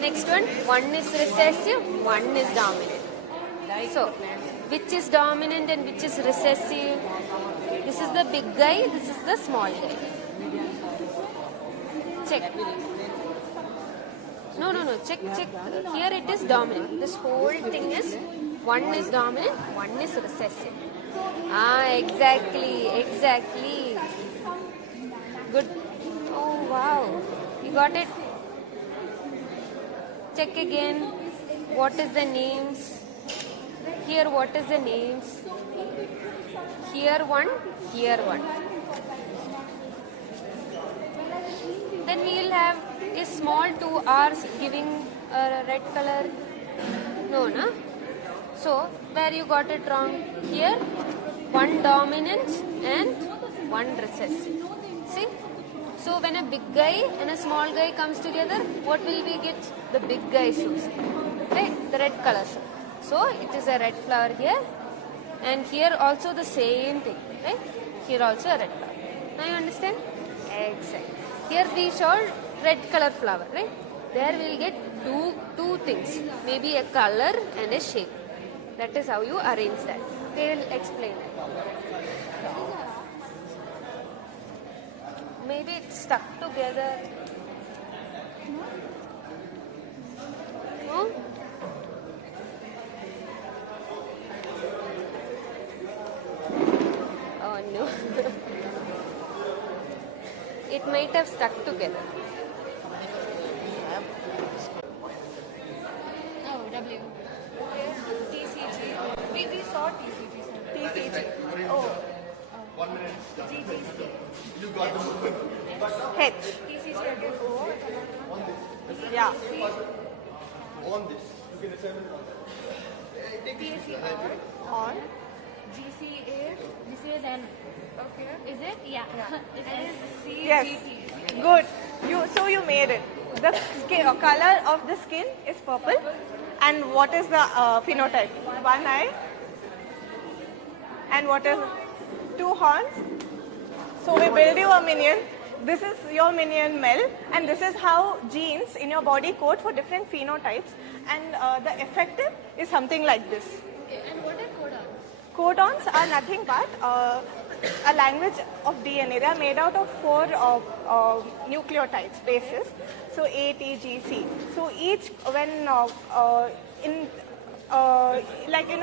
Next one is recessive, one is dominant. So, which is dominant and which is recessive? This is the big guy, this is the small guy. Check. No, check. Here it is dominant. This whole thing is, one is dominant, one is recessive. Exactly. Good. Oh, wow. You got it? Check again. What is the names? Here, what is the names? Here one, here one. Then we will have a small 2 R's giving a red color. No? So, where you got it wrong? Here, one dominant and one recessive. See? So, when a big guy and a small guy comes together, what will we get? The big guy shows. Right? The red color show. So, it is a red flower here. And here also the same thing. Right? Here also a red flower. Now you understand? Exactly. Here we saw red color flower. Right? There we will get two things. Maybe a color and a shape. That is how you arrange that. They will explain it. Maybe it's stuck together. No? Oh no. It might have stuck together. Oh, W. TCG. We saw TCG. TCG. Oh. 1 minute. GTC. You got the movement. H. TCG again. O. Yeah. On this. You can assemble PAC on. GCA. This is N. Okay. Is it? Yeah. SCGT. Yes. Good. So you made it. The color of the skin is purple. And what is the phenotype? One eye. And what is 2 horns? So we build you a minion. This is your minion Mel, and this is how genes in your body code for different phenotypes. And the effective is something like this. Okay. And what are codons? Codons are nothing but a language of DNA. They are made out of 4 nucleotides, bases. So A, T, G, C. So each, when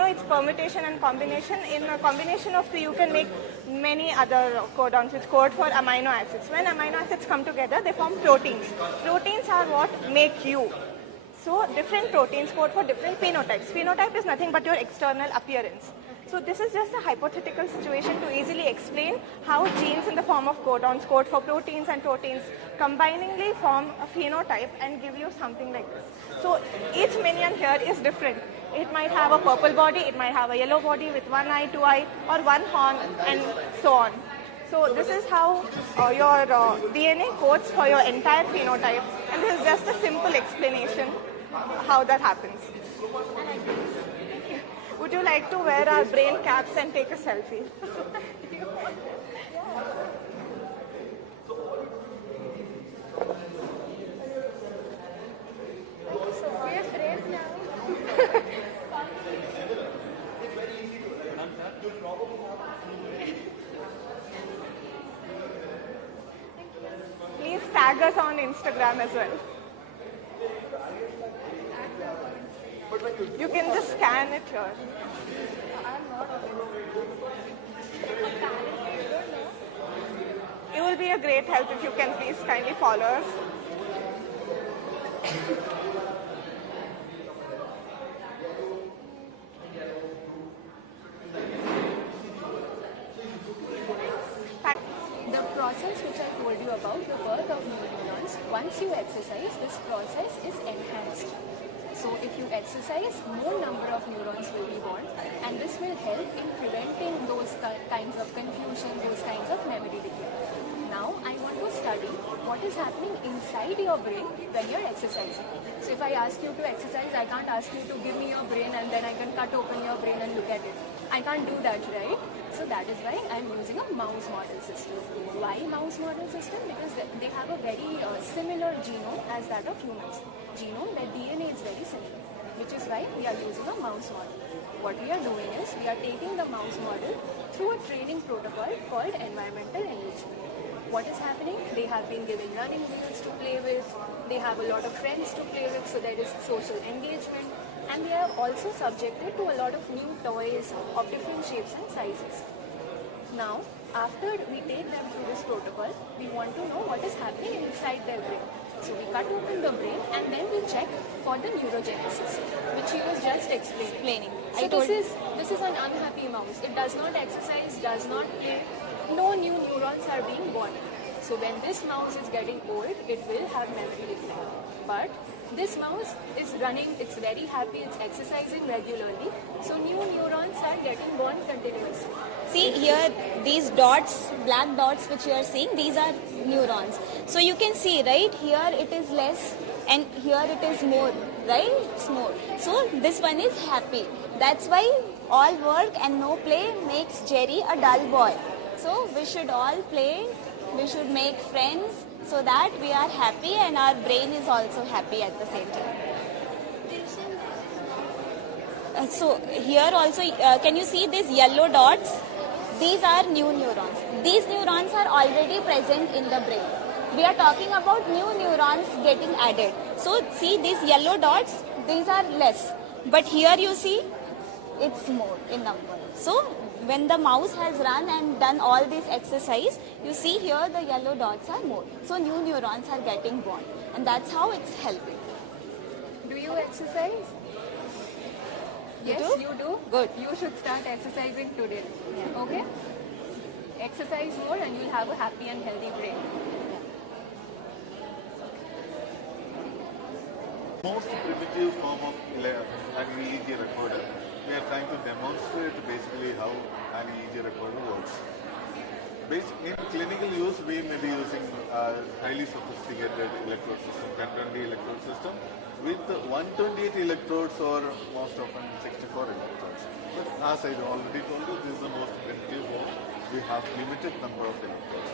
it's permutation and combination. In a combination of 3, you can make many other codons which code for amino acids. When amino acids come together, they form proteins. Proteins are what make you. So different proteins code for different phenotypes. Phenotype is nothing but your external appearance. So this is just a hypothetical situation to easily explain how genes in the form of codons code for proteins and proteins combiningly form a phenotype and give you something like this. So each minion here is different. It might have a purple body, it might have a yellow body with 1 eye, 2 eye, or 1 horn, and so on. So this is how your DNA codes for your entire phenotype, and this is just a simple explanation how that happens. Would you like to wear our brain caps and take a selfie? We are friends now. Please tag us on Instagram as well. You can just scan it here. It will be a great help if you can please kindly follow us. The process which I told you about, the birth of new neurons, once you exercise, this process is enhanced. So if you exercise, more number of neurons will be born, and this will help in preventing those kinds of confusion, those kinds of memory decay. Now I want to study what is happening inside your brain when you're exercising. So if I ask you to exercise, I can't ask you to give me your brain and then I can cut open your brain and look at it. I can't do that, right? So that is why I'm using a mouse model system. Why mouse model system? Because they have a very similar genome as that of humans. Genome where which is why we are using a mouse model. What we are doing is we are taking the mouse model through a training protocol called environmental enrichment. What is happening? They have been given running wheels to play with, they have a lot of friends to play with, so there is social engagement, and they are also subjected to a lot of new toys of different shapes and sizes. Now, after we take them through this protocol, we want to know what is happening inside their brain. So we cut open the brain and then we check for the neurogenesis, which he was just explaining. So this is an unhappy mouse. It does not exercise, does not play. No new neurons are being born. So when this mouse is getting old, it will have memory decline. But this mouse is running, it's very happy, it's exercising regularly. So new neurons are getting born continuously. See here, these dots, black dots which you are seeing, these are neurons. So you can see, right, here it is less and here it is more, right? It's more. So this one is happy. That's why all work and no play makes Jerry a dull boy. So we should all play, we should make friends so that we are happy and our brain is also happy at the same time. So here also, can you see these yellow dots? These are new neurons. These neurons are already present in the brain. We are talking about new neurons getting added. So see these yellow dots, these are less. But here you see, it's more in number. So when the mouse has run and done all this exercise, you see here the yellow dots are more. So new neurons are getting born. And that's how it's helping. Do you exercise? Yes, do? you do? Good. You should start exercising today. Okay? Exercise more and you'll have a happy and healthy brain. Most primitive form of an EEG recorder. We are trying to demonstrate basically how an EEG recorder works. In clinical use, we may be using a highly sophisticated electrode system, 1020 electrode system, with 128 electrodes or most often 64 electrodes. But as I already told you, this is the most primitive form. We have limited number of electrodes.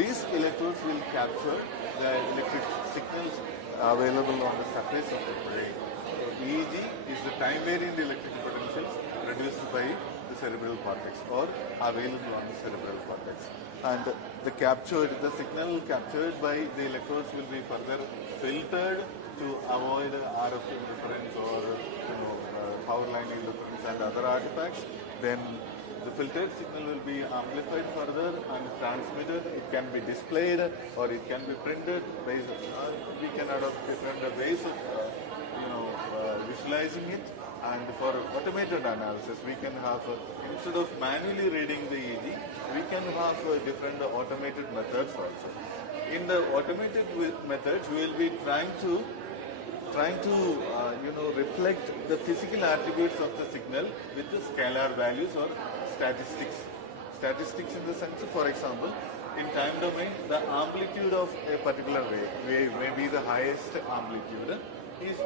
These electrodes will capture the electric signals available on the surface of the brain. So EEG is the time-variant electrical potentials produced by the cerebral cortex or available on the cerebral cortex. And the signal captured by the electrodes will be further filtered to avoid RF interference or power line interference and other artifacts. Then the filtered signal will be amplified further and transmitted. It can be displayed or it can be printed. We can adopt different ways of visualizing it. And for automated analysis, we can have, instead of manually reading the EEG, we can have different automated methods also. In the automated methods, we will be trying to reflect the physical attributes of the signal with the scalar values or statistics. Statistics in the sense, for example, in time domain, the amplitude of a particular wave may be the highest amplitude is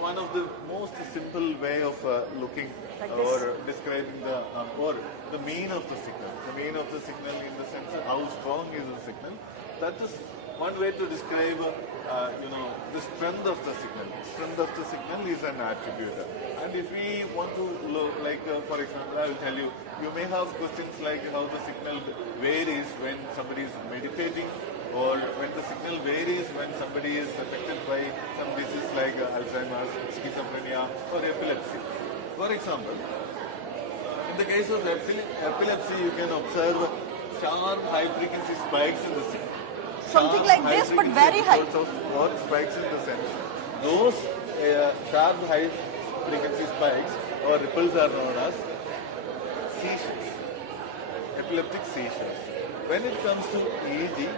one of the most simple way of looking or describing the mean of the signal. The mean of the signal in the sense of how strong is the signal. That is one way to describe the strength of the signal. Strength of the signal is an attribute. And if we want to look like, for example, I will tell you, you may have questions like how the signal varies when somebody is meditating, or when the signal varies when somebody is affected by some disease like Alzheimer's, schizophrenia, or epilepsy. For example, in the case of epilepsy, you can observe sharp high-frequency spikes in the signal. Something like this, but very high. Or spikes in the sense. Those sharp high-frequency spikes or ripples are known as seizures, epileptic seizures. When it comes to EEG,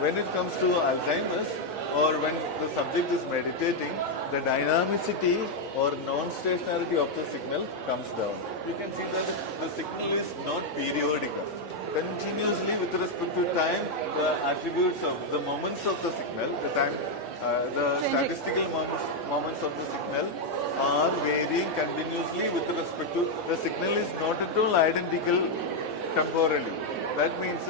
when it comes to Alzheimer's, or when the subject is meditating, the dynamicity or non-stationarity of the signal comes down. You can see that the signal is not periodical. Continuously, with respect to time, the attributes of the moments of the signal, the statistical moments of the signal are varying continuously with respect to the signal is not at all identical temporally. That means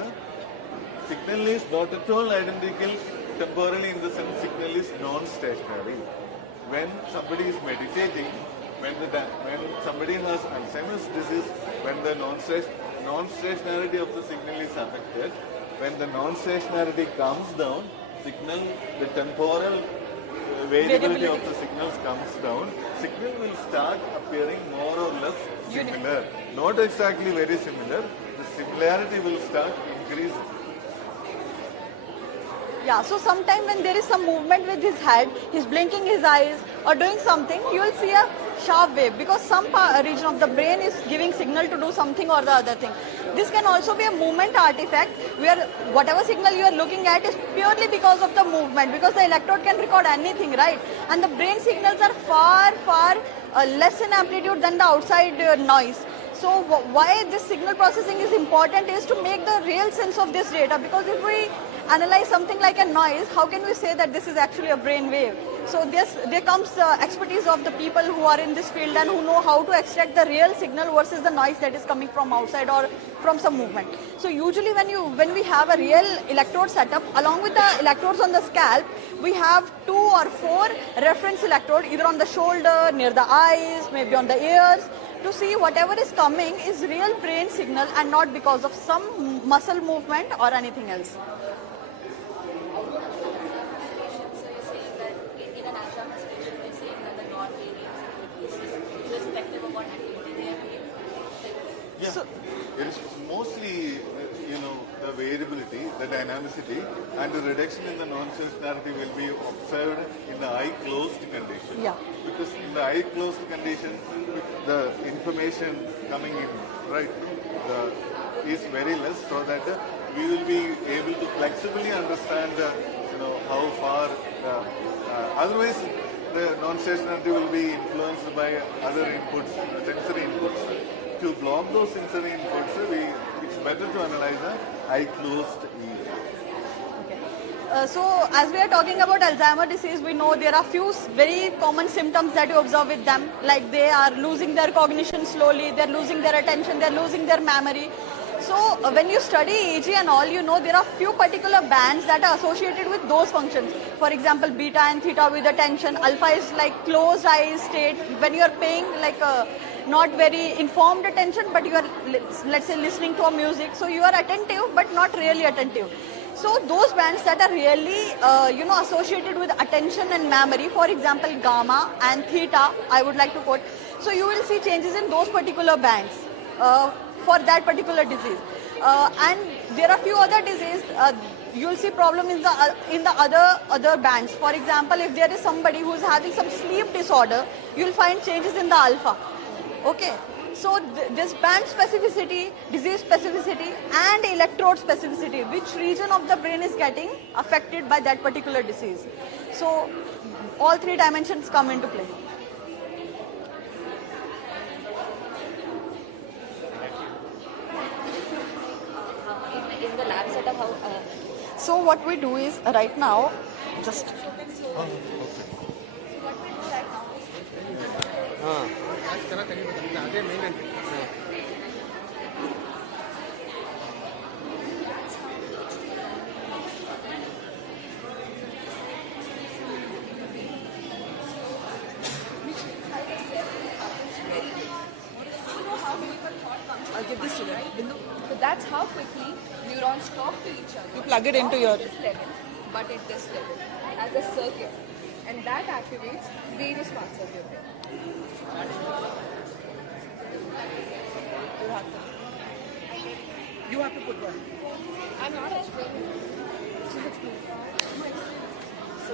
signal is not at all identical temporally in the sense signal is non-stationary. when somebody is meditating, when somebody has Alzheimer's disease, when the non-stationarity of the signal is affected, when the non-stationarity comes down, the temporal variability of the signals comes down, signal will start appearing more or less similar. Not exactly very similar, the similarity will start increasing. Yeah, so sometime when there is some movement with his head, he's blinking his eyes or doing something, you will see a sharp wave because some region of the brain is giving signal to do something or the other thing. This can also be a movement artifact where whatever signal you are looking at is purely because of the movement, because the electrode can record anything, right? And the brain signals are far less in amplitude than the outside noise. So why this signal processing is important is to make the real sense of this data, because if we analyze something like a noise, how can we say that this is actually a brain wave? So there comes the expertise of the people who are in this field and who know how to extract the real signal versus the noise that is coming from outside or from some movement. So usually when we have a real electrode setup, along with the electrodes on the scalp, we have 2 or 4 reference electrode either on the shoulder, near the eyes, maybe on the ears, to see whatever is coming is real brain signal and not because of some muscle movement or anything else. Yeah, so, it is mostly, the variability, the dynamicity, and the reduction in the non-stationarity will be observed in the eye-closed condition. Yeah. Because in the eye-closed condition, the information coming in, right, is very less, so that we will be able to flexibly understand, how far. Otherwise, the non-stationarity will be influenced by other inputs, sensory inputs. To block those sensory inputs, it's better to analyze the eye-closed EEG. Okay. So as we are talking about Alzheimer's disease, we know there are few very common symptoms that you observe with them, like they are losing their cognition slowly, they're losing their attention, they're losing their memory. So when you study EEG and all, there are few particular bands that are associated with those functions. For example, beta and theta with attention, alpha is like closed eyes state, when you are paying like a not very informed attention, but you are, let's say, listening to a music, so you are attentive but not really attentive. So those bands that are really associated with attention and memory, for example gamma and theta, I would like to quote, so you will see changes in those particular bands for that particular disease. And there are few other diseases, you will see problem in the other bands. For example, if there is somebody who is having some sleep disorder, you will find changes in the alpha. Okay, so this band specificity, disease specificity and electrode specificity, which region of the brain is getting affected by that particular disease. So all 3 dimensions come into play. In the lab setup, how? So what we do is right now, just I'll give this to you, right? Bindu? So that's how quickly neurons talk to each other. You plug it into your... Not at this level, but at this level, as a circuit. And that activates various parts of your brain. You have to put one. I'm not explaining. She's explaining. You explain. So,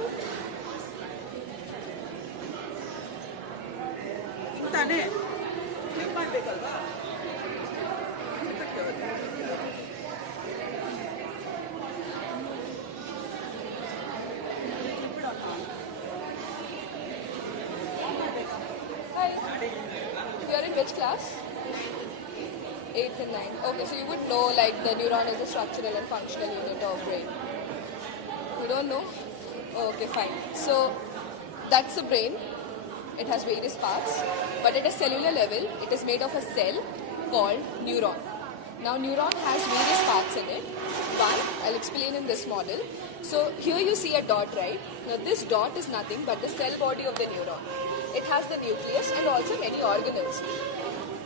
you're in which class? 8th and 9th. Okay, so you would know like the neuron is a structural and functional unit of brain. You don't know? Oh, okay, fine. So that's the brain. It has various parts, but at a cellular level, it is made of a cell called neuron. Now, neuron has various parts in it. one, I'll explain in this model. So here you see a dot, right? Now this dot is nothing but the cell body of the neuron. It has the nucleus and also many organelles.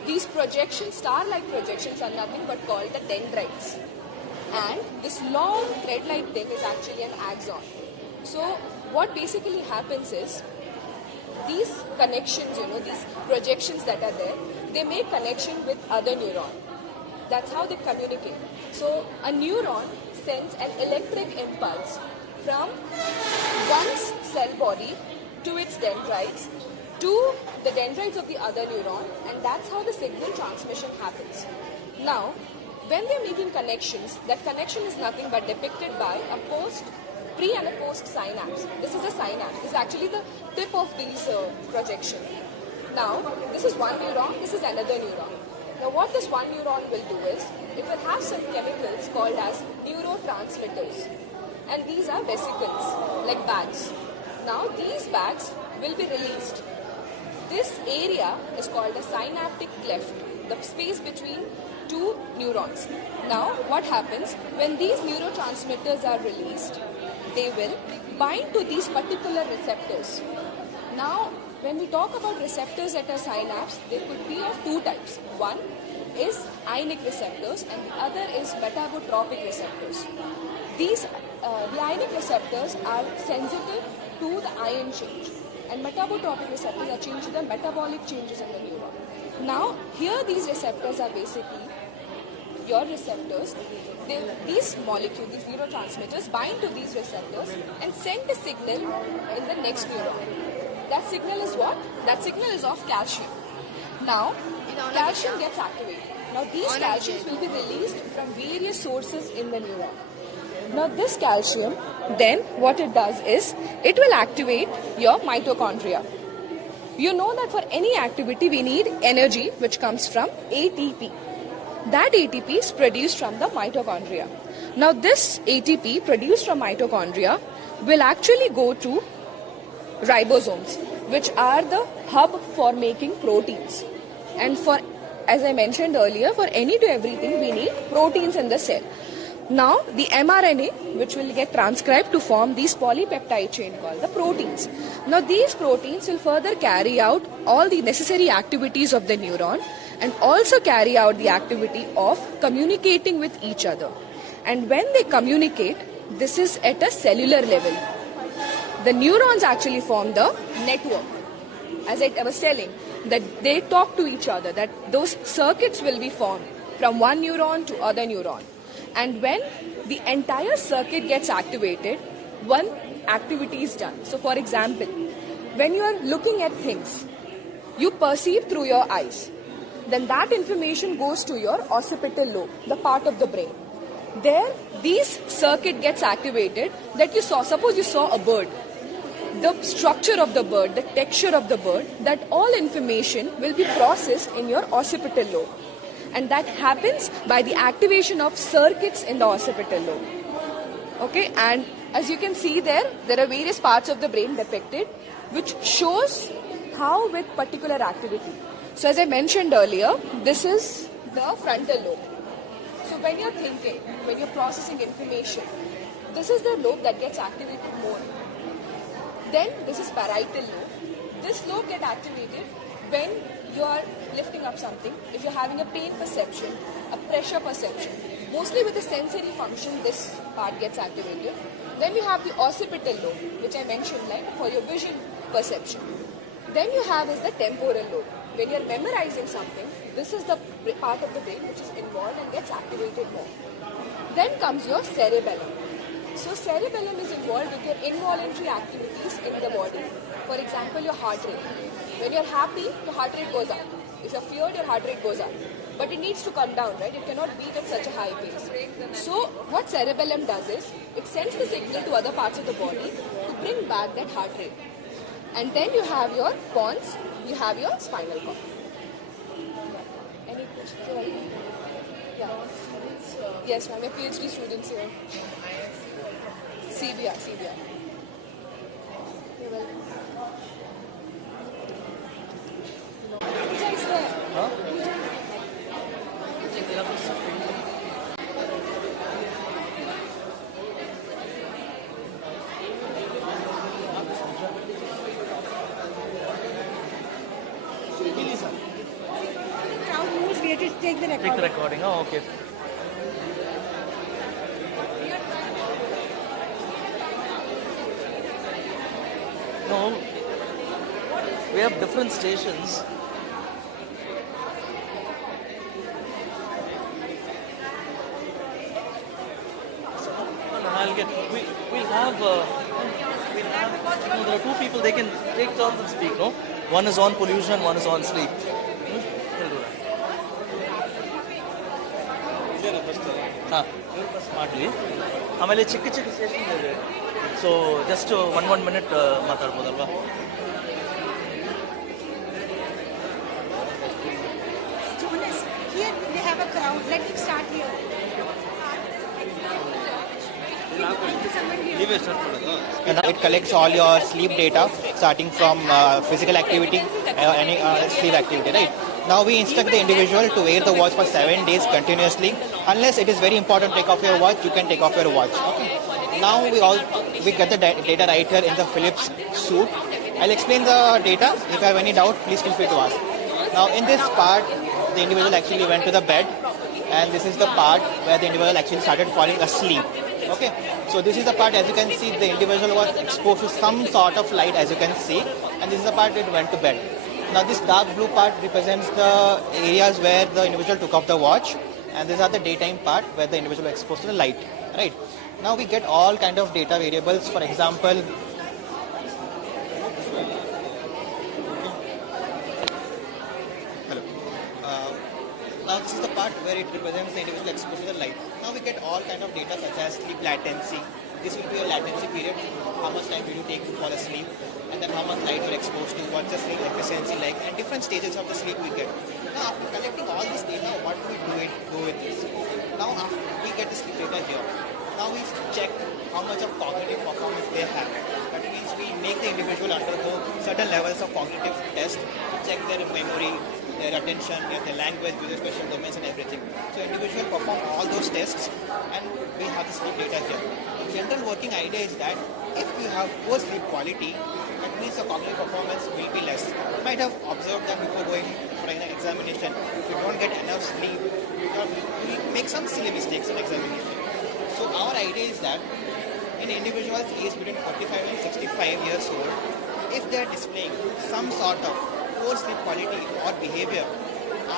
These projections, star-like projections, are nothing but called the dendrites. And this long thread-like thing is actually an axon. So what basically happens is, these connections, these projections that are there, they make connection with other neuron. That's how they communicate. So a neuron sends an electric impulse from one cell body to its dendrites to the dendrites of the other neuron, and that's how the signal transmission happens. Now, when they're making connections, that connection is nothing but depicted by a pre and a post synapse. This is a synapse. This is actually the tip of these projection. Now, this is one neuron, this is another neuron. Now, what this one neuron will do is, it will have some chemicals called as neurotransmitters. And these are vesicles, like bags. Now, these bags will be released. This area is called a synaptic cleft, the space between two neurons. Now, what happens when these neurotransmitters are released? They will bind to these particular receptors. Now, when we talk about receptors at a synapse, they could be of two types. One is ionic receptors and the other is metabotropic receptors. These the ionic receptors are sensitive to the ion change, and metabotropic receptors are changed to the metabolic changes in the neuron. Now, here these receptors are basically your receptors. These molecules, these neurotransmitters, bind to these receptors and send a signal in the next neuron. That signal is what? That signal is of calcium. Now, calcium gets activated. Now, these calciums will be released from various sources in the neuron. Now, this calcium, then what it does is, it will activate your mitochondria. You know that for any activity we need energy, which comes from ATP. That ATP is produced from the mitochondria. Now, this ATP produced from mitochondria will actually go to ribosomes, which are the hub for making proteins. And for, as I mentioned earlier, for any to everything we need proteins in the cell. Now, the mRNA, which will get transcribed to form these polypeptide chain called the proteins. Now, these proteins will further carry out all the necessary activities of the neuron and also carry out the activity of communicating with each other. And when they communicate, this is at a cellular level. The neurons actually form the network. As I was telling, that they talk to each other, that those circuits will be formed from one neuron to other neuron. And when the entire circuit gets activated, one activity is done. So for example, when you are looking at things, you perceive through your eyes. Then that information goes to your occipital lobe, the part of the brain. There, these circuit gets activated that you saw. Suppose you saw a bird. The structure of the bird, the texture of the bird, that all information will be processed in your occipital lobe. And that happens by the activation of circuits in the occipital lobe. Okay, and as you can see there are various parts of the brain depicted, which shows how with particular activity. So as I mentioned earlier, this is the frontal lobe. So when you're thinking, when you're processing information, this is the lobe that gets activated more. Then this is parietal lobe. This lobe gets activated when you are lifting up something, if you're having a pain perception, a pressure perception. Mostly with the sensory function, this part gets activated. Then you have the occipital lobe, which I mentioned, like for your vision perception. Then you have is the temporal lobe. When you're memorizing something, this is the part of the brain which is involved and gets activated more. Then comes your cerebellum. So cerebellum is involved with your involuntary activities in the body. For example, your heart rate. When you're happy, your heart rate goes up. If you're feared, your heart rate goes up. But it needs to come down, right? It cannot beat at such a high pace. So what cerebellum does is, it sends the signal to other parts of the body to bring back that heart rate. And then you have your pons, you have your spinal cord. Any questions? Yeah. Yes, ma'am. We're PhD students here. CBR. You're welcome. Pooja is there. Huh? take the recording. Take the recording. Oh, okay. No, we have different stations. I'll get. We'll have. No, there are two people. They can take turns and speak. No, one is on pollution, one is on sleep. We'll do that. Smartly. ಆಮೇಲೆ ಚಿಕ್ಕ ಚಿಕ್ಕ station ಇದೆ. So just 1 minute ಮಾತಾಡ್ಬೋದಲ್ವಾ? Jonas, here they have a crowd. Let him start here. It collects all your sleep data starting from physical activity, any sleep activity, right? Now we instruct the individual to wear the watch for 7 days continuously. Unless it is very important to take off your watch, you can take off your watch. Okay. Now we get the data right here in the Philips suit. I'll explain the data. If you have any doubt, please feel free to ask. Now in this part, the individual actually went to the bed, and this is the part where the individual actually started falling asleep. Okay, so this is the part, as you can see, the individual was exposed to some sort of light, as you can see, and this is the part it went to bed. Now this dark blue part represents the areas where the individual took off the watch, and these are the daytime part where the individual was exposed to the light, right? Now we get all kind of data variables. For example, now this is the part where it represents the individual exposed to the light. Now we get all kind of data such as sleep latency. This will be a latency period. How much time will you take to fall asleep? And then how much light you're exposed to, what's the sleep efficiency like, and different stages of the sleep we get. Now after collecting all this data, what do we do with this? Now after we get the sleep data here. Now we check how much of cognitive performance they have. That means we make the individual undergo certain levels of cognitive test, check their memory, their attention, their language, visual spatial domains, and everything. So individual perform all those tests, and we have the sleep data here. The general working idea is that if you have poor sleep quality, that means the cognitive performance will be less. You might have observed that before going for an examination, if you don't get enough sleep, you make some silly mistakes in examination. So our idea is that in individuals aged between 45 and 65 years old, if they are displaying some sort of poor sleep quality or behavior,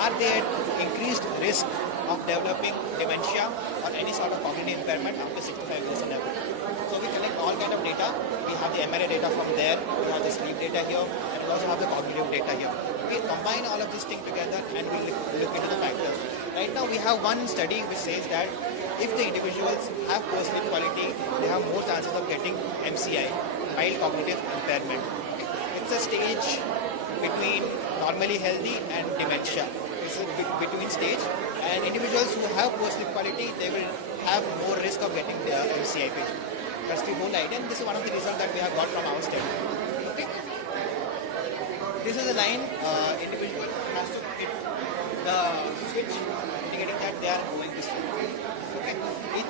are they at increased risk of developing dementia or any sort of cognitive impairment after 65 years and above? So we collect all kind of data. We have the MRI data from there, we have the sleep data here, and we also have the cognitive data here. We combine all of these things together and we look into the factors. Right now we have one study which says that if the individuals have poor sleep quality, they have more chances of getting MCI, mild cognitive impairment. It's a stage between normally healthy and dementia. It's a between stage, and individuals who have poor sleep quality, they will have more risk of getting the MCI patient. That's the whole idea, and this is one of the results that we have got from our study. Okay. This is a line individual has to hit the switch, indicating that they are going to sleep. Okay.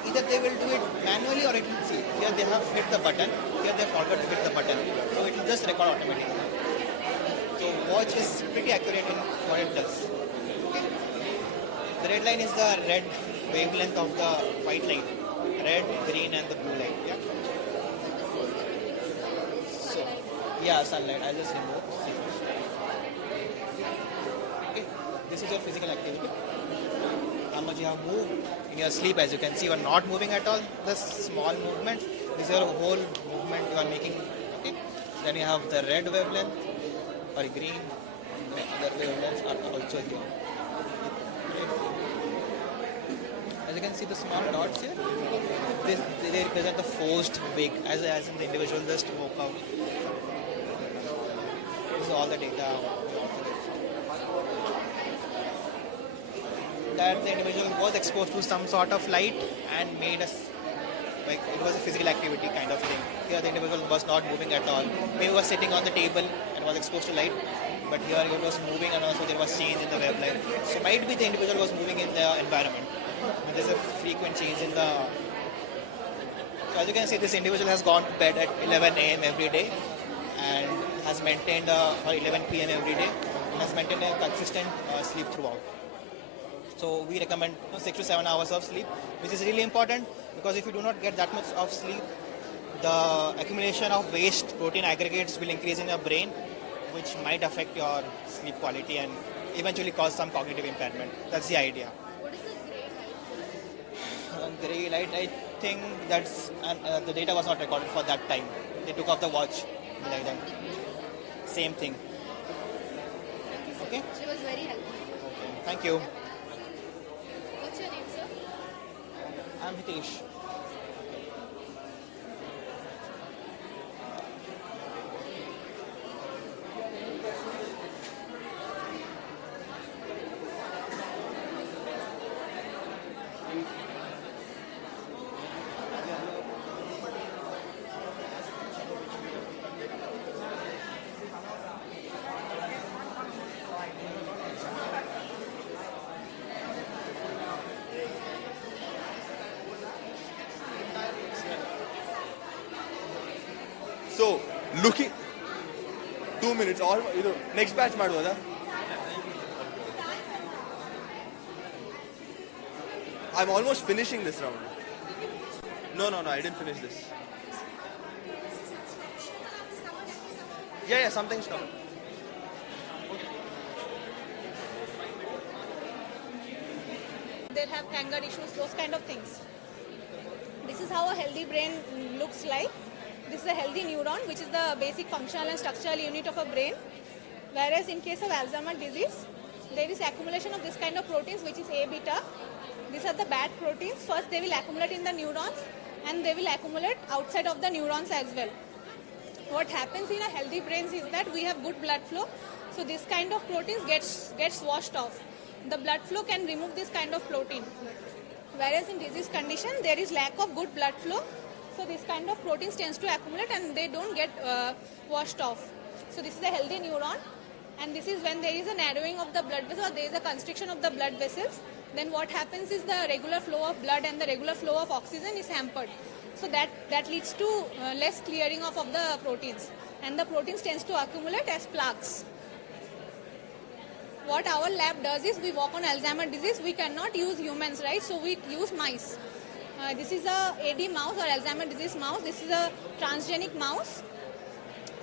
Either they will do it manually or it will see. Here they have hit the button, here they forgot to hit the button. So it will just record automatically. So watch is pretty accurate in what it does. Okay. The red line is the red wavelength of the white line. Red, green and the blue line. Yeah. So yeah, sunlight. I'll just remove. Okay. This is your physical activity. How much you have moved in your sleep. As you can see, you are not moving at all. The small movement. This is your whole movement you are making. Okay. Then you have the red wavelength or green. The other wavelengths are also here. As you can see the small dots here, they represent the forced wake, as in the individual just woke up. This is all the data. That the individual was exposed to some sort of light and made us, like it was a physical activity kind of thing. Here the individual was not moving at all. Maybe was sitting on the table and was exposed to light, but here it was moving and also there was change in the wavelength. So might be the individual was moving in the environment. And there's a frequent change in the... So as you can see, this individual has gone to bed at 11 a.m. every day and has maintained, or 11 p.m. every day, and has maintained a consistent sleep throughout. So we recommend 6 to 7 hours of sleep, which is really important because if you do not get that much of sleep, the accumulation of waste protein aggregates will increase in your brain, which might affect your sleep quality and eventually cause some cognitive impairment. That's the idea. What is the Grey light, I think that's the data was not recorded for that time. They took off the watch like that. Same thing. Okay. She was very helpful. Thank you. What's your name, sir? I'm Hitesh. So, looking 2 minutes or next batch maduva. I'm almost finishing this round. No, I didn't finish this. Yeah, something's coming. They have anger issues, those kind of things. This is how a healthy brain looks like. This is a healthy neuron, which is the basic functional and structural unit of a brain. Whereas in case of Alzheimer's disease, there is accumulation of this kind of proteins, which is A beta. These are the bad proteins. First, they will accumulate in the neurons, and they will accumulate outside of the neurons as well. What happens in a healthy brain is that we have good blood flow, so this kind of proteins gets washed off. The blood flow can remove this kind of protein. Whereas in disease condition, there is lack of good blood flow, so this kind of proteins tends to accumulate and they don't get washed off. So this is a healthy neuron, and this is when there is a narrowing of the blood vessels, or there is a constriction of the blood vessels. Then what happens is the regular flow of blood and the regular flow of oxygen is hampered. So that leads to less clearing off of the proteins, and the proteins tends to accumulate as plaques. What our lab does is we work on Alzheimer's disease. We cannot use humans, right? So we use mice. This is a AD mouse or Alzheimer's disease mouse. This is a transgenic mouse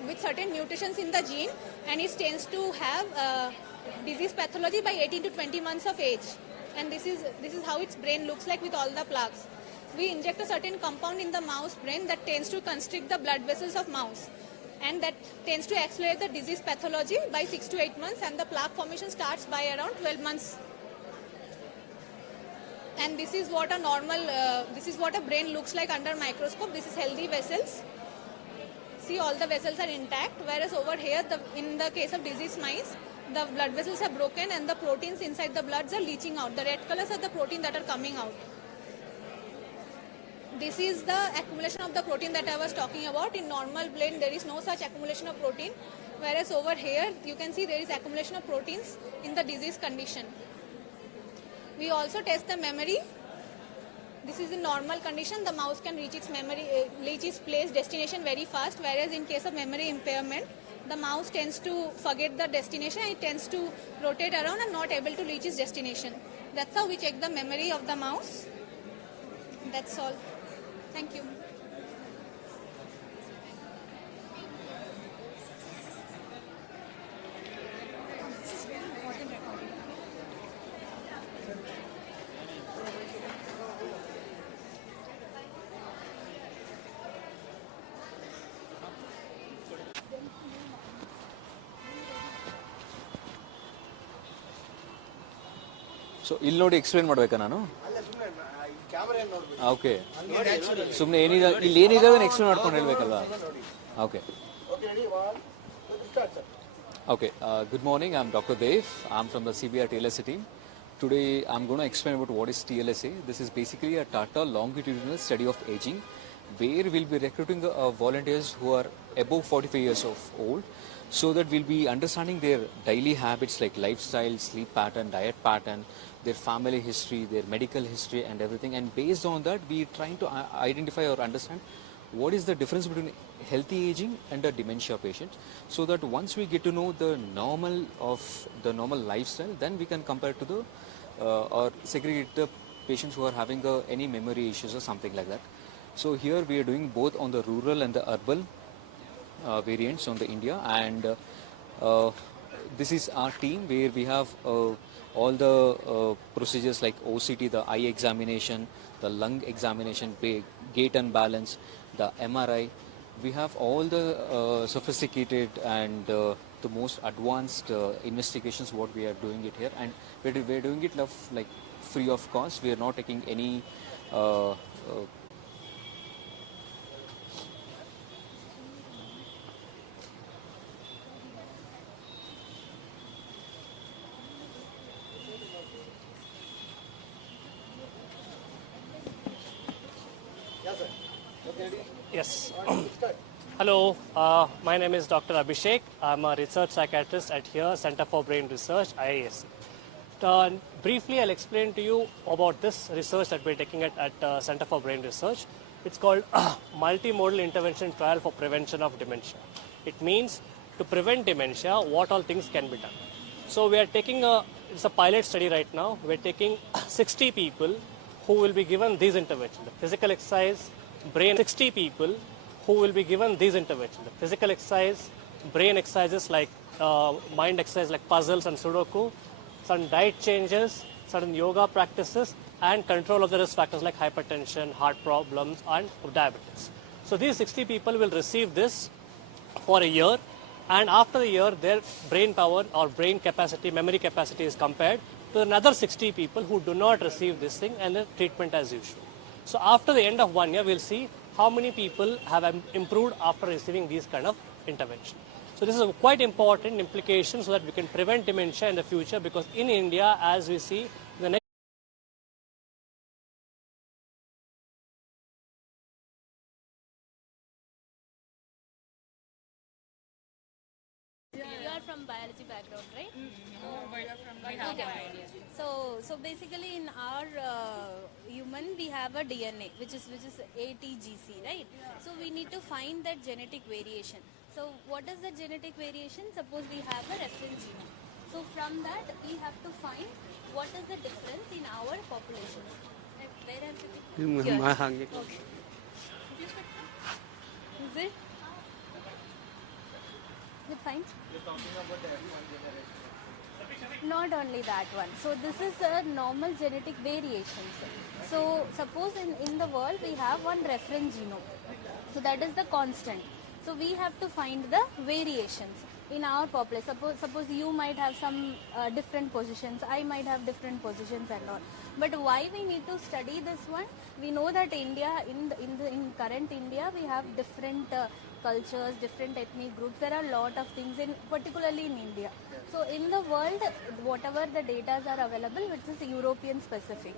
with certain mutations in the gene, and it tends to have disease pathology by 18 to 20 months of age. And this is how its brain looks like with all the plaques. We inject a certain compound in the mouse brain that tends to constrict the blood vessels of mouse, and that tends to accelerate the disease pathology by 6 to 8 months, and the plaque formation starts by around 12 months. And this is what a brain looks like under microscope. This is healthy vessels. See, all the vessels are intact, whereas over here, in the case of disease mice, the blood vessels are broken and the proteins inside the bloods are leaching out. The red colors are the protein that are coming out. This is the accumulation of the protein that I was talking about. In normal brain, there is no such accumulation of protein, whereas over here, you can see there is accumulation of proteins in the disease condition. We also test the memory. This is in normal condition. The mouse can reach its place destination very fast, whereas in case of memory impairment, the mouse tends to forget the destination. It tends to rotate around and not able to reach its destination. That's how we check the memory of the mouse. That's all. Thank you. So ಇಲ್ಲಿ ನೋಡಿ explain ಮಾಡ್ಬೇಕಾ ನಾನು? Okay, ಸುಮ್ಮನೆ ಏನಿದೆ ಇಲ್ಲಿ ಏನಿದೆ ಅದನ್ನ explain ಮಾಡ್ಕೊಂಡು ಹೇಳ್ಬೇಕಲ್ವಾ? Okay. Okay, good morning. I'm Dr. Dev. I'm from the CBR TLSA team. Today I'm going to explain about what is TLSA. This is basically a Tata longitudinal study of aging, where we'll be recruiting volunteers who are above 45 years of old, so that we'll be understanding their daily habits like lifestyle, sleep pattern, diet pattern, their family history, their medical history and everything. And based on that, we're trying to identify or understand what is the difference between healthy aging and a dementia patient, so that once we get to know the normal lifestyle, then we can compare to the or segregate the patients who are having any memory issues or something like that. So here we are doing both on the rural and the urban variants on the India, and this is our team where we have all the procedures like OCT, the eye examination, the lung examination, gait and balance, the MRI. We have all the sophisticated and the most advanced investigations what we are doing it here, and we're doing it like free of cost. We are not taking any Yes. Hello, my name is Dr. Abhishek. I'm a research psychiatrist at here, Center for Brain Research, IISc. Briefly, I'll explain to you about this research that we're taking at Center for Brain Research. It's called Multimodal Intervention Trial for Prevention of Dementia. It means to prevent dementia, what all things can be done. So we are taking it's a pilot study right now. We're taking 60 people who will be given these interventions, the physical exercise, brain. 60 people who will be given these interventions, the physical exercise, brain exercises like mind exercise like puzzles and Sudoku, some diet changes, certain yoga practices, and control of the risk factors like hypertension, heart problems, and diabetes. So these 60 people will receive this for a year, and after the year, their brain power or brain capacity, memory capacity is compared to another 60 people who do not receive this thing, and then treatment as usual. So after the end of 1 year, we'll see how many people have improved after receiving these kind of intervention. So this is a quite important implication so that we can prevent dementia in the future, because in India, as we see, the next You are from biology background, right? No, but you're from biology. So basically in our human we have a DNA which is ATGC, right? So we need to find that genetic variation. So what is the genetic variation? Suppose we have a reference genome. So from that we have to find what is the difference in our population. Where am I? Here. Okay. Is it? Is it fine? You're talking about the F1 generation. Not only that one. So this is a normal genetic variations. So suppose in the world we have one reference genome. So that is the constant. So we have to find the variations in our population. Suppose you might have some different positions, I might have different positions and all. But why we need to study this one? We know that India, in current India, we have different cultures, different ethnic groups. There are a lot of things, particularly in India. So in the world, whatever the data are available, which is European specific.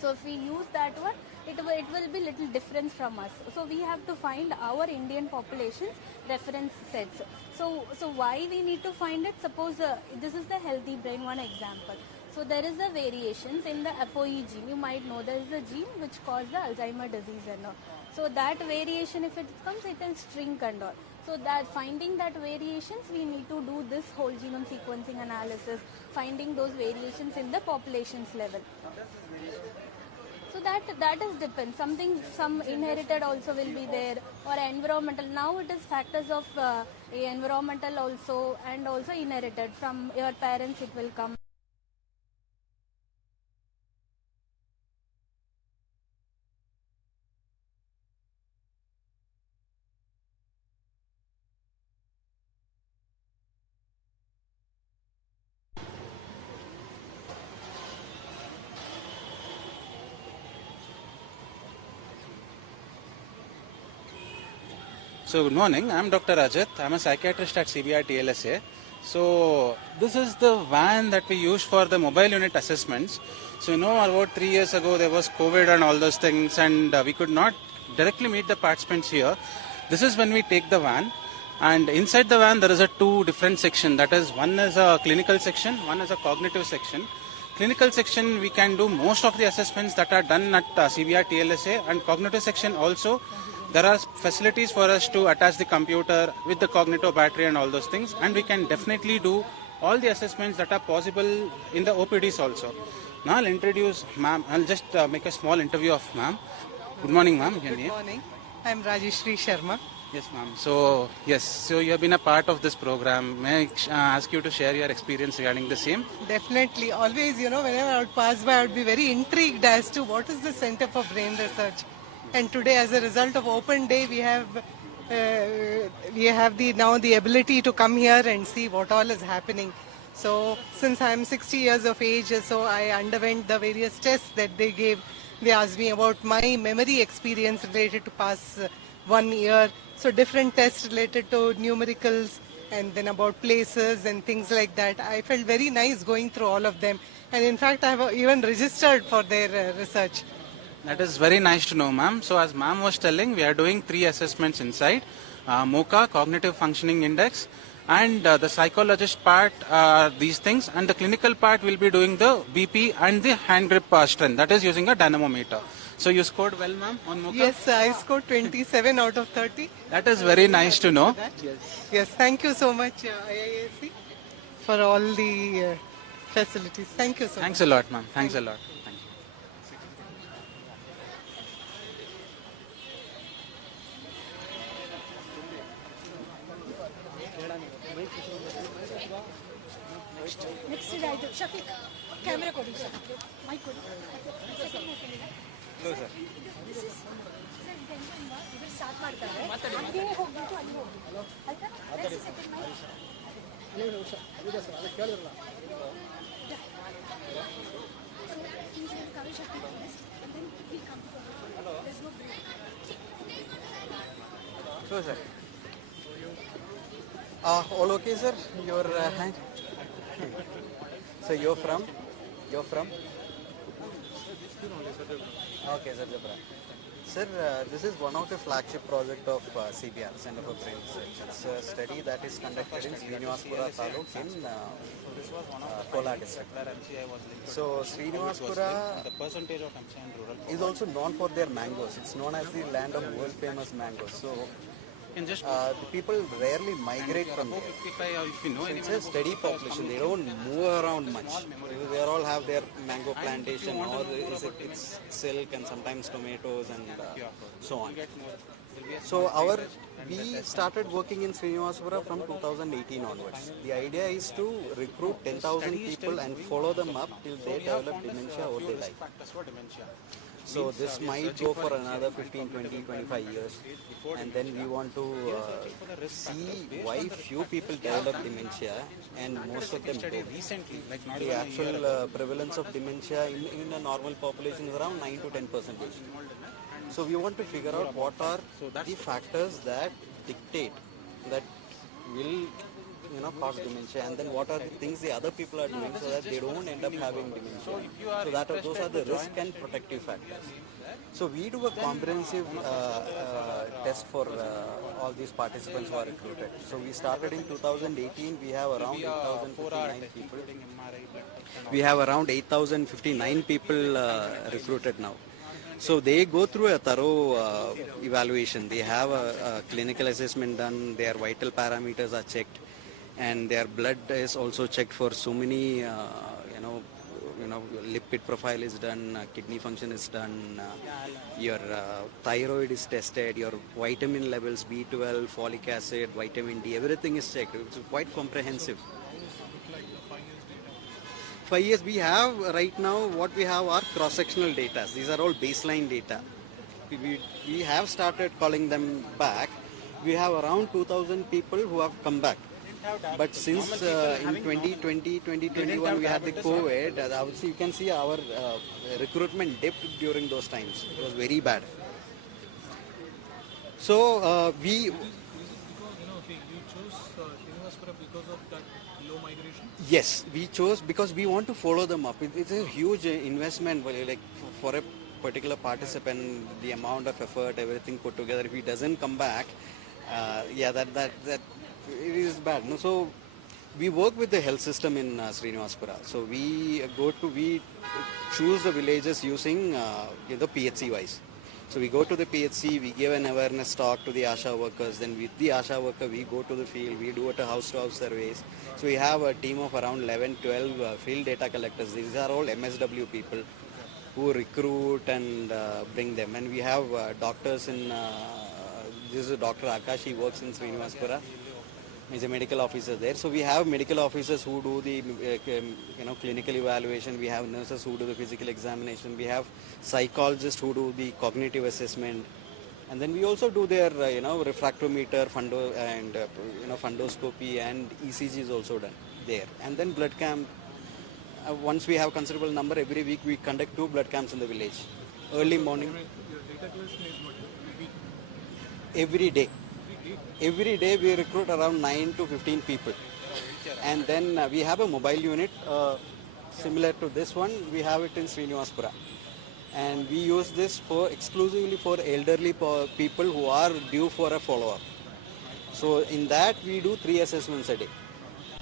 So if we use that one, it will be little difference from us. So we have to find our Indian population's reference sets. So why we need to find it? Suppose this is the healthy brain, one example. So there is a variations in the ApoE gene. You might know there is a gene which causes the Alzheimer's disease and all. So that variation, if it comes, it will shrink and all. So that finding that variations, we need to do this whole genome sequencing analysis, finding those variations in the population's level. So that is depends. Some inherited also will be there, or environmental. Now it is factors of environmental also, and also inherited from your parents. It will come. So good morning, I'm Dr. Ajit. I'm a psychiatrist at CBR TLSA. So this is the van that we use for the mobile unit assessments. So about 3 years ago there was COVID and all those things, and we could not directly meet the participants here. This is when we take the van, and inside the van there is a two different section. That is, one is a clinical section, one is a cognitive section. Clinical section we can do most of the assessments that are done at CBR TLSA, and cognitive section also there are facilities for us to attach the computer with the Cognito battery and all those things, and we can definitely do all the assessments that are possible in the OPDs also. Now I'll introduce ma'am. I'll just make a small interview of ma'am. Good morning, ma'am. Good morning. I'm Rajeshri Sharma. Yes, ma'am. So you have been a part of this program. May I ask you to share your experience regarding the same? Definitely. Always, whenever I would pass by, I would be very intrigued as to what is the Center for Brain Research. And today, as a result of Open Day, we have now the ability to come here and see what all is happening. So since I'm 60 years of age, so I underwent the various tests that they gave. They asked me about my memory experience related to past 1 year. So different tests related to numericals and then about places and things like that. I felt very nice going through all of them. And in fact, I have even registered for their research. That is very nice to know, ma'am. So as ma'am was telling, we are doing 3 assessments inside. MOCA, Cognitive Functioning Index, and the psychologist part are these things, and the clinical part will be doing the BP and the hand grip strength, that is using a dynamometer. So you scored well, ma'am, on MOCA? Yes, I scored 27 out of 30. That is very nice to know. Yes, thank you so much, IISc, for all the facilities. Thank you so much. Thanks a lot, ma'am. Thanks a lot. Thank you. Next is Shafiq. Camera coding. Mic coding. Closer. This is ಇದ್ರ start ಮಾಡ್ತಾರೆ ಹಾಗೆ ಹೋಗ್ಬಿಟ್ಟು ಅಲ್ಲಿ ಹೋಗ್ಬಿಟ್ಟು ಆಯ್ತಾ next second mic Closer. All okay, sir? Your hand? So you're from? Okay, sir. Sir, this is one of the flagship project of CBR, Center for Brain Research. It's a study that is conducted in Srinivaspura Taluk in Kolar district. So Srinivaspura is also known for their mangoes. It's known as the land of world famous mangoes. So the people rarely migrate from there. So it's a steady population. They don't move around much. They all have their mango plantation, or it's silk and sometimes tomatoes and so on. So we started working in Srinivaspura from 2018 onwards. The idea is to recruit 10,000 people and follow them up till they develop dementia or they die. So this might go for another 15, 20, 25 years. And then we want to see why few people develop dementia and most of them don't. The actual prevalence of dementia in a normal population is around 9 to 10%. So we want to figure out what are the factors that dictate, that will cause dementia, and then what are the things the other people are doing so that they don't end up having dementia. So those are the risk and protective factors. So we do a comprehensive test for all these participants who are recruited. So we started in 2018. We have around 8,059 people. We have around 8,059 people recruited now. So they go through a thorough evaluation. They have a clinical assessment done. Their vital parameters are checked, and their blood is also checked for so many, lipid profile is done, kidney function is done, your thyroid is tested, your vitamin levels, B12, folic acid, vitamin D, everything is checked. It's quite comprehensive. 5 years we have right now, what we have are cross-sectional data. These are all baseline data. We have started calling them back. We have around 2,000 people who have come back. But since in 2020, 2021 we had the COVID, obviously you can see our recruitment dipped during those times. It was very bad. So you chose Srinivaspura because of that low migration? Yes, we chose because we want to follow them up. It's a huge investment, like for a particular participant, the amount of effort, everything put together. If he doesn't come back, that it is bad. No, so we work with the health system in Srinivaspura. So we choose the villages using the PHC wise. So we go to the PHC, we give an awareness talk to the ASHA workers, then with the ASHA worker we go to the field, we do it house-to-house surveys. So we have a team of around 11, 12 field data collectors. These are all MSW people who recruit and bring them. And we have doctors in, this is Dr. Akash, he works in Srinivaspura. He's a medical officer there. So we have medical officers who do the clinical evaluation. We have nurses who do the physical examination. We have psychologists who do the cognitive assessment. And then we also do their refractometer, fundoscopy, and ECG is also done there. And then blood camp. Once we have considerable number, every week we conduct 2 blood camps in the village. Early morning. Every day. Every day we recruit around 9 to 15 people. And then we have a mobile unit similar to this one. We have it in Srinivaspura. And we use this exclusively for elderly people who are due for a follow-up. So in that we do 3 assessments a day.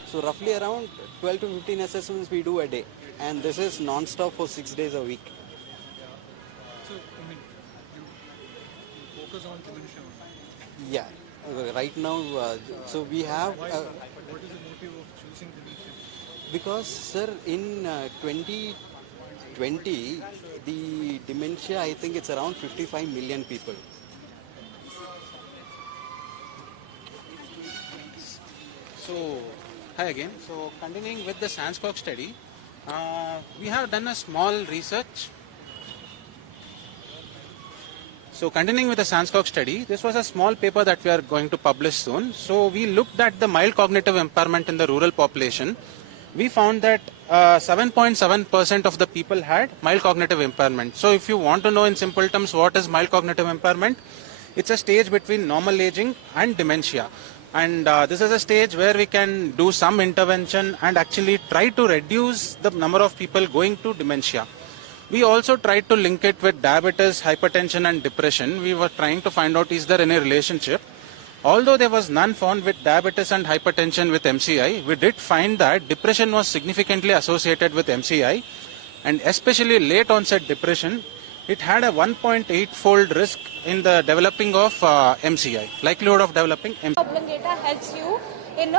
So roughly around 12 to 15 assessments we do a day. And this is non-stop for 6 days a week. So, you focus on dementia? Yeah. Right now, so we have... What is the motive of choosing dementia? Because, sir, in 2020, the dementia, I think it's around 55 million people. So, hi again. So, continuing with the SANSCOG study, we have done a small research. So, continuing with the SANSCOG study, this was a small paper that we are going to publish soon. So, we looked at the mild cognitive impairment in the rural population. We found that 7.7% of the people had mild cognitive impairment. So, if you want to know in simple terms what is mild cognitive impairment, it's a stage between normal aging and dementia. And this is a stage where we can do some intervention and actually try to reduce the number of people going to dementia. We also tried to link it with diabetes, hypertension and depression. We were trying to find out is there any relationship. Although there was none found with diabetes and hypertension with MCI, we did find that depression was significantly associated with MCI, and especially late onset depression, it had a 1.8-fold risk in the developing of MCI, likelihood of developing MCI. Problem data helps you in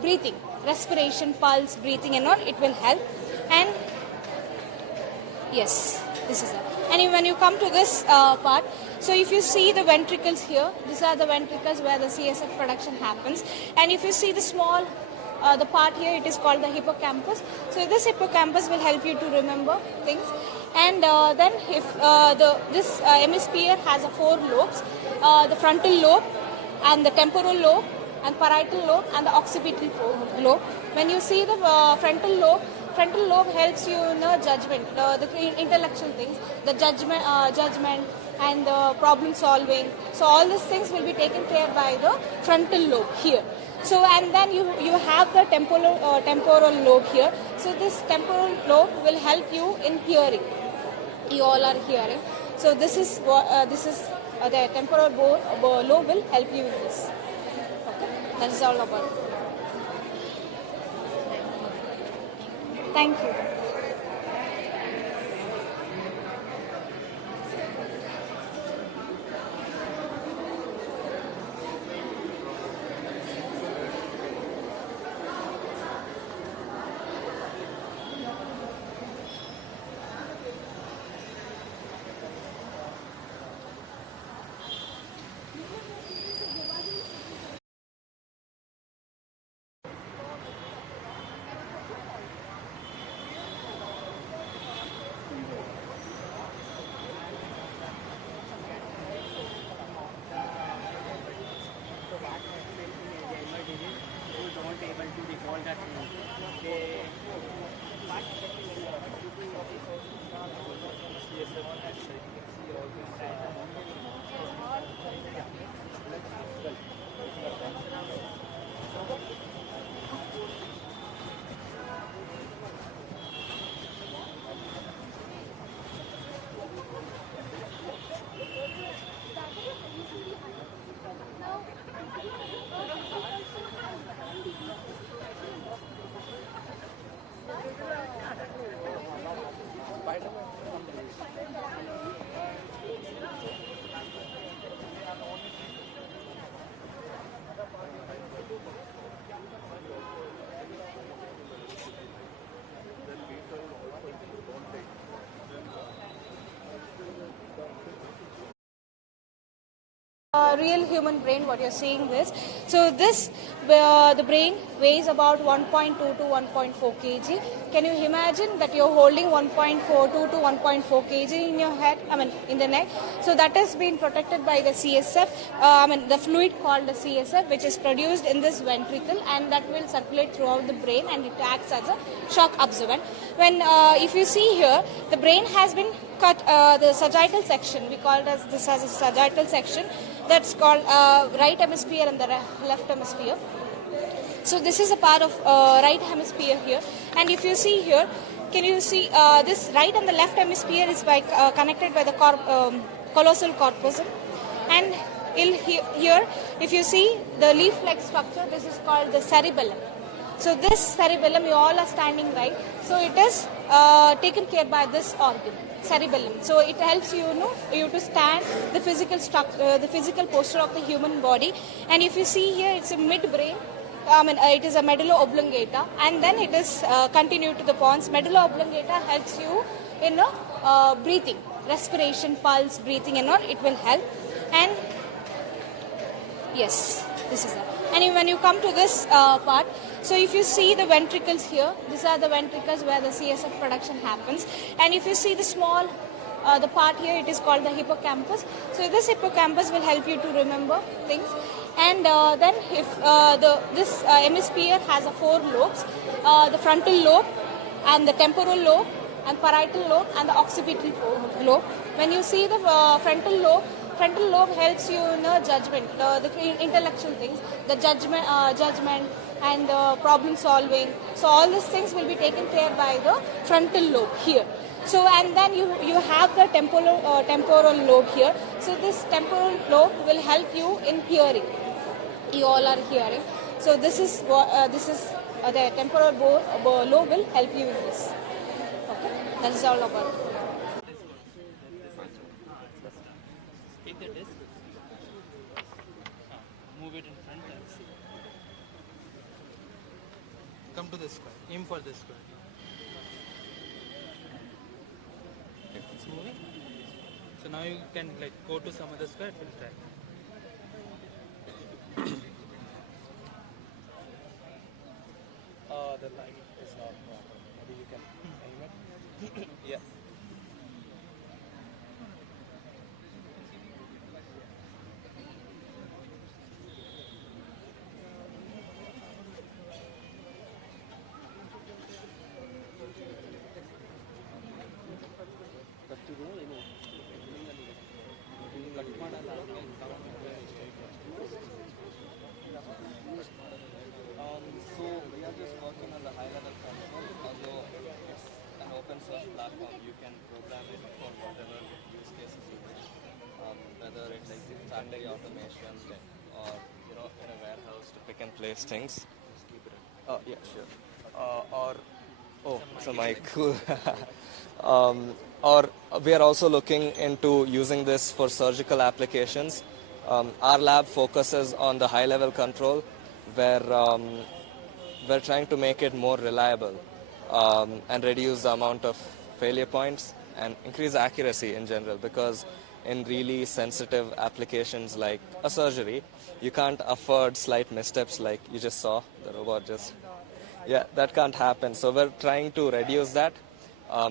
breathing, respiration, pulse, breathing and all, it will help. And yes, this is it. And when you come to this part, so if you see the ventricles here, these are the ventricles where the CSF production happens. And if you see the small, the part here, it is called the hippocampus. So this hippocampus will help you to remember things. And then if this hemisphere has 4 lobes, the frontal lobe and the temporal lobe and parietal lobe and the occipital lobe. When you see the frontal lobe helps you in judgment, the intellectual things, the judgment and the problem solving. So all these things will be taken care by the frontal lobe here. So and then you have the temporal lobe here. So this temporal lobe will help you in hearing. You all are hearing. So this is the temporal lobe will help you in this. Okay, that is all about it. Thank you. real human brain, what you're seeing this. So this, the brain weighs about 1.2 to 1.4 kg. Can you imagine that you're holding 1.42 to 1.4 kg in your head, in the neck? So that has been protected by the CSF, the fluid called the CSF, which is produced in this ventricle, and that will circulate throughout the brain, and it acts as a shock absorbent. When, if you see here, the brain has been cut, the sagittal section, we call this as a sagittal section, that's called right hemisphere and the left hemisphere. So this is a part of right hemisphere here, and if you see here, can you see this right and the left hemisphere is connected by the callosal corpuscle, and here if you see the leaf-like structure, this is called the cerebellum. So this cerebellum, you all are standing right, so it is taken care by this organ, cerebellum. So it helps you to stand, the physical structure, the physical posture of the human body. And if you see here, it's a midbrain. It is a medulla oblongata, and then it is continued to the pons. Medulla oblongata helps you in breathing, respiration, pulse, breathing, and all. It will help. And yes, this is that. And when you come to this part, so if you see the ventricles here, these are the ventricles where the CSF production happens. And if you see the small, the part here, it is called the hippocampus. So this hippocampus will help you to remember things. And then if this hemisphere has 4 lobes, the frontal lobe and the temporal lobe and parietal lobe and the occipital lobe. When you see the frontal lobe helps you in judgment, the intellectual things, the judgment and problem solving. So all these things will be taken care by the frontal lobe here. So and then you have the temporal lobe here. So this temporal lobe will help you in hearing. You all are hearing. So this is the temporal lobe will help you in this. Okay, that is all about it. Take the disc, move it in front and see. Come to this square, aim for this square. It's moving. So now you can go to some other square, it will try. The light is not proper. Maybe you can aim it. Yeah. So we are just working on the high-level control. Although it's an open-source platform, you can program it for whatever use cases you wish. Whether it's factory automation or in a warehouse to pick and place things. Oh yeah, sure. It's a mic. Cool. Or we are also looking into using this for surgical applications. Our lab focuses on the high-level control, where we're trying to make it more reliable and reduce the amount of failure points and increase accuracy in general, because in really sensitive applications like a surgery, you can't afford slight missteps like you just saw, the robot just, that can't happen. So we're trying to reduce that.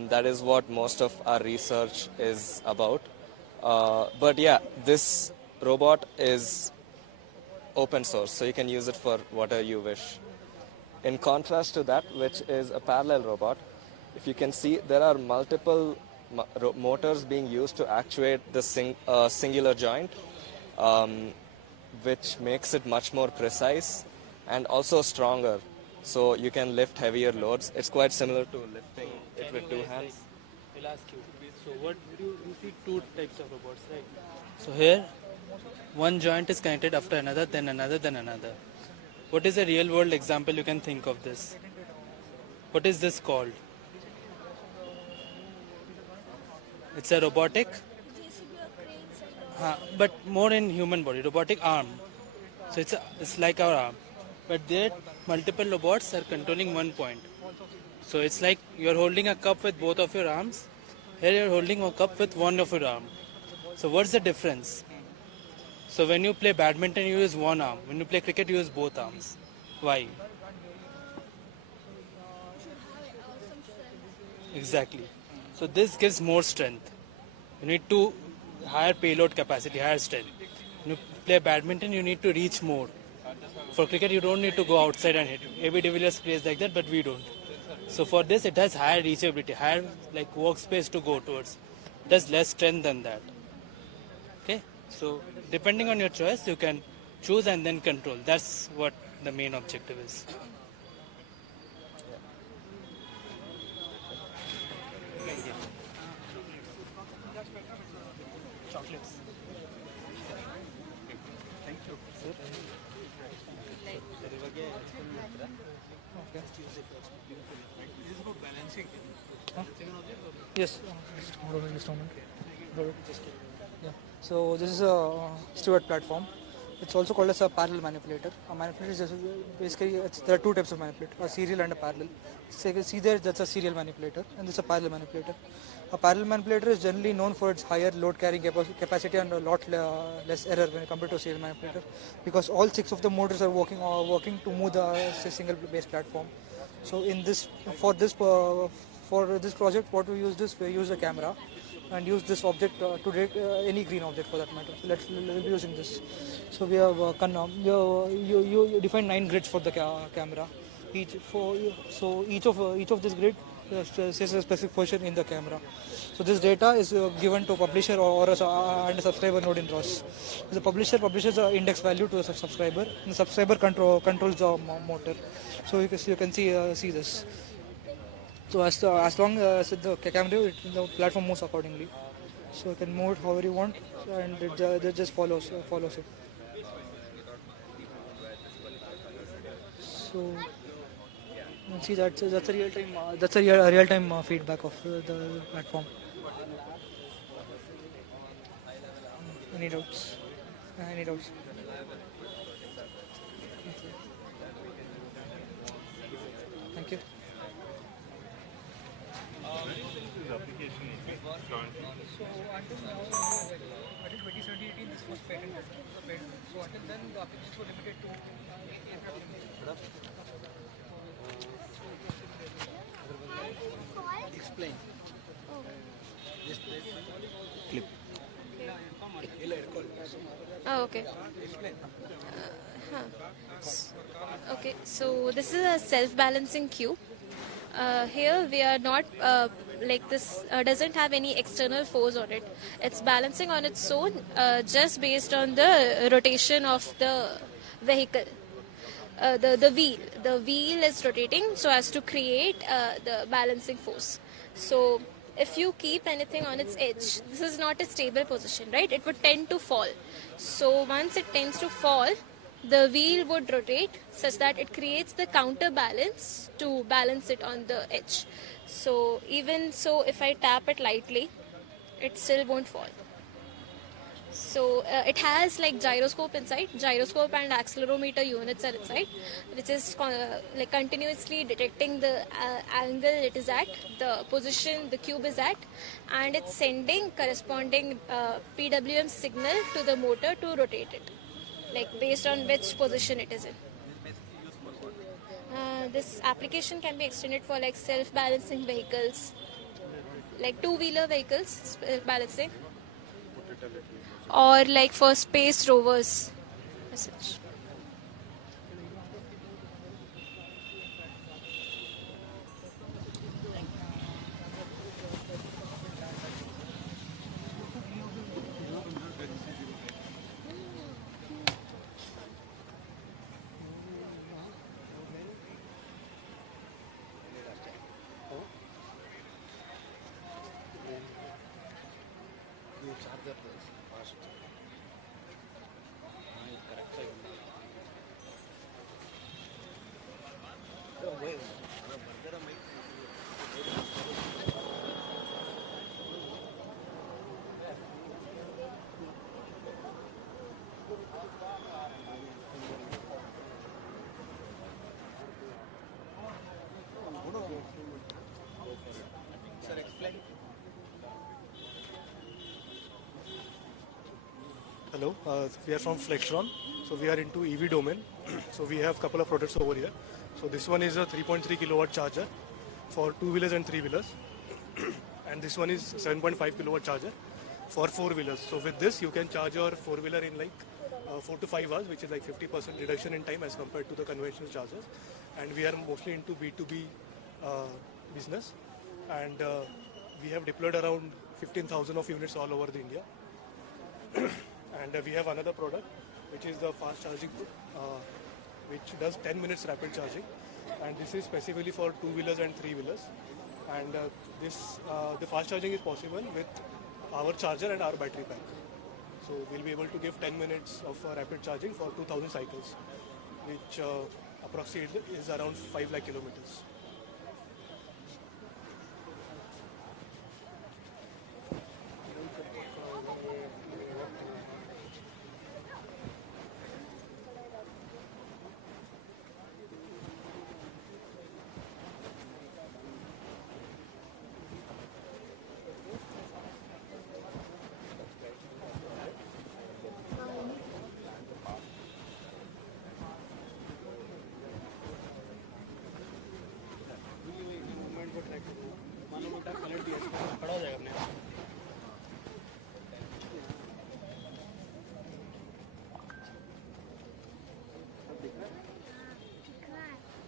That is what most of our research is about. But yeah, this robot is open source, so you can use it for whatever you wish. In contrast to that, which is a parallel robot, if you can see, there are multiple motors being used to actuate the singular joint, which makes it much more precise and also stronger. So you can lift heavier loads. It's quite similar to lifting it with 2 hands. I'll ask you. So what you see 2 types of robots, right? So here, one joint is connected after another, then another, then another. What is a real world example you can think of this? What is this called? It's a robotic, but more in human body, robotic arm. So it's like our arm, but there multiple robots are controlling one point. So it's like you're holding a cup with both of your arms. Here you're holding a cup with one of your arms. So what's the difference? So when you play badminton, you use one arm. When you play cricket, you use both arms. Why? Exactly. So this gives more strength. You need to higher payload capacity, higher strength. When you play badminton, you need to reach more. For cricket, you don't need to go outside and hit. AB de Villiers plays like that, but we don't. So for this, it has higher reachability, higher like workspace to go towards. It has less strength than that. Okay. So depending on your choice, you can choose and then control. That's what the main objective is. Chocolates. Thank you. Yes. Yeah. So this is a Stewart platform. It's also called as a parallel manipulator. A manipulator is just basically there are two types of manipulator: a serial and a parallel. So you can see there, that's a serial manipulator, and this is a parallel manipulator. A parallel manipulator is generally known for its higher load carrying capacity and a lot less error when compared to a serial manipulator, because all 6 of the motors are working to move the single base platform. So in this for this project, what we use a camera and use this object to detect any green object for that matter. So we'll be using this. So we have you define 9 grids for the camera. Each of this grid says a specific position in the camera. So this data is given to publisher or and a subscriber node in ROS. The publisher publishes the index value to the subscriber, and the subscriber controls the motor. So you can see this. So as long as the camera, the platform moves accordingly. So you can move it however you want, and it just follows it. So you can see that's a real time feedback of the platform. Any doubts? Any doubts? Thank you. So until now, until 2017-18, this was patented. So until then, the applications were limited to Explain. This clip. Oh, okay. Okay, so this is a self-balancing cube. Here we are not like this doesn't have any external force on it. It's balancing on its own just based on the rotation of the vehicle. The wheel is rotating so as to create the balancing force. So if you keep anything on its edge, this is not a stable position, right? It would tend to fall. So once it tends to fall, the wheel would rotate such that it creates the counterbalance to balance it on the edge. So even so, if I tap it lightly, it still won't fall. So it has like gyroscope inside. Gyroscope and accelerometer units are inside, which is like continuously detecting the angle it is at, the position the cube is at, and it's sending corresponding PWM signal to the motor to rotate it, like based on which position it is in. This application can be extended for like self-balancing vehicles, like two-wheeler vehicles balancing, or like for space rovers as such. Sir, explain. Hello, we are from Flextron. So we are into EV domain. So we have a couple of products over here. So this one is a 3.3 kilowatt charger for 2-wheelers and 3-wheelers. And this one is 7.5 kilowatt charger for 4-wheelers. So with this you can charge your 4-wheeler in like 4 to 5 hours, which is like 50% reduction in time as compared to the conventional chargers. And we are mostly into B2B business. And we have deployed around 15,000 of units all over the India. And we have another product which is the fast charging, which does 10 minutes rapid charging, and this is specifically for 2-wheelers and 3-wheelers. And the fast charging is possible with our charger and our battery pack. So we'll be able to give 10 minutes of rapid charging for 2,000 cycles, which approximately is around 5 lakh kilometers.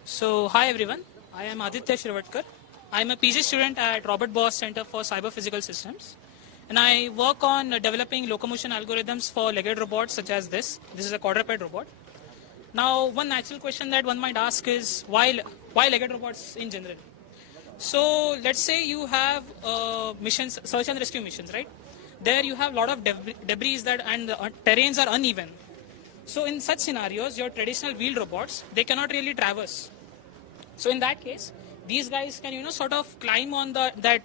So, hi everyone, I am Aditya Shrivatkar. I am a PG student at Robert Bosch Center for Cyber Physical Systems. And I work on developing locomotion algorithms for legged robots such as this. This is a quadruped robot. Now, one natural question that one might ask is, why legged robots in general? So, let's say you have missions, search and rescue missions, right? There you have a lot of debris and terrains are uneven. So, in such scenarios, your traditional wheeled robots, they cannot really traverse. So in that case, these guys can, sort of climb on that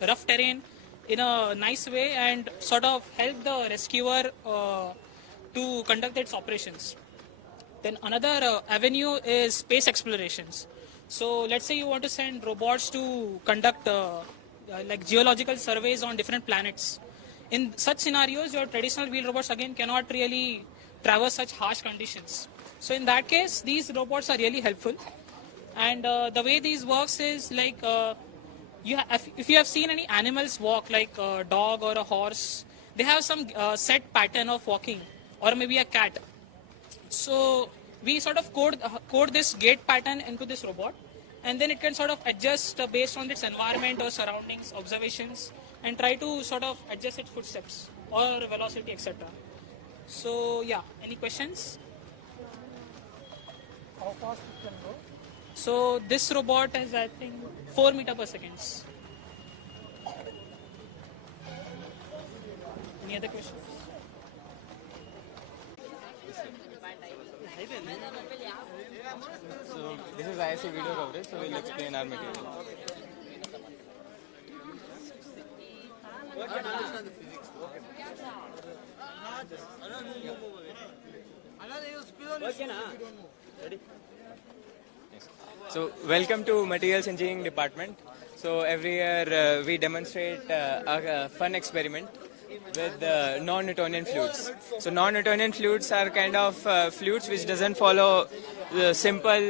rough terrain in a nice way and sort of help the rescuer to conduct its operations. Then another avenue is space explorations. So let's say you want to send robots to conduct like geological surveys on different planets. In such scenarios, your traditional wheel robots again cannot really traverse such harsh conditions. So in that case, these robots are really helpful. And the way these works is like, if you have seen any animals walk, like a dog or a horse, they have some set pattern of walking, or maybe a cat. So we sort of code this gait pattern into this robot, and then it can sort of adjust based on its environment or surroundings, observations, and try to sort of adjust its footsteps or velocity, etc. So yeah, any questions? How fast it can go? So this robot is, I think, 4 meters per second. Any other questions? So this is ISA video coverage, so we'll explain our material. So welcome to Materials Engineering Department. So every year we demonstrate a fun experiment with non-Newtonian fluids. So non-Newtonian fluids are kind of fluids which doesn't follow the simple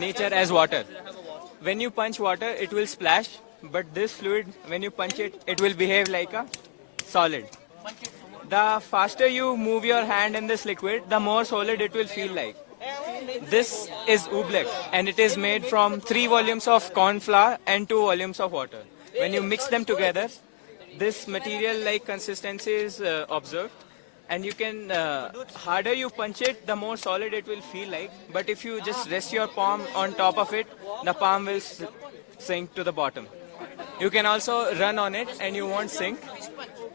nature as water. When you punch water, it will splash, but this fluid, when you punch it, it will behave like a solid. The faster you move your hand in this liquid, the more solid it will feel like. This is oobleck, and it is made from 3 volumes of corn flour and 2 volumes of water. When you mix them together, this material-like consistency is observed, and you can, harder you punch it, the more solid it will feel like. But if you just rest your palm on top of it, the palm will sink to the bottom. You can also run on it and you won't sink.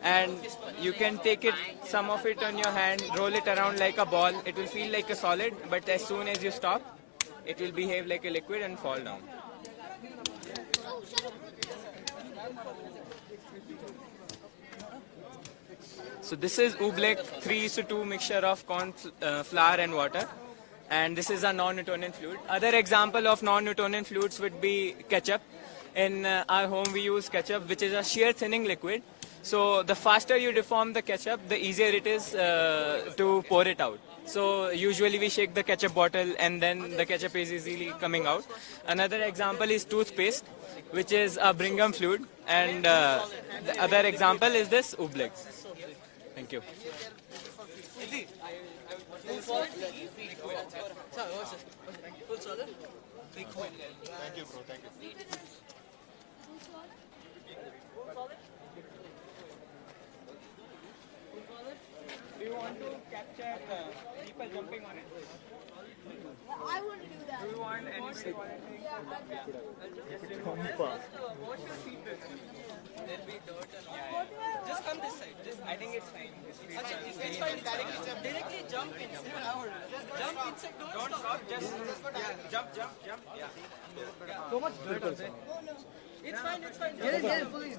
And you can take it, some of it on your hand, roll it around like a ball. It will feel like a solid, but as soon as you stop, it will behave like a liquid and fall down. So this is oobleck 3:2 mixture of corn flour and water. And this is a non-Newtonian fluid. Other example of non-Newtonian fluids would be ketchup. In our home we use ketchup, which is a shear thinning liquid. So the faster you deform the ketchup, the easier it is to pour it out. So usually we shake the ketchup bottle and then the ketchup is easily coming out. Another example is toothpaste, which is a Brigham fluid, and the other example is this oobleck. Thank you. Thank you, bro. Thank you. Do you want to capture people jumping on it? I want to do that. Do you want anybody volunteering? Just come this side. I think it's fine. It's fine. Directly jump in. Jump inside. Don't stop. Just jump. Yeah. So much dirt on it. It's fine. Get it, please.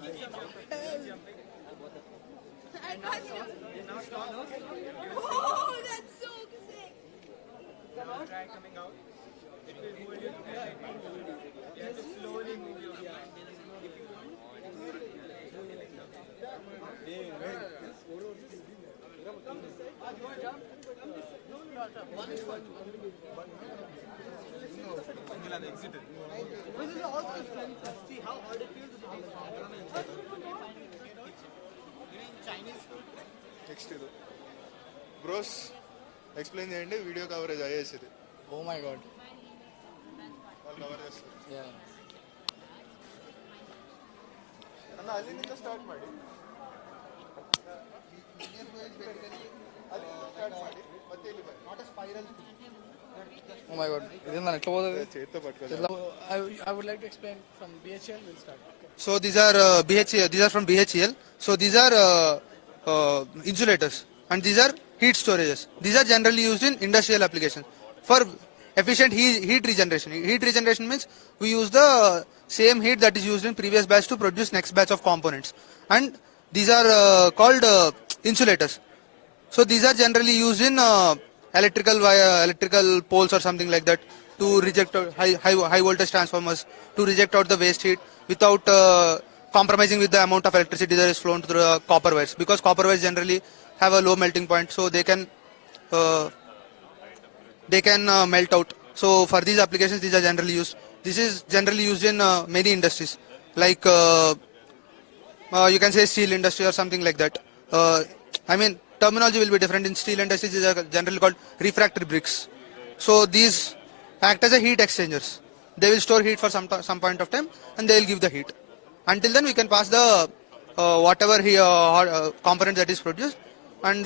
Now stop. Oh, that's so sick. Now try coming out. It will hold you. You have to slowly move your hand. Next ఇది bros explain చేయండి video coverage అయ్యేసింది Oh my god. వాళ్ళు cover చేస్తారు Yeah. ಅಣ್ಣ ಅಲ್ಲಿಂದ start ಮಾಡಿ ಅಲ್ಲಿಂದ start ಮಾಡಿ ಮತ್ತೆ ಇಲ್ಲಿ ಬನ್ನಿ not A spiral Oh my god. ಇದನ್ನ ಎಟ್లా ಹೋದది? చేత్తో పట్టుకోవాలి I would like to explain from BHL. We'll start. Okay. So these are BHEL. These are from BHEL. So these are insulators, and these are heat storages. These are generally used in industrial applications for efficient heat regeneration. Heat regeneration means we use the same heat that is used in previous batch to produce next batch of components, and these are called insulators. So these are generally used in electrical poles or something like that to reject high voltage transformers, to reject out the waste heat without compromising with the amount of electricity that is flown through the copper wires, because copper wires generally have a low melting point, so they can melt out. So for these applications, these are generally used. This is generally used in many industries, like you can say steel industry or something like that. I mean, terminology will be different. In steel industries, these are generally called refractory bricks. So these act as a heat exchangers. They will store heat for some point of time, and they will give the heat. Until then, we can pass the whatever component that is produced, and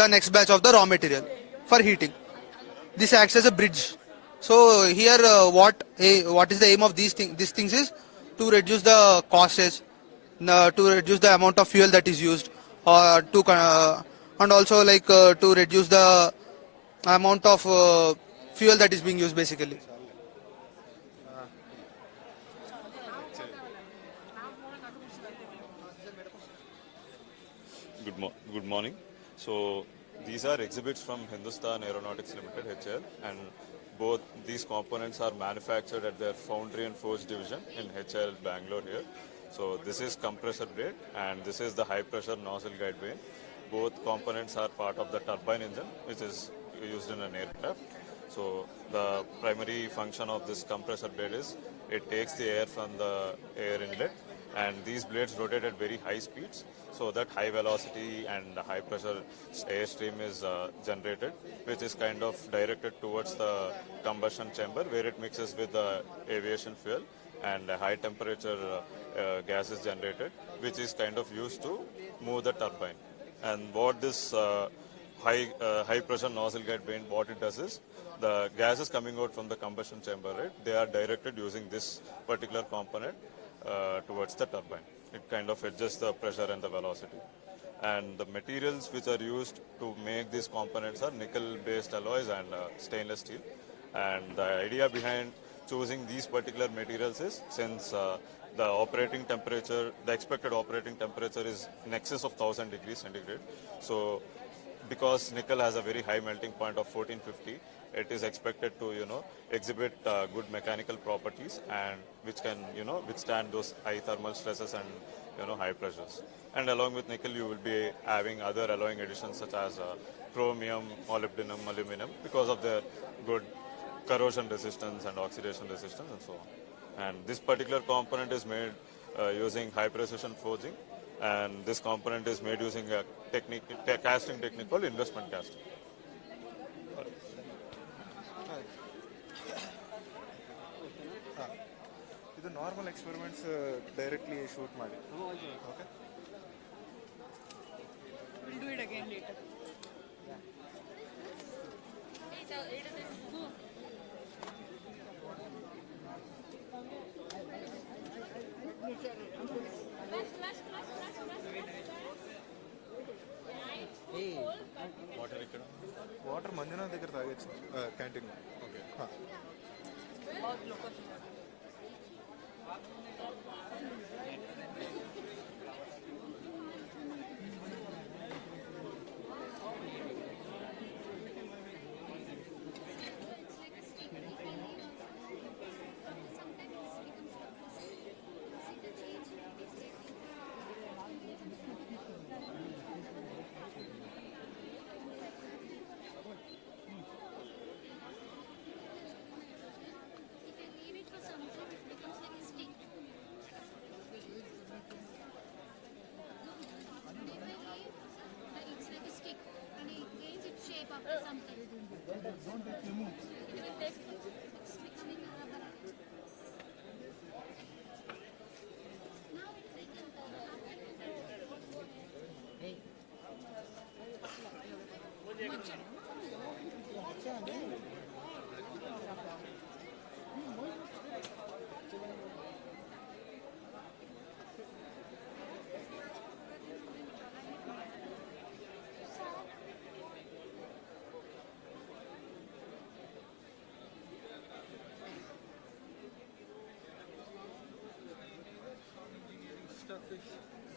the next batch of the raw material for heating. This acts as a bridge. So here, what is the aim of these things is to reduce the costage, to reduce the amount of fuel that is used, or and also like to reduce the amount of fuel that is being used basically. Good morning. So these are exhibits from Hindustan Aeronautics Limited, HAL, and both these components are manufactured at their foundry and forge division in HAL Bangalore here. So this is compressor blade and this is the high pressure nozzle guide vane. Both components are part of the turbine engine, which is used in an aircraft. So the primary function of this compressor blade is it takes the air from the air inlet, and these blades rotate at very high speeds, so that high velocity and high pressure airstream is generated, which is kind of directed towards the combustion chamber where it mixes with the aviation fuel, and a high temperature gas is generated, which is kind of used to move the turbine. And what this high pressure nozzle guide vane, what it does is the gases coming out from the combustion chamber, right? They are directed using this particular component towards the turbine. It kind of adjusts the pressure and the velocity. And the materials which are used to make these components are nickel-based alloys and stainless steel. And the idea behind choosing these particular materials is since the operating temperature, the expected operating temperature is in excess of 1000 degrees centigrade. So because nickel has a very high melting point of 1450, it is expected to, exhibit good mechanical properties and which can, withstand those high thermal stresses and, high pressures. And along with nickel, you will be having other alloying additions such as chromium, molybdenum, aluminum, because of their good corrosion resistance and oxidation resistance and so on. And this particular component is made using high precision forging, and this component is made using a casting technique called investment casting. ಇದು normal experiments directly shoot ಮಾಡಿ okay We'll do it again later. Water Manjunath దగ్గర తాగొచ్చు canteen okay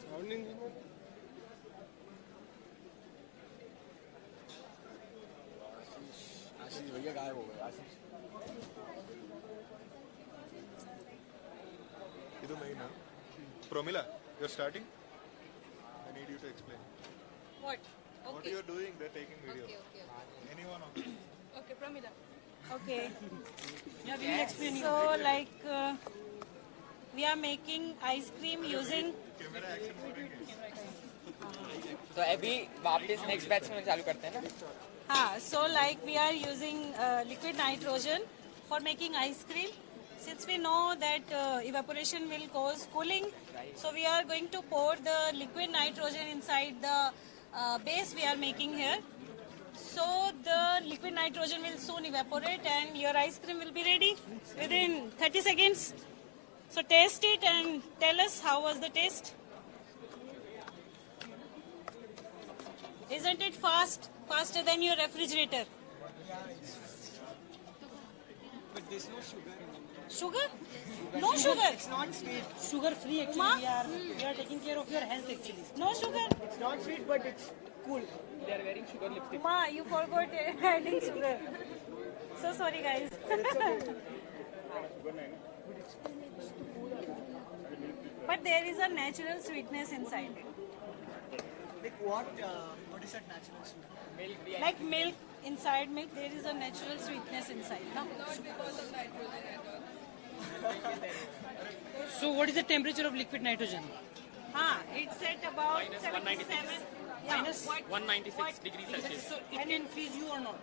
Sounding आशीष भैया गायब हो गए आशीष ಇದು ಮೈನ್ Pramila you are starting I need you to explain What? What you are doing they taking video anyone of Okay, Pramila. Okay. Yeah, we will explain you. So, like, we are making ice cream using. तो अभी वापस next batch में चालू करते हैं ना. हाँ. So, like, we are using liquid nitrogen for making ice cream. Since we know that evaporation will cause cooling, so we are going to pour the liquid nitrogen inside the base we are making here. So the liquid nitrogen will soon evaporate and your ice cream will be ready within 30 seconds. So taste it and tell us how was the taste. Isn't it faster than your refrigerator? But there's no sugar. Sugar? No sugar. It's not sweet. Sugar free actually. We are taking care of your health actually. No sugar. It's not sweet, but it's cool. They are wearing sugar lipstick. Ma, you forgot adding sugar. So sorry, guys. But there is a natural sweetness inside it. Like what? What is that natural sweet? Milk. Like milk, inside milk, there is a natural sweetness inside. No? So what is the temperature of liquid nitrogen? It's at about Minus 77. 196. Minus 196 degrees Celsius. So it can freeze you or not?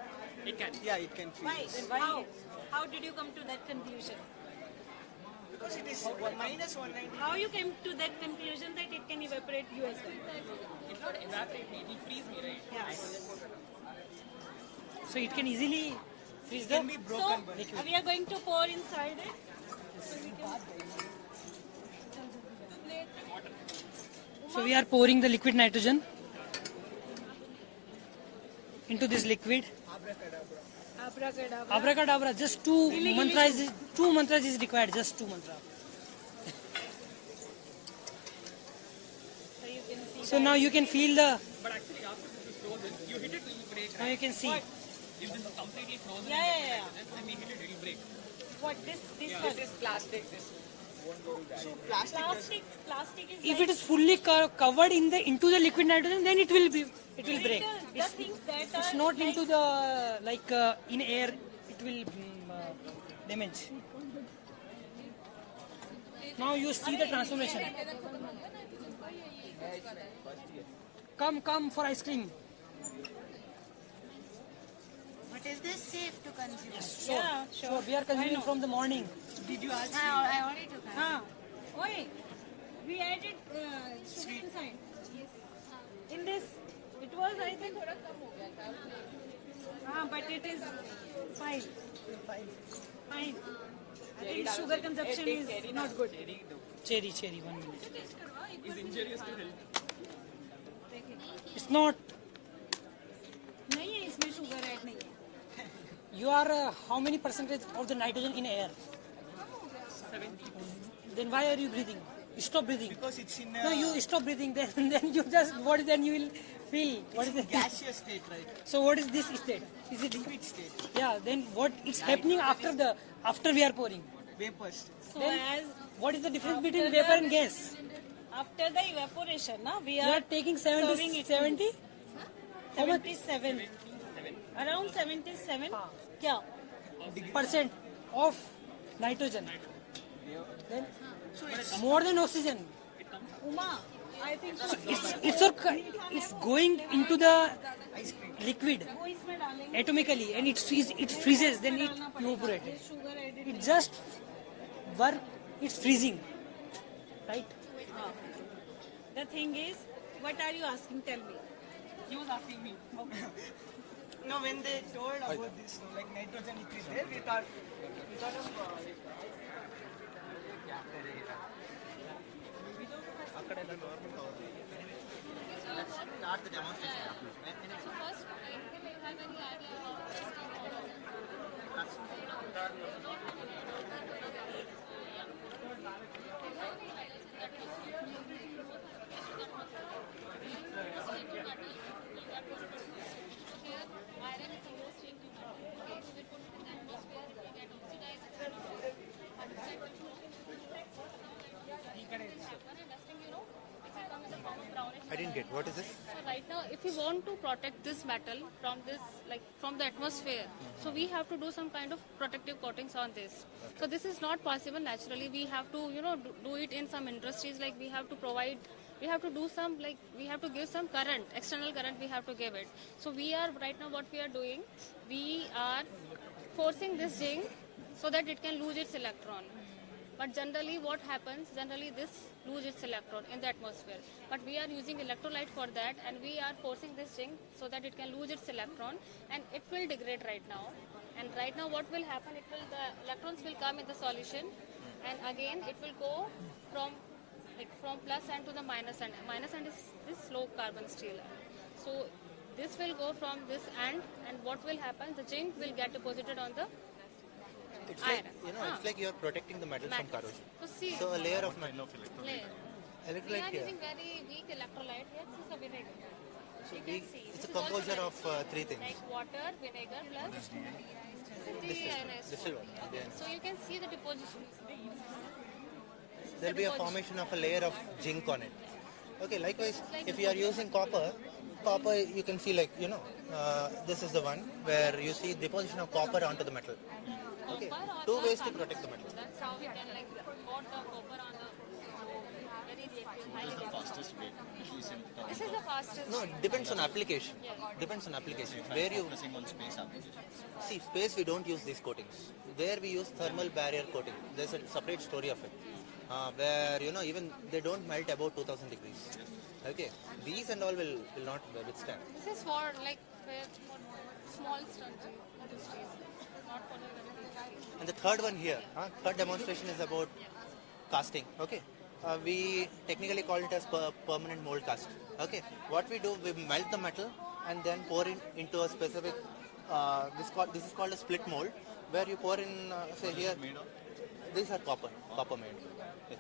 It can. Yeah, it can freeze. Why? How did you come to that conclusion? Because it is minus 190. How you came to that conclusion that it can evaporate you as well? It not evaporate me, it will freeze me, right? Yes. So it can easily freeze So, them. we are going to pour inside it. So we are pouring the liquid nitrogen into this liquid. Abracadabra. Abracadabra. Just two mantras is required. Just two mantras. So you can see So now you can feel the. You hit it, it will break. Now you can see. If this is completely frozen, Yeah. then we hit it, it will break. What this This is plastic. This won't go to that. So Plastic is. If it is fully covered into the liquid nitrogen, then it will break. It's not into the in air. It will damage. Now you see the transformation. Come for ice cream. But is this safe to consume? Sure. We are consuming from the morning. Did you ask? I already took it. Oi, we added sugar inside. In this, it was I think. But it is fine. Fine. I think sugar consumption is not good. Cherry, 1 minute. Is injurious to health. It's not. नहीं है इसमें sugar add नहीं है. You are how many percentage of the nitrogen in air? 70. Then why are you breathing? You stop breathing. Because it's in No, you stop breathing. Then you just then you will feel what is the gaseous state, right? So what is this state? Is it Liquid state. Yeah. Then what is happening after we are pouring? Vapors. So Then as what is the difference between vapor and gas? after the evaporation, we You are are taking serving it 70? How much? 77. Around 77. क्या? Percent of nitrogen. Then more than oxygen. Uma, I think so. It's going into the liquid वो इसमें डालेंगे. atomically and it freezes, then it evaporates. Sugar added. It just it's freezing, right? The thing is, what are you asking? Tell me. He was asking me. No, when they told about this, like nitrogen is there, we thought of let's start the demonstration. I didn't get. What is this? So right now, if you want to protect this metal from this, from the atmosphere, so we have to do some kind of protective coatings on this. So this is not possible naturally. We have to, do it in some industries. Like we have to provide, we have to do some, we have to give some current, external current. We have to give it. So we are right now, what we are doing, we are forcing this zinc so that it can lose its electron. But generally, what happens? Generally, this lose its electron in the atmosphere. But we are using electrolyte for that, and we are forcing this zinc so that it can lose its electron, and it will degrade right now. And right now, what will happen? The electrons will come in the solution, and again, it will go from plus end to the minus end. Minus end is this low carbon steel. So this will go from this end, and what will happen? The zinc will get deposited on the It's like, it's like you're protecting the metal from corrosion. So a layer of metal. Layer. We Electrolyte are here. using very weak electrolyte here. This is a vinegar. So You can see. it's This a is also composure very of three things. like water, vinegar plus deionized Distilled water. water. Yeah. So you can see the deposition. There'll be a formation of a layer of zinc on it. Okay, likewise, if you are using copper, you can see this is the one where you see deposition of copper onto the metal. Okay, two ways to protect the metal. That's how we can coat the copper on the very reactive high level. This is the fastest. No, it depends on application. Depends on application. Where you see space, we don't use these coatings. There we use thermal barrier coating. There's a separate story of it, where even they don't melt above 2000 degrees. Okay, these and all will not withstand. This is for for small industries, not for the And the third one here, third demonstration is about casting. Okay, we technically call it as permanent mold cast. Okay, what we do, we melt the metal and then pour it into a specific. This is called a split mold, where you pour in, say here, these are copper made. Okay.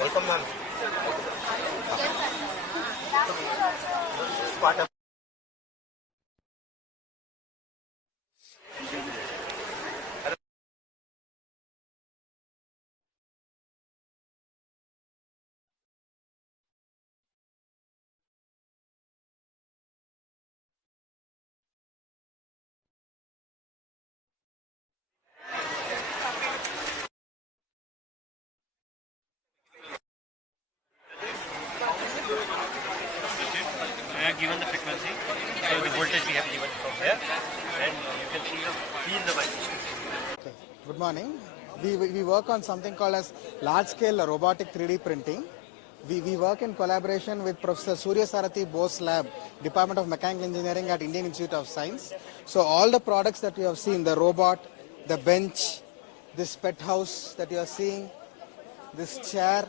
Welcome, ma'am. We have given the frequency, so the voltage we have given from here, and you can feel the vibration. Okay. Good morning. We work on something called as large-scale robotic 3D printing. We work in collaboration with Professor Surya Sarathi Bose Lab, Department of Mechanical Engineering at Indian Institute of Science. So all the products that you have seen, the robot, the bench, this pet house that you are seeing, this chair,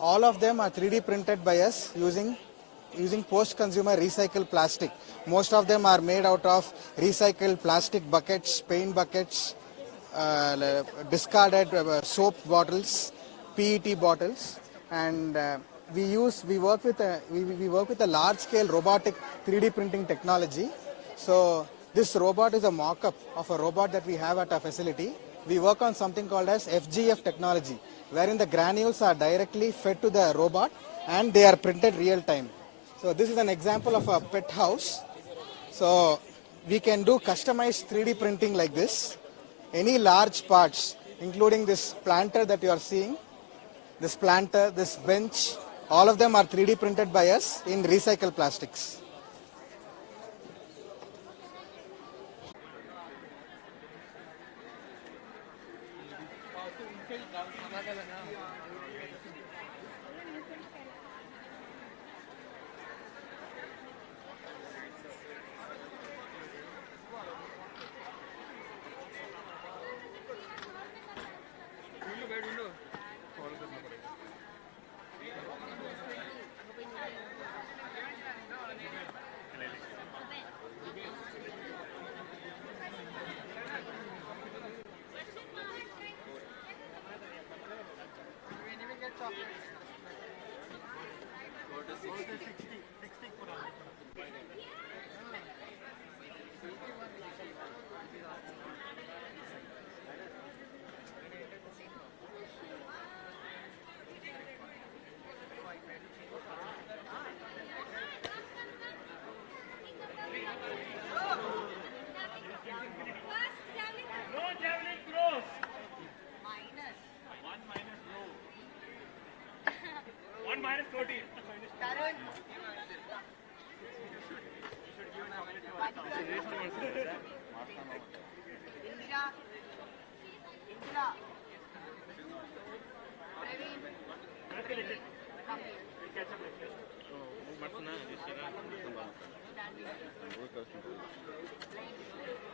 all of them are 3D printed by us using post-consumer recycled plastic. Most of them are made out of recycled plastic buckets, paint buckets, discarded soap bottles, PET bottles, and we work with a large-scale robotic 3D printing technology. So this robot is a mock-up of a robot that we have at our facility. We work on something called as FGF technology, wherein the granules are directly fed to the robot and they are printed real time. So this is an example of a pet house. So we can do customized 3D printing like this. Any large parts, including this planter that you are seeing, this planter, this bench, all of them are 3D printed by us in recycled plastics.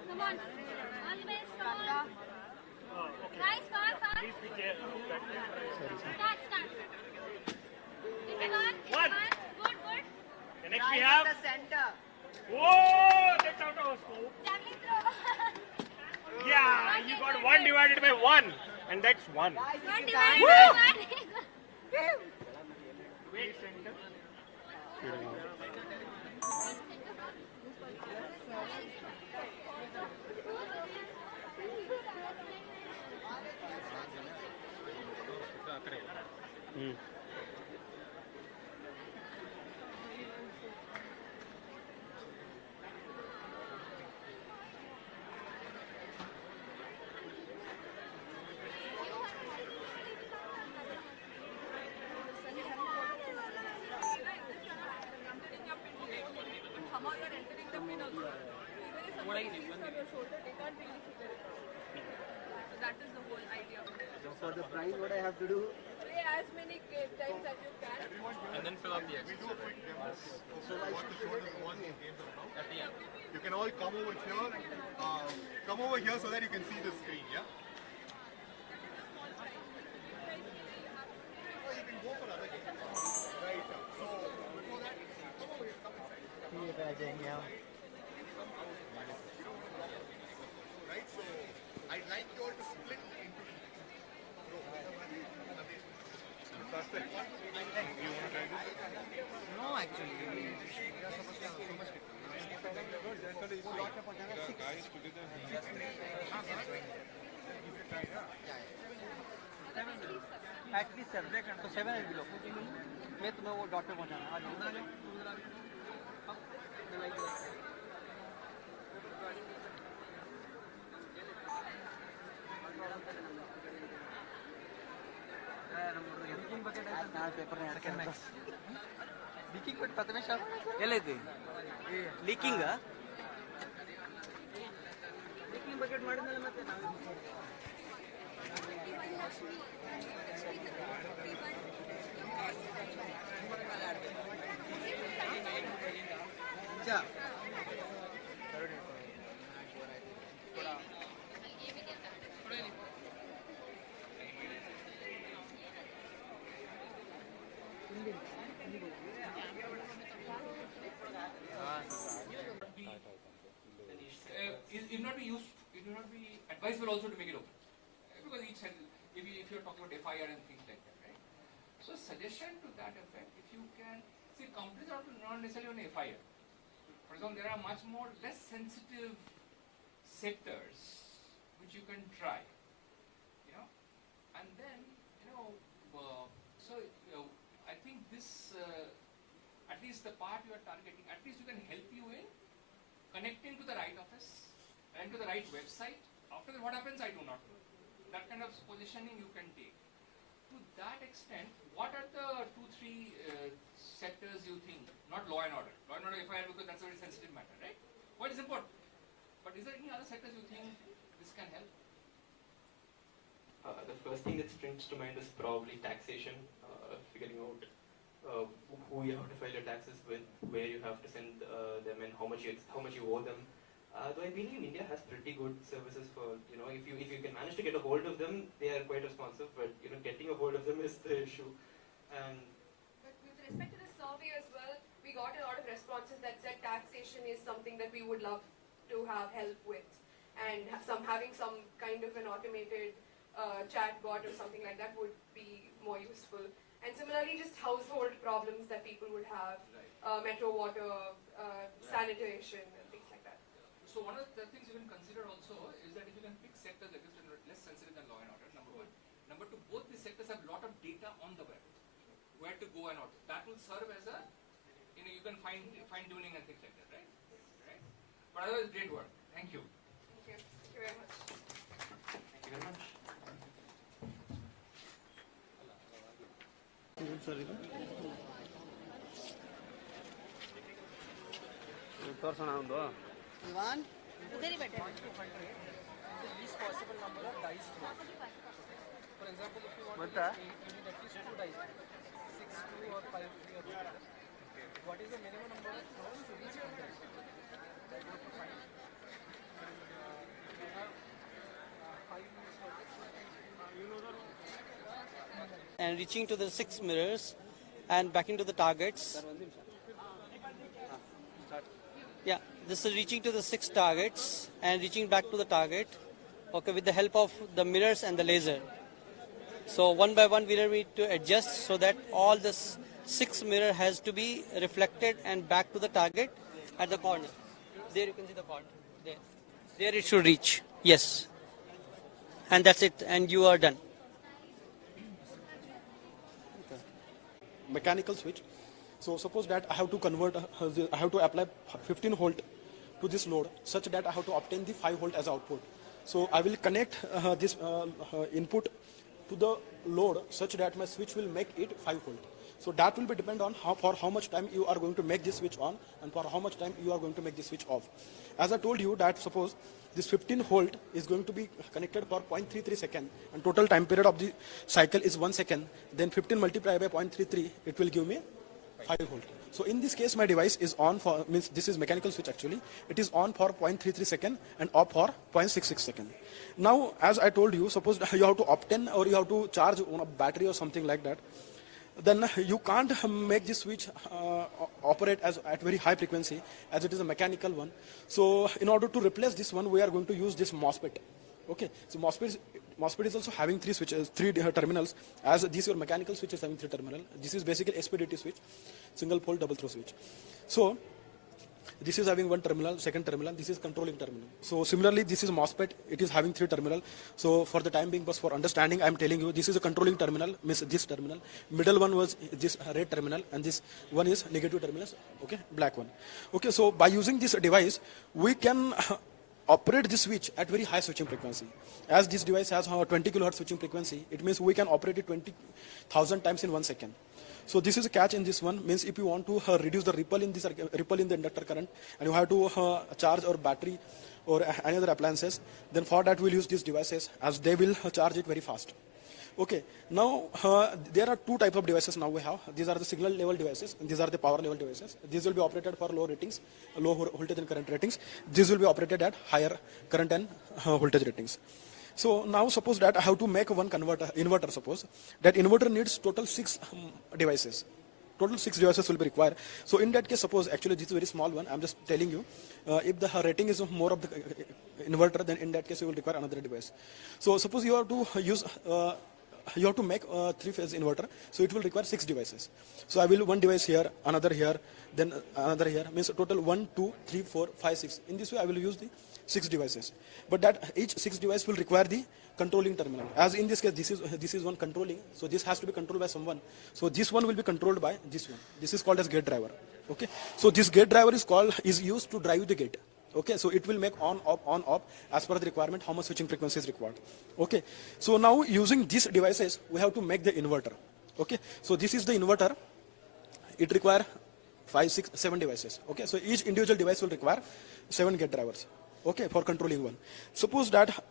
Come on. Always start. Guys, far. Please be careful. Start. One. Good. The next we have the center. Whoa! That's out of our scope. Javelin throw. Yeah, you got 1 divided by 1. And that's 1. 21. Wait, center. That is the whole idea. For the prize, what I have to do? Play as many times as you can. And then fill up the extra. So what the show is one games are now. At the end. You can all come over here. Come over here so that you can see the screen, yeah? Or you can go for other games. Right. So before that, come over here, come inside. Right, so I'd like you all to split into Faster. You want to try this? No, actually. We are supposed to have so much people. At least 7. So 7 is below. मैं तुम्हें वो dot पे पहुंचाना है। आज उधर आ जाओ। Leaking bucket है पेपर में ऐड करना लीकिंग बकेट पता में शायद ಎಲ್ಲಿದೆ ಲೀಕಿಂಗ್ ಲೀಕಿಂಗ್ ಬಕೆಟ್ ಮಾಡಿದ್ಮೇಲೆ ಮತ್ತೆ ನಾವು It will not be used. It will not be advisable also to make it open, because each has, if you're talking about FIR and things like that, right? So suggestion to that effect, if you can see, companies are not necessarily on FIR. For example, there are much more less sensitive sectors which you can try, and then I think this at least the part you are targeting, at least you can help you in connecting to the right office and to the right website. After that, what happens, I do not know. That kind of positioning you can take. To that extent, what are the 2-3 sectors you think, not law and order, FIR, because that's a very sensitive matter, right? What is important? But is there any other sectors you think this can help? The first thing that springs to mind is probably taxation, figuring out who you have to file your taxes with, where you have to send them, and how much you owe them. Though I believe India has pretty good services for, if you can manage to get a hold of them, they are quite responsive. But getting a hold of them is the issue. And But with respect to the survey as well, we got a lot of responses that said taxation is something that we would love to have help with, and having some kind of an automated chat bot or something like that would be more useful. And similarly, just household problems that people would have, metro water, sanitation, and things like that. So one of the things you can consider also is that if you can pick sectors like this that are less sensitive than law and order, number one. Number two, both these sectors have a lot of data on the web, where to go and out. That will serve as a, you can fine tuning and things like that, right? But otherwise, great work. Thank you. Thank you. Thank you very much. thank you very much. ತೋರ್ಸೋಣ ಒಂದು Ivan, उधर ही बैठे हैं. Least possible number of dice throws. For example, if you want What to get 8, you need at least 2 dice. 6, 2 or 5, 3 or 4. What is the minimum number of throws to reach 1 dice? That you have to find. And you have 5 minutes for this. and reaching to the 6 mirrors and backing to the targets. Yeah, this is reaching to the 6 targets and reaching back to the target, okay, with the help of the mirrors and the laser. So one by one we need to adjust so that all this 6 mirror has to be reflected and back to the target at the corner. There you can see the point. There it should reach. Yes. And that's it. And you are done. Mechanical switch. So suppose that I have to convert, I have to apply 15 volt to this load such that I have to obtain the 5 volt as output. So I will connect this input to the load such that my switch will make it 5 volt. So that will be depend on for how much time you are going to make this switch on and for how much time you are going to make this switch off. As I told you that suppose this 15 volt is going to be connected for 0.33 second and total time period of the cycle is 1 second, then 15 multiplied by 0.33, it will give me 5 volt. So in this case my device is on for, means this is mechanical switch actually, it is on for 0.33 second and off for 0.66 second. Now as I told you, suppose you have to obtain or you have to charge on a battery or something like that, then you can't make this switch operate at very high frequency as it is a mechanical one. So in order to replace this one, we are going to use this MOSFET. Okay, so MOSFET is also having three terminals, as this your mechanical switch is having 3 terminals. This is basically SPDT switch, single pole double throw switch. So this is having 1 terminal, second terminal, this is controlling terminal. So similarly, this is MOSFET, it is having 3 terminal. So for the time being, but for understanding, I am telling you, this is a controlling terminal, means this terminal. Middle one was this red terminal, and this one is negative terminal, okay, black one. Okay, so by using this device, we can operate this switch at very high switching frequency. As this device has 20 kilohertz switching frequency, it means we can operate it 20,000 times in 1 second. So this is a catch in this one, means if you want to reduce the ripple in the inductor current and you have to charge our battery or any other appliances, then for that we'll use these devices as they will charge it very fast. Okay, now there are 2 types of devices now we have. These are the signal level devices and these are the power level devices. These will be operated for low ratings, low voltage and current ratings. These will be operated at higher current and voltage ratings. So now suppose that I have to make one inverter, suppose that inverter needs total 6 devices. Total 6 devices will be required. So in that case, suppose actually this is a very small one, I'm just telling you, if the rating is more of the inverter, then in that case you will require another device. So suppose you have to use, you have to make a 3-phase inverter, so it will require 6 devices. So I will 1 device here, another here, then another here, means total 1, 2, 3, 4, 5, 6. In this way I will use the 6 devices. But that each 6 device will require the controlling terminal. As in this case, this is one controlling, so this has to be controlled by someone. So this one will be controlled by this one. This is called as gate driver. Okay. So this gate driver is used to drive the gate. Okay. So it will make on off as per the requirement how much switching frequency is required. Okay. So now using these devices, we have to make the inverter. Okay. So this is the inverter. It require 5, 6, 7 devices. Okay. So each individual device will require 7 gate drivers. Okay, for controlling one. Suppose that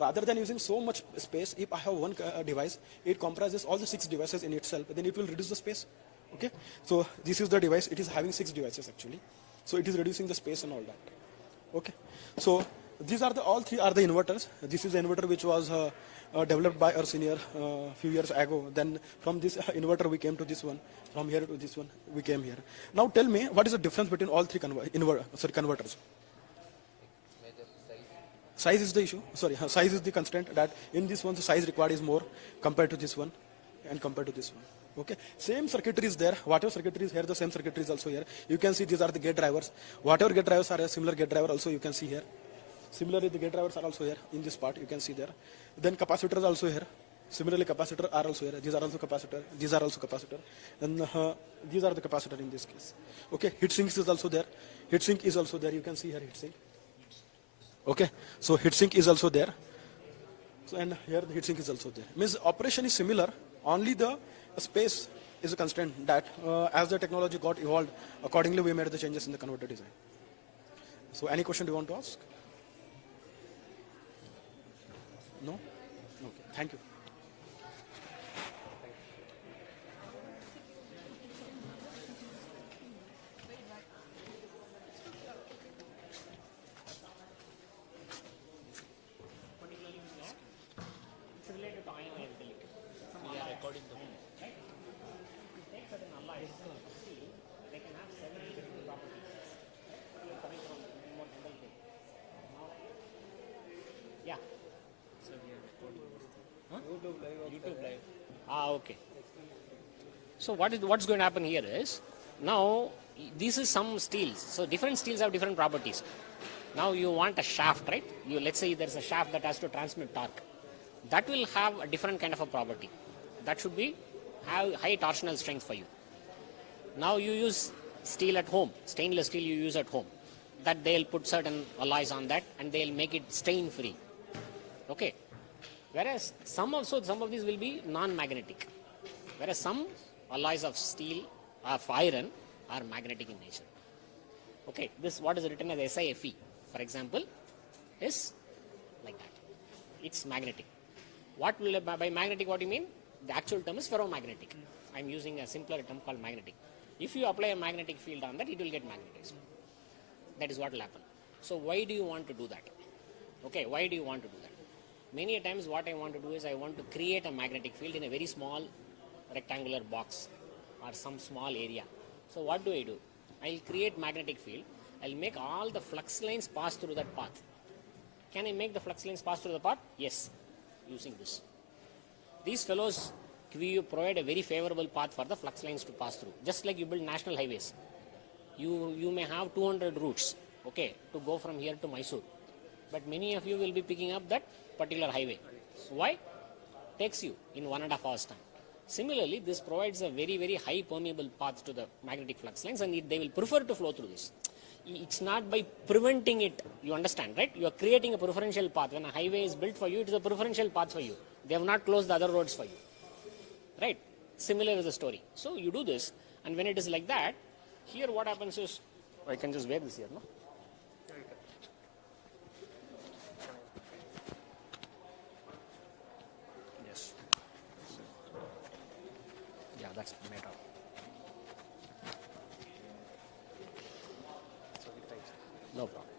rather than using so much space, if I have one device, it comprises all the 6 devices in itself, then it will reduce the space. Okay, so this is the device, it is having 6 devices actually. So it is reducing the space and all that. Okay, so these are all 3 are the inverters. This is the inverter which was developed by our senior few years ago. Then from this inverter we came to this one. From here to this one we came here. Now tell me, what is the difference between all 3 converters? Size is the issue. Sorry, size is the constraint. That in this one the size required is more compared to this one and compared to this one. Okay, same circuitry is there. Whatever circuitry is here, the same circuitry is also here. You can see these are the gate drivers. Whatever gate drivers are a similar gate driver also you can see here. Similarly, the gate drivers are also here in this part. You can see there. Then capacitors also here. Similarly, capacitors are also here. These are also capacitor. These are also capacitor. And these are the capacitor in this case. Okay, heat sinks is also there. Heat sink is also there. You can see here heat sink. Okay, so heatsink is also there. So and here the heatsink is also there. Means operation is similar, only the space is a constraint that as the technology got evolved, accordingly we made the changes in the converter design. So any question do you want to ask? No? Okay, thank you. YouTube Live. Okay. So what's going to happen here is, now this is some steels. So different steels have different properties. Now you want a shaft, right? Let's say there's a shaft that has to transmit torque. That will have a different kind of a property. That should have high torsional strength for you. Now you use steel at home, stainless steel you use at home. That they'll put certain alloys on that and they'll make it stain free. Okay. Whereas some of these will be non-magnetic. Whereas some alloys of steel, of iron, are magnetic in nature. Okay, this what is written as SiFe, for example, is like that. It's magnetic. What will by magnetic? What do you mean? The actual term is ferromagnetic. I'm using a simpler term called magnetic. If you apply a magnetic field on that, it will get magnetized. That is what will happen. So why do you want to do that? Okay, why do you want to do that? Many a times what I want to do is I want to create a magnetic field in a very small rectangular box or some small area. So what do? I'll create magnetic field. I'll make all the flux lines pass through that path. Can I make the flux lines pass through the path? Yes, using this. These fellows provide a very favorable path for the flux lines to pass through. Just like you build national highways. You may have 200 routes, okay, to go from here to Mysore. But many of you will be picking up that particular highway. Why? Takes you in 1.5 hours time. Similarly, this provides a very, very high permeable path to the magnetic flux lines, and they will prefer to flow through this. It's not by preventing it, you understand, right? You are creating a preferential path. When a highway is built for you, it is a preferential path for you. They have not closed the other roads for you, right? Similar is the story. So you do this, and when it is like that, here what happens is, I can just wear this here, no? Yes. Yeah, that's metal. No problem.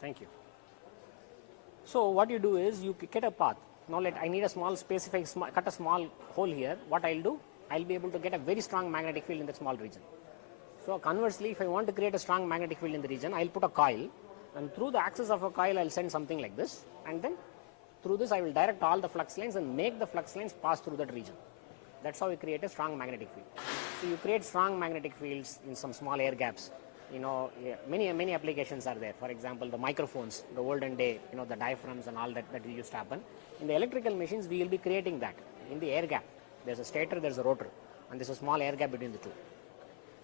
Thank you. So what you do is you get a path. Now I need a small specific, cut a small hole here. What I'll do, I'll be able to get a very strong magnetic field in that small region. So conversely, if I want to create a strong magnetic field in the region, I'll put a coil, and through the axis of a coil, I'll send something like this, and then through this, I will direct all the flux lines and make the flux lines pass through that region. That's how you create a strong magnetic field. So you create strong magnetic fields in some small air gaps. Many applications are there. For example, the microphones, the olden day, the diaphragms and all that used to happen. In the electrical machines, we will be creating that in the air gap. There's a stator, there's a rotor, and there's a small air gap between the two.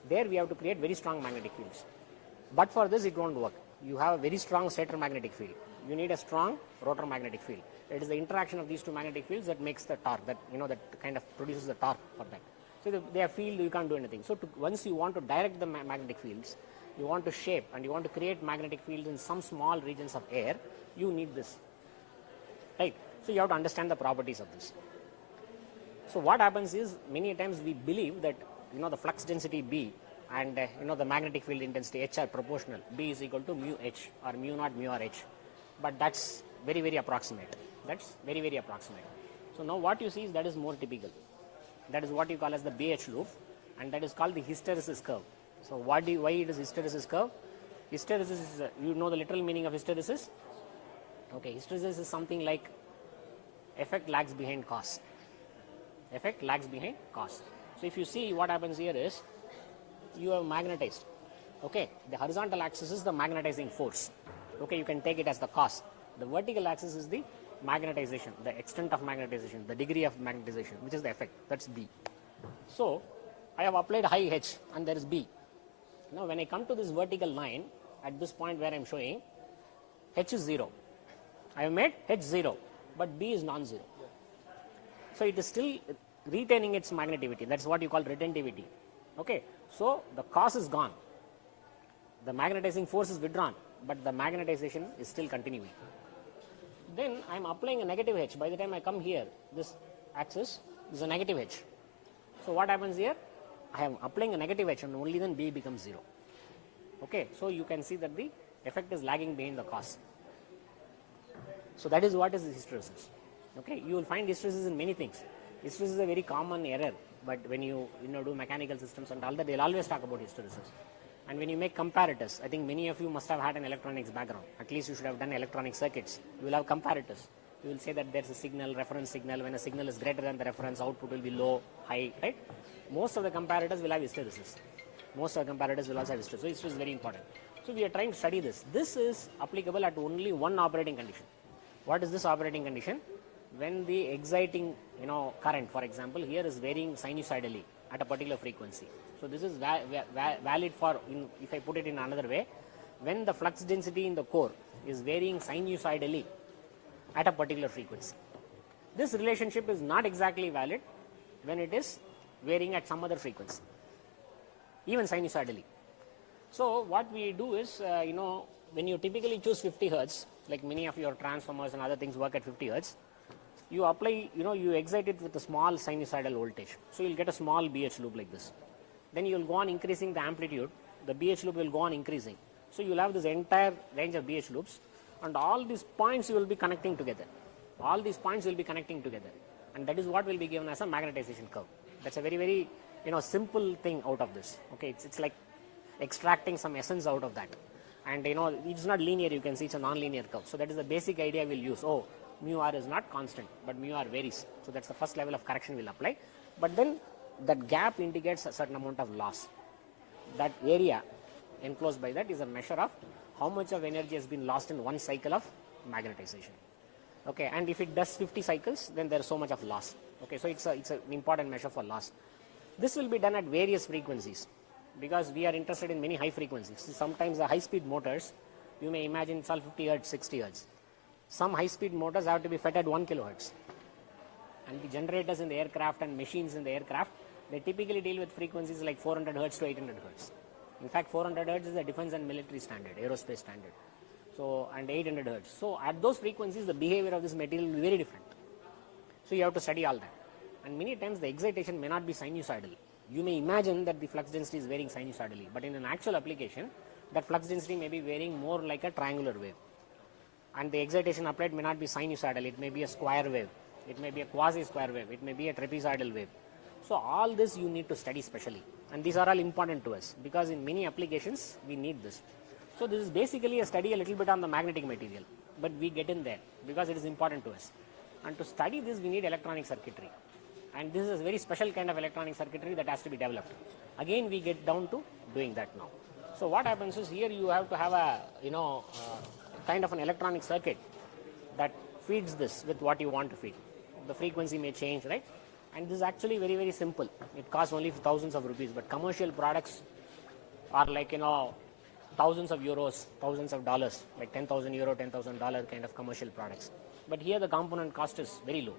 There we have to create very strong magnetic fields. But for this, it won't work. You have a very strong stator magnetic field. You need a strong rotor magnetic field. It is the interaction of these two magnetic fields that makes the torque, that kind of produces the torque for that. So they are field, you can't do anything. So once you want to direct the magnetic fields, you want to shape and you want to create magnetic fields in some small regions of air, you need this. Right? So you have to understand the properties of this. So what happens is, many times we believe that the flux density B and the magnetic field intensity H are proportional. B is equal to mu H or mu naught mu R H. But that's very, very approximate. That's very, very approximate. So now what you see is that is more typical. That is what you call as the BH loop, and that is called the hysteresis curve. So why it is hysteresis curve? Hysteresis is, you know the literal meaning of hysteresis? Okay, hysteresis is something like effect lags behind cause. Effect lags behind cause. So if you see, what happens here is, you are magnetized. Okay, the horizontal axis is the magnetizing force. Okay, you can take it as the cause. The vertical axis is the magnetization, the extent of magnetization, the degree of magnetization, which is the effect. That's B. So I have applied high H and there is B. Now when I come to this vertical line, at this point where I am showing, H is 0. I have made H 0, but B is non-zero. So it is still retaining its magnetivity. That's what you call retentivity. Okay, so the cause is gone. The magnetizing force is withdrawn, but the magnetization is still continuing. Then I am applying a negative H. By the time I come here, this axis is a negative H. So what happens here? I am applying a negative H, and only then B becomes 0. Okay, so you can see that the effect is lagging behind the cause. So that is what is hysteresis. Okay, you will find hysteresis in many things. Hysteresis is a very common error, but when you do mechanical systems and all that, they'll always talk about hysteresis. And when you make comparators, I think many of you must have had an electronics background. At least you should have done electronic circuits. You will have comparators. You will say that there's a signal, reference signal. When a signal is greater than the reference, output will be low, high, right? Most of the comparators will have hysteresis. Most of the comparators will also have hysteresis. So hysteresis is very important. So we are trying to study this. This is applicable at only one operating condition. What is this operating condition? When the exciting, current, for example, here is varying sinusoidally at a particular frequency. So this is valid for, if I put it in another way, when the flux density in the core is varying sinusoidally at a particular frequency. This relationship is not exactly valid when it is varying at some other frequency, even sinusoidally. So what we do is, when you typically choose 50 hertz, like many of your transformers and other things work at 50 hertz, you apply, you excite it with a small sinusoidal voltage. So you'll get a small BH loop like this. Then you'll go on increasing the amplitude. The BH loop will go on increasing. So you'll have this entire range of BH loops, and all these points you will be connecting together. All these points will be connecting together. And that is what will be given as a magnetization curve. That's a very, very, simple thing out of this. Okay, it's like extracting some essence out of that. And, it's not linear. You can see it's a non-linear curve. So that is the basic idea we'll use. Oh, mu r is not constant, but mu r varies. So that's the first level of correction we'll apply. But then that gap indicates a certain amount of loss. That area enclosed by that is a measure of how much of energy has been lost in one cycle of magnetization. Okay, and if it does 50 cycles, then there is so much of loss. Okay, so it's an important measure for loss. This will be done at various frequencies because we are interested in many high frequencies. Sometimes the high-speed motors, you may imagine it's all 50 hertz, 60 hertz. Some high-speed motors have to be fed at 1 kilohertz. And the generators in the aircraft and machines in the aircraft, they typically deal with frequencies like 400 hertz to 800 hertz. In fact, 400 hertz is the defense and military standard, aerospace standard. So, and 800 hertz. So, at those frequencies, the behavior of this material will be very different. So, you have to study all that. And many times, the excitation may not be sinusoidal. You may imagine that the flux density is varying sinusoidally, but in an actual application, that flux density may be varying more like a triangular wave. And the excitation applied may not be sinusoidal, it may be a square wave, it may be a quasi-square wave, it may be a trapezoidal wave. So all this you need to study specially, and these are all important to us because in many applications we need this. So this is basically a study a little bit on the magnetic material, but we get in there because it is important to us. And to study this we need electronic circuitry, and this is a very special kind of electronic circuitry that has to be developed. Again we get down to doing that now. So what happens is here you have to have a kind of an electronic circuit that feeds this with what you want to feed. The frequency may change, right? And this is actually very, very simple. It costs only thousands of rupees, but commercial products are like, thousands of euros, thousands of dollars, like 10,000 euro, $10,000 kind of commercial products. But here the component cost is very low.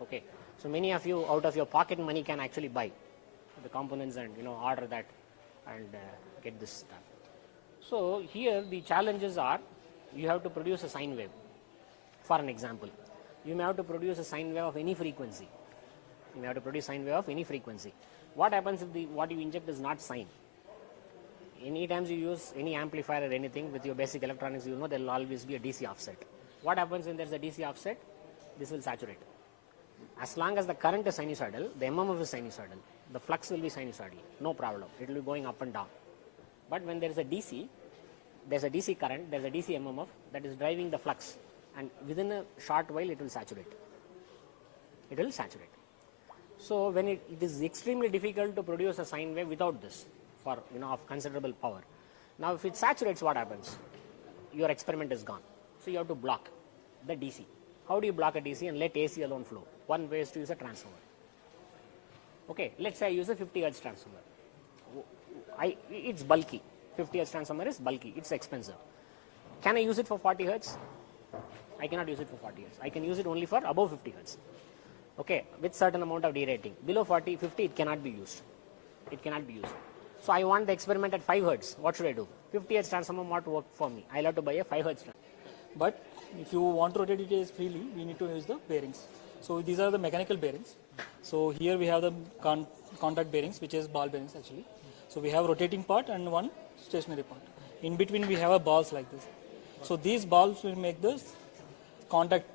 Okay, so many of you out of your pocket money can actually buy the components and order that and get this done. So here the challenges are, you have to produce a sine wave. For an example, you may have to produce a sine wave of any frequency. You may have to produce sine wave of any frequency. What happens if what you inject is not sine? Any times you use any amplifier or anything with your basic electronics, you know there will always be a DC offset. What happens when there is a DC offset? This will saturate. As long as the current is sinusoidal, the MMF is sinusoidal, the flux will be sinusoidal, no problem. It will be going up and down. But when there is a DC, there's a DC current, there's a DC MMF that is driving the flux, and within a short while it will saturate. It will saturate. So when it is extremely difficult to produce a sine wave without this for of considerable power. Now if it saturates, what happens? Your experiment is gone. So you have to block the DC. How do you block a DC and let AC alone flow? One way is to use a transformer. Okay, let's say I use a 50 hertz transformer. It's bulky. 50 hertz transformer is bulky. It's expensive. Can I use it for 40 hertz? I cannot use it for 40 hertz. I can use it only for above 50 hertz. Okay, with certain amount of derating. Below 40, 50, it cannot be used. It cannot be used. So I want the experiment at 5 hertz. What should I do? 50 hertz transformer will not work for me. I'll have to buy a 5 hertz transformer. But if you want to rotate it freely, we need to use the bearings. So these are the mechanical bearings. So here we have the contact bearings, which is ball bearings actually. So we have rotating part and one stationary part. In between we have a balls like this. So these balls will make this contact,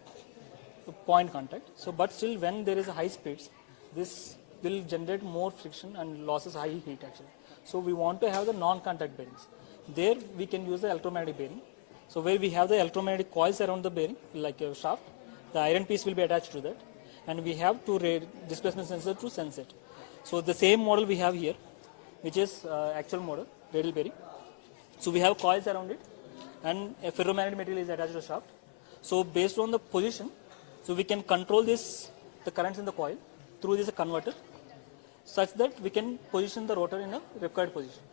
point contact. So but still when there is a high speeds, this will generate more friction and losses high heat actually. So we want to have the non-contact bearings. There we can use the electromagnetic bearing. So where we have the electromagnetic coils around the bearing, like a shaft, the iron piece will be attached to that, and we have two displacement sensor to sense it. So the same model we have here, which is actual model, radial bearing. So we have coils around it, and a ferromagnetic material is attached to the shaft. So based on the position, so we can control this, the currents in the coil through this converter, such that we can position the rotor in a required position.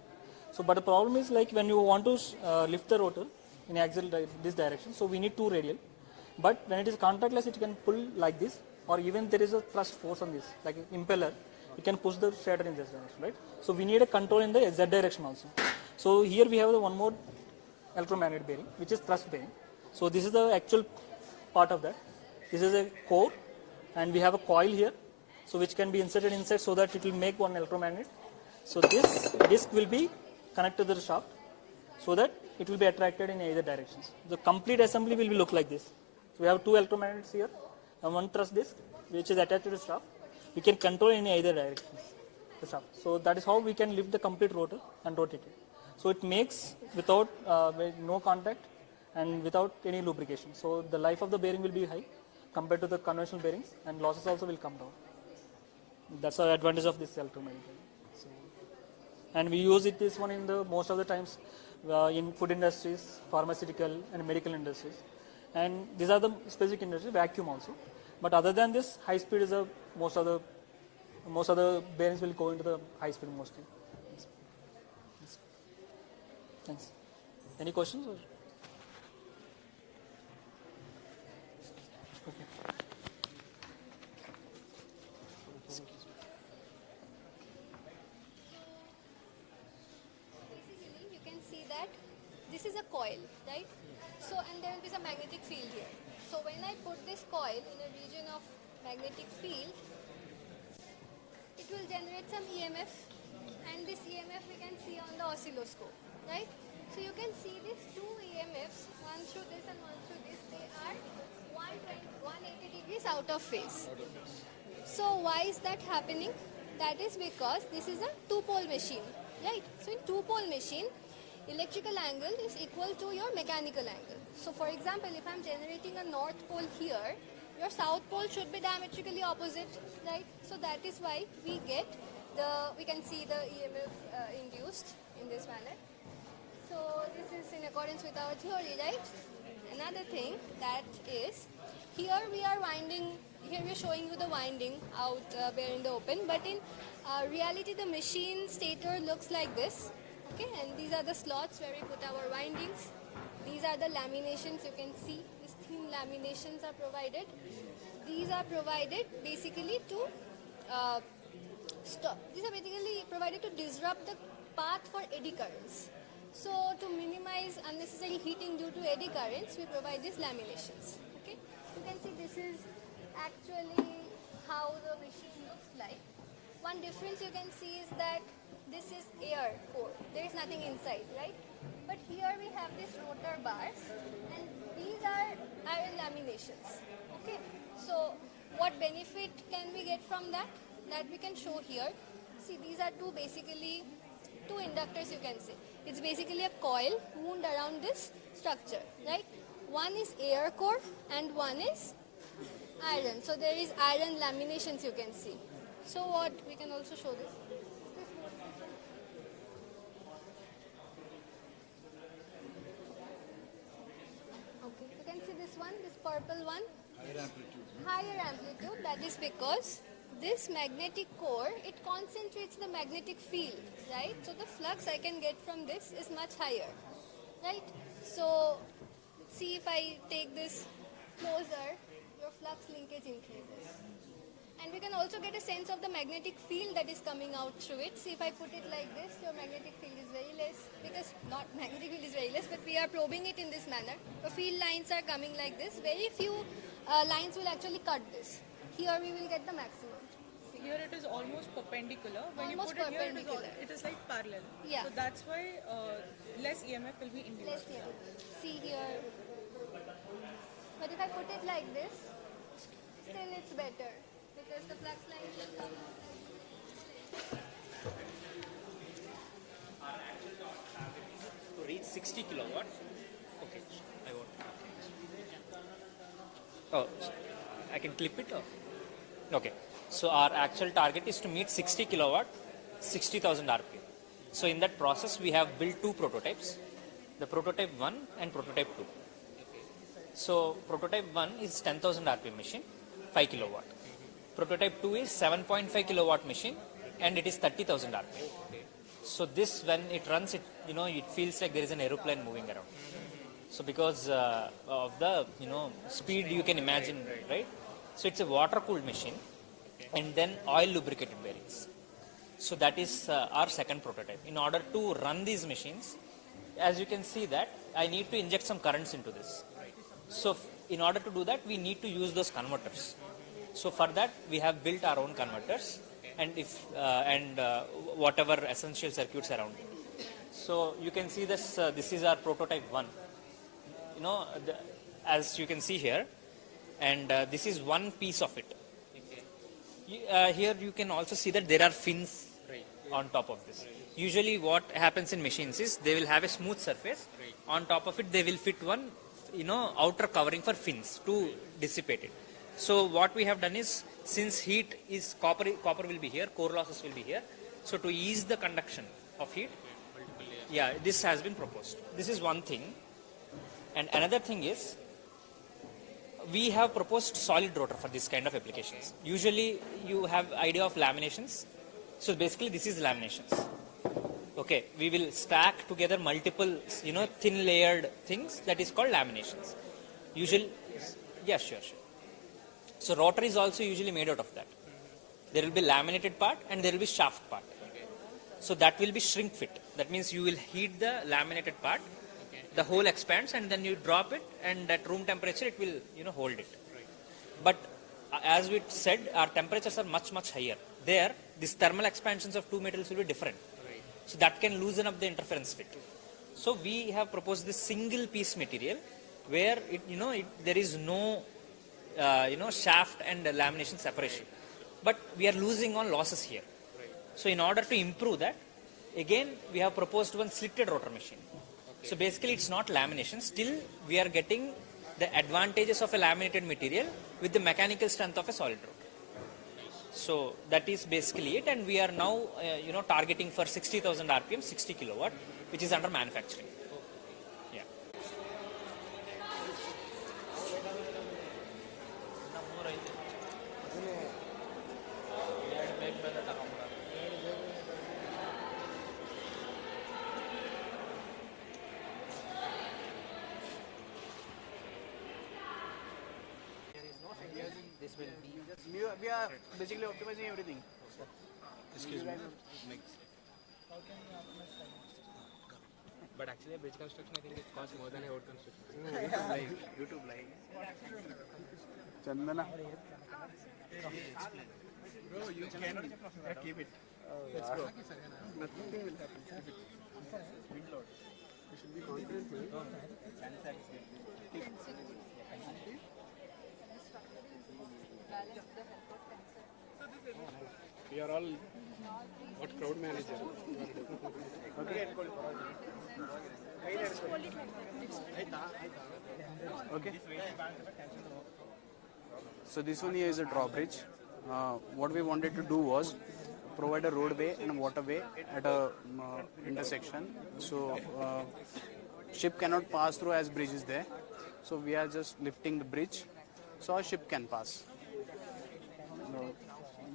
So, but the problem is like when you want to lift the rotor in axial this direction, so we need two radial. But when it is contactless, it can pull like this, or even there is a thrust force on this, like an impeller, you can push the stator in this direction, right? So we need a control in the Z direction also. So here we have the one more electromagnetic bearing, which is thrust bearing. So this is the actual part of that. This is a core, and we have a coil here, so which can be inserted inside so that it will make one electromagnet. So this disc will be connected to the shaft, so that it will be attracted in either directions. The complete assembly will look like this. So we have two electromagnets here, and one thrust disc, which is attached to the shaft. We can control in either directions the shaft. So that is how we can lift the complete rotor and rotate it. So it makes without no contact and without any lubrication. So the life of the bearing will be high compared to the conventional bearings, and losses also will come down. That's the advantage of this electromagnetic bearing. So, and we use it this one in the most of the times in food industries, pharmaceutical and medical industries, and these are the specific industries, vacuum also. But other than this, high speed is a most of the bearings will go into the high speed mostly. Yes. Thanks. Any questions? Or? Okay. Basically, you can see that this is a coil, right? So, and there will be some magnetic field here. So when I put this coil in a region of magnetic field, it will generate some EMF, and this EMF we can see on the oscilloscope, right? So you can see these two EMFs, one through this and one through this, they are 180 degrees out of phase. So why is that happening? That is because this is a two-pole machine, right? So in two-pole machine, electrical angle is equal to your mechanical angle. So for example, if I'm generating a north pole here, your south pole should be diametrically opposite, right? So that is why we get we can see the EMF induced in this manner. So this is in accordance with our theory, right? Another thing that is, here we are showing you the winding out there in the open, but in reality the machine stator looks like this. Okay, and these are the slots where we put our windings. These are the laminations, you can see these thin laminations are provided. These are provided basically to these are basically provided to disrupt the path for eddy currents. So to minimize unnecessary heating due to eddy currents, we provide these laminations. Okay, you can see this is actually how the machine looks like. One difference you can see is that this is air core. There is nothing inside, right? But here we have these rotor bars, and these are iron laminations. Okay. So what benefit can we get from that? That we can show here. See, these are two inductors, you can say. It's basically a coil wound around this structure, right? One is air core and one is iron. So there is iron laminations, you can see. So what we can also show this. Okay, you can see this one, this purple one. Higher amplitude, that is because this magnetic core, it concentrates the magnetic field, right? So the flux I can get from this is much higher, right? So see, if I take this closer, your flux linkage increases. And we can also get a sense of the magnetic field that is coming out through it. See, if I put it like this, your magnetic field is very less, because not magnetic field is very less, but we are probing it in this manner. The field lines are coming like this. Very few lines will actually cut this. Here we will get the maximum. Here it is almost perpendicular. When Almost you put it perpendicular. here, it is like parallel. Yeah. So that's why less EMF will be induced. Less EMF. See here. But if I put it like this, still it's better, because the flux lines will come out. To reach 60 kilowatt. Okay, I want. Oh. I can clip it. Okay. So our actual target is to meet 60 kilowatt, 60,000 RPM. So in that process, we have built two prototypes, the prototype 1 and prototype 2. So prototype 1 is 10,000 RPM machine, 5 kilowatt. Prototype 2 is 7.5 kilowatt machine, and it is 30,000 RPM. So this, when it runs, it feels like there is an aeroplane moving around. So because of the speed, you can imagine, right? So it's a water cooled machine, and then oil lubricated bearings. So that is our second prototype. In order to run these machines, as you can see that I need to inject some currents into this. So in order to do that, we need to use those converters. So for that, we have built our own converters and whatever essential circuits around it. So you can see this. This is our prototype 1. As you can see here, and this is one piece of it. Here you can also see that there are fins on top of this. Usually what happens in machines is they will have a smooth surface. On top of it they will fit one outer covering for fins to dissipate it. So what we have done is, since heat is copper will be here, core losses will be here. So to ease the conduction of heat, this has been proposed. This is one thing. And another thing is, we have proposed solid rotor for this kind of applications. Usually you have idea of laminations. So basically this is laminations. Okay, we will stack together multiple, thin layered things. That is called laminations. Usually, sure. So rotor is also usually made out of that. There will be laminated part and there will be shaft part. So that will be shrink fit. That means you will heat the laminated part, the hole expands, and then you drop it, and at room temperature it will hold it. But as we said, our temperatures are much higher. There, these thermal expansions of two metals will be different. So that can loosen up the interference fit. So we have proposed this single piece material where there is no shaft and lamination separation, but we are losing on losses here. So in order to improve that, again we have proposed one slitted rotor machine. So basically it's not lamination, still we are getting the advantages of a laminated material with the mechanical strength of a solid rotor. So that is basically it, and we are now targeting for 60,000 RPM, 60 kilowatt, which is under manufacturing. Yeah. This will be. We are basically optimizing everything. Excuse me. But actually, a bridge construction, I think it costs more than a road construction. YouTube live. Chandana. Bro, you can keep it. Let's go. Nothing will happen. Keep it. Wind load. You should be confident. We are all what crowd manager. Okay. Okay. So this one here is a drawbridge. What we wanted to do was provide a roadway and a waterway at a intersection. So ship cannot pass through as bridge is there. So we are just lifting the bridge so a ship can pass.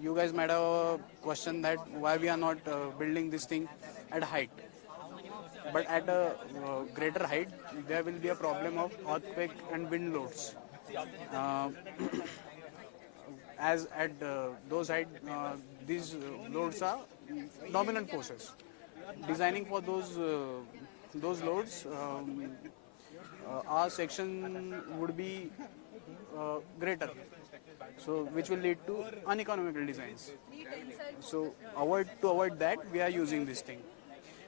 You guys might have a question that why we are not building this thing at height. But at a greater height, there will be a problem of earthquake and wind loads. As at those height, these loads are dominant forces. Designing for those loads, our section would be greater. So which will lead to uneconomical designs. So to avoid that, we are using this thing.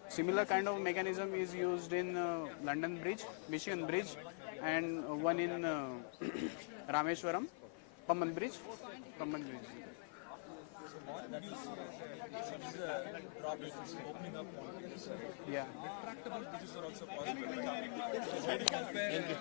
Similar kind of mechanism is used in London Bridge, Michigan Bridge, and one in Rameshwaram, Pamban Bridge. Yeah. Retractable bridges are also possible. Thank you.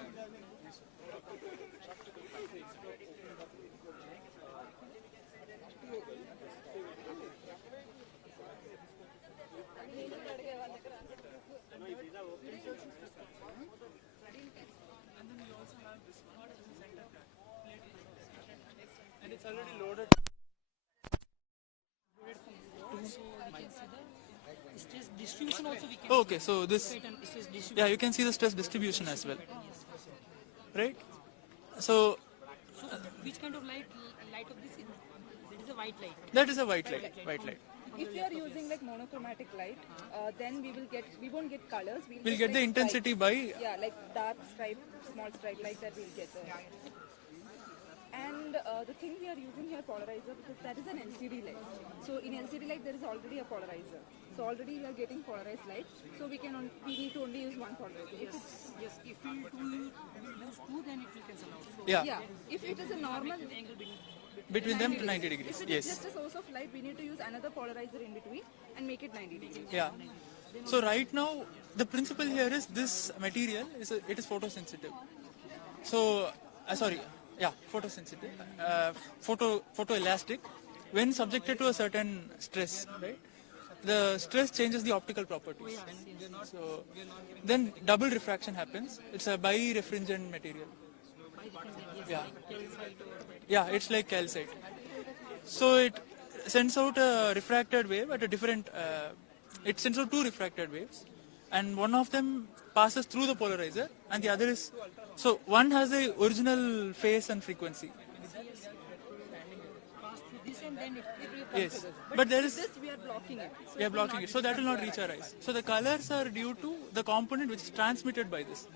already loaded. Stress distribution also we can Okay, so this, yeah, you can see the stress distribution as well, right? So which kind of light of this is? That is a white light. that is a white light. If we are using like monochromatic light, then we won't get colors. We'll get the intensity by like dark stripe, small stripe, like that we'll get. And the thing we are using here, polarizer, because that is an LCD light. So in LCD light there is already a polarizer. So already we are getting polarized light. So we need to only use one polarizer. Yes. If we use two, then it will cancel out. So Yeah. If it is a normal between them to 90 degrees. If it is just a source of light, we need to use another polarizer in between and make it 90 degrees. Yeah. So right now, the principle here is this material is photosensitive. So photosensitive, photoelastic. When subjected to a certain stress, right? The stress changes the optical properties. So then double refraction happens. It's a birefringent material. Yeah, it's like calcite. So it sends out a refracted wave at a different. It sends out two refracted waves, and one of them passes through the polarizer, and the other is. So one has the original phase and frequency. Yes, but there is. We are blocking it. We are blocking it, so that will not reach our eyes. So the colors are due to the component which is transmitted by this,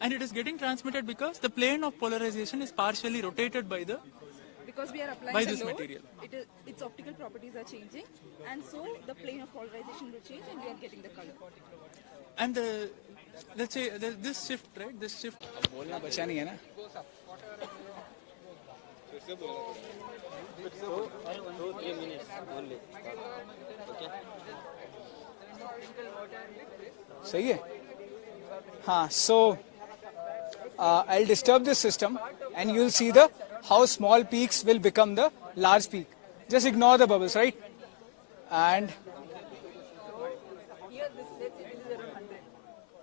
and it is getting transmitted because the plane of polarization is partially rotated by the. Because we are applying by the this load, material. Its optical properties are changing, and so the plane of polarization will change, and we are getting the color. And let's say this shift, right? This shift. बोलना बचा नहीं है ना? सही है? हाँ. So I'll disturb this system, and you'll see how small peaks will become the large peak. Just ignore the bubbles, right? And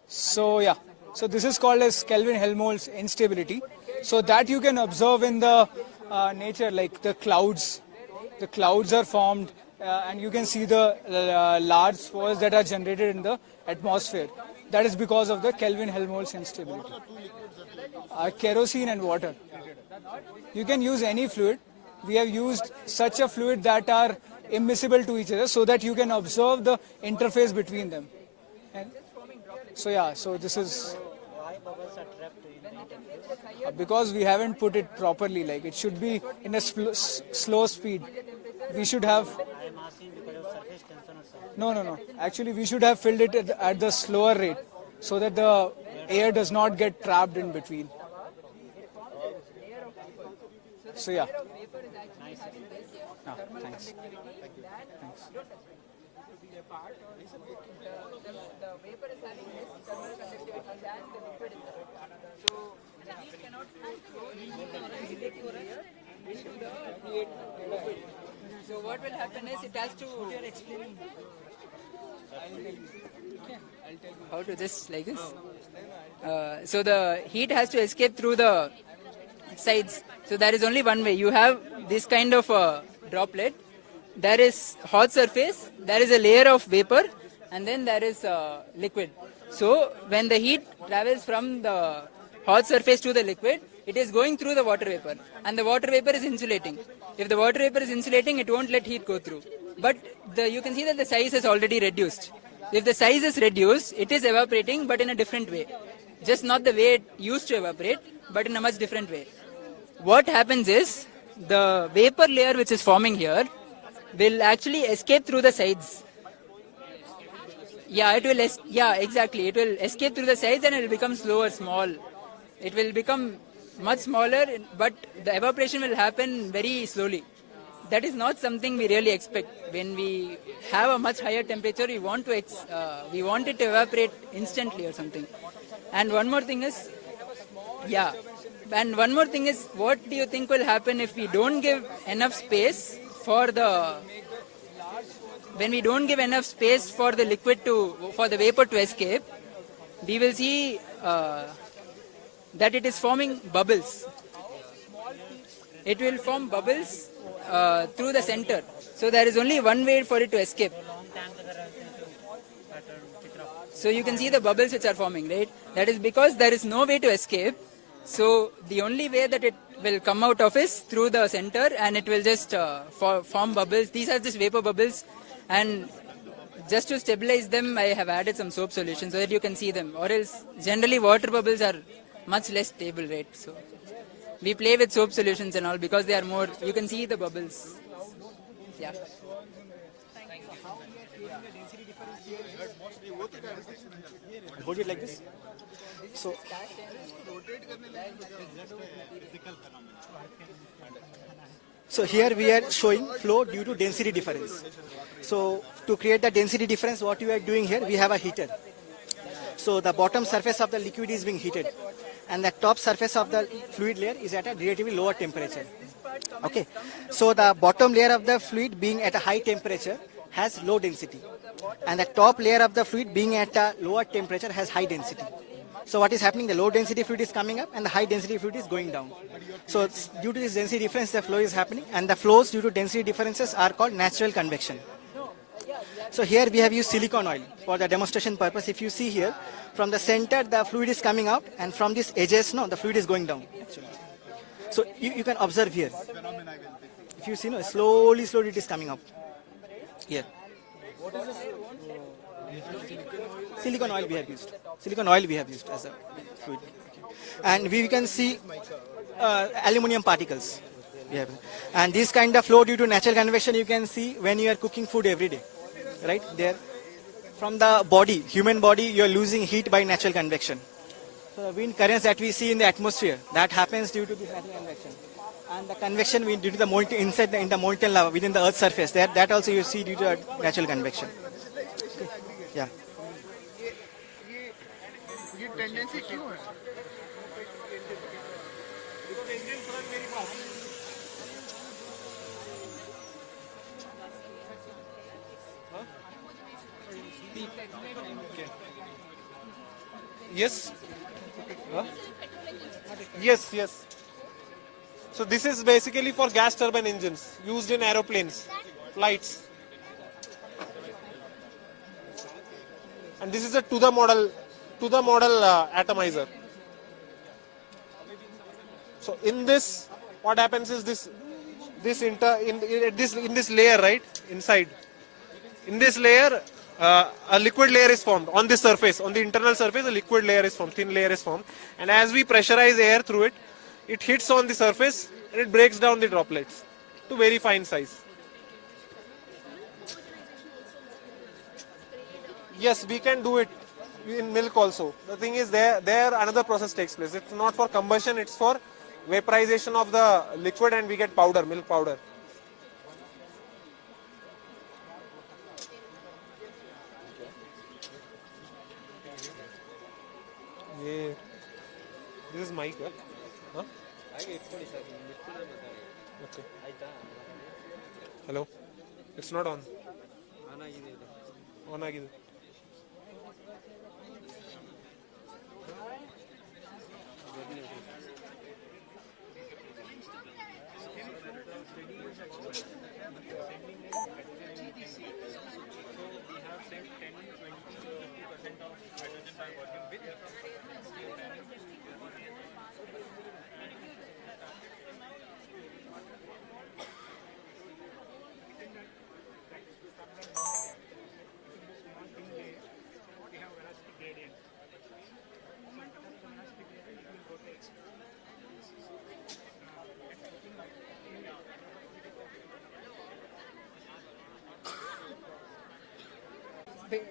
so yeah, so this is called as Kelvin-Helmholtz instability. So that you can observe in the nature, like the clouds. The clouds are formed, and you can see the large spheres that are generated in the atmosphere. That is because of the Kelvin-Helmholtz instability. Kerosene and water. You can use any fluid. We have used such a fluid that are immiscible to each other, so that you can observe the interface between them. And so yeah, so this is because we haven't put it properly. Like it should be in a slow speed. We should have. No. Actually, we should have filled it at the slower rate, so that the air does not get trapped in between. So yeah. Thanks. So what will happen is it has to. How to just like this? So the heat has to escape through the sides. So there is only one way. You have this kind of droplet. There is hot surface. There is a layer of vapor, and then there is liquid. So when the heat travels from the hot surface to the liquid, it is going through the water vapor, and the water vapor is insulating. If the water vapor is insulating, it won't let heat go through. But you can see that the size is already reduced. If the size is reduced, it is evaporating, but in a different way. Just not the way it used to evaporate, but in a much different way. What happens is, the vapor layer which is forming here will actually escape through the sides. Yeah, exactly. It will escape through the sides, and it will become slower, small. It will become much smaller, but the evaporation will happen very slowly. That is not something we really expect. When we have a much higher temperature, we want it to evaporate instantly or something. And one more thing is, what do you think will happen if we don't give enough space for the liquid for the vapor to escape? We will see that it is forming bubbles. It will form bubbles through the center. So there is only one way for it to escape. So you can see the bubbles which are forming, right? That is because there is no way to escape. So the only way that it will come out of is through the center, and it will just form bubbles. These are just vapor bubbles, and just to stabilize them, I have added some soap solution so that you can see them. Or else, generally water bubbles are much less stable, right? So we play with soap solutions and all because they are more, you can see the bubbles. Yeah. Hold it like this. So, here we are showing flow due to density difference. So to create the density difference, what we are doing here, we have a heater. So the bottom surface of the liquid is being heated, and the top surface of the fluid layer is at a relatively lower temperature. Okay. So the bottom layer of the fluid being at a high temperature has low density, and the top layer of the fluid being at a lower temperature has high density. So what is happening? The low density fluid is coming up and the high density fluid is going down. So due to this density difference, the flow is happening, and the flows due to density differences are called natural convection. So here we have used silicone oil for the demonstration purpose. If you see here, from the center the fluid is coming out, and from these edges, no, the fluid is going down. Actually. So you can observe here. If you see, no, slowly it is coming up. Here. Silicone oil we have used. Silicone oil we have used as a fluid. And we can see aluminum particles. We have. And this kind of flow due to natural convection you can see when you are cooking food every day. Right there. From the body, human body, you are losing heat by natural convection. So the wind currents that we see in the atmosphere, that happens due to this natural convection. And the convection due to the molten, inside in the molten lava within the Earth's surface, that also you see due to natural convection. Okay. Yeah. ये tendency क्यों है? Yes. Yes. So this is basically for gas turbine engines used in aeroplanes, flights. And this is a to the model atomizer. So in this, what happens is in this layer, right inside, in this layer, a liquid layer is formed on this surface. On the internal surface, a liquid layer is formed, thin layer is formed, and as we pressurize air through it, it hits on the surface and it breaks down the droplets to very fine size. Yes, we can do it in milk also. The thing is, there another process takes place. It's not for combustion, it's for vaporization of the liquid, and we get powder, milk powder. Yeah. This is mic, huh? Okay. Hello. It's not on. On ಆಗಿದೆ.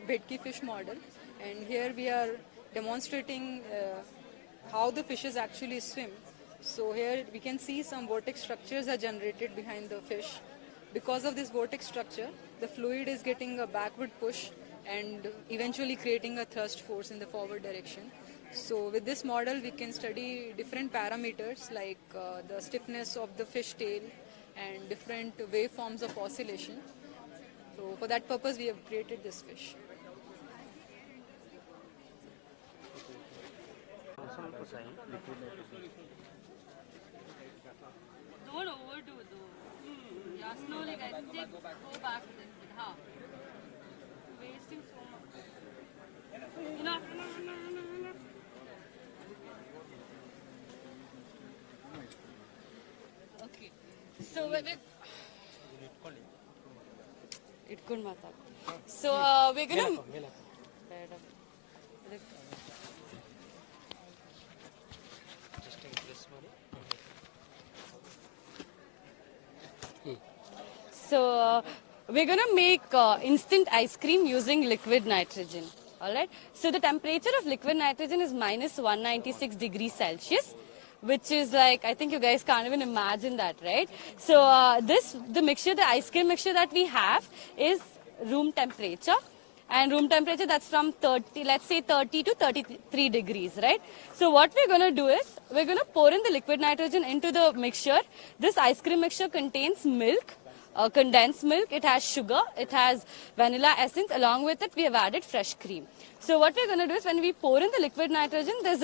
Bedke fish model, and here we are demonstrating how the fishes actually swim. So here we can see some vortex structures are generated behind the fish. Because of this vortex structure, the fluid is getting a backward push and eventually creating a thrust force in the forward direction. So with this model we can study different parameters like the stiffness of the fish tail and different waveforms of oscillation. So for that purpose we have created this fish. Don't overdo though. Yeah, slowly guys. Take, go back a little bit. Huh? Wasting so much. Enough. Okay. So it could matter. So we're gonna. So we're going to make instant ice cream using liquid nitrogen. All right. So the temperature of liquid nitrogen is minus 196 degrees Celsius, which is like, I think you guys can't even imagine that, right? So the ice cream mixture that we have is room temperature. And room temperature, that's from 30, let's say 30 to 33 degrees, right? So what we're going to do is, we're going to pour in the liquid nitrogen into the mixture. This ice cream mixture contains milk, condensed milk, it has sugar, it has vanilla essence, along with it we have added fresh cream. So what we're going to do is, when we pour in the liquid nitrogen, there's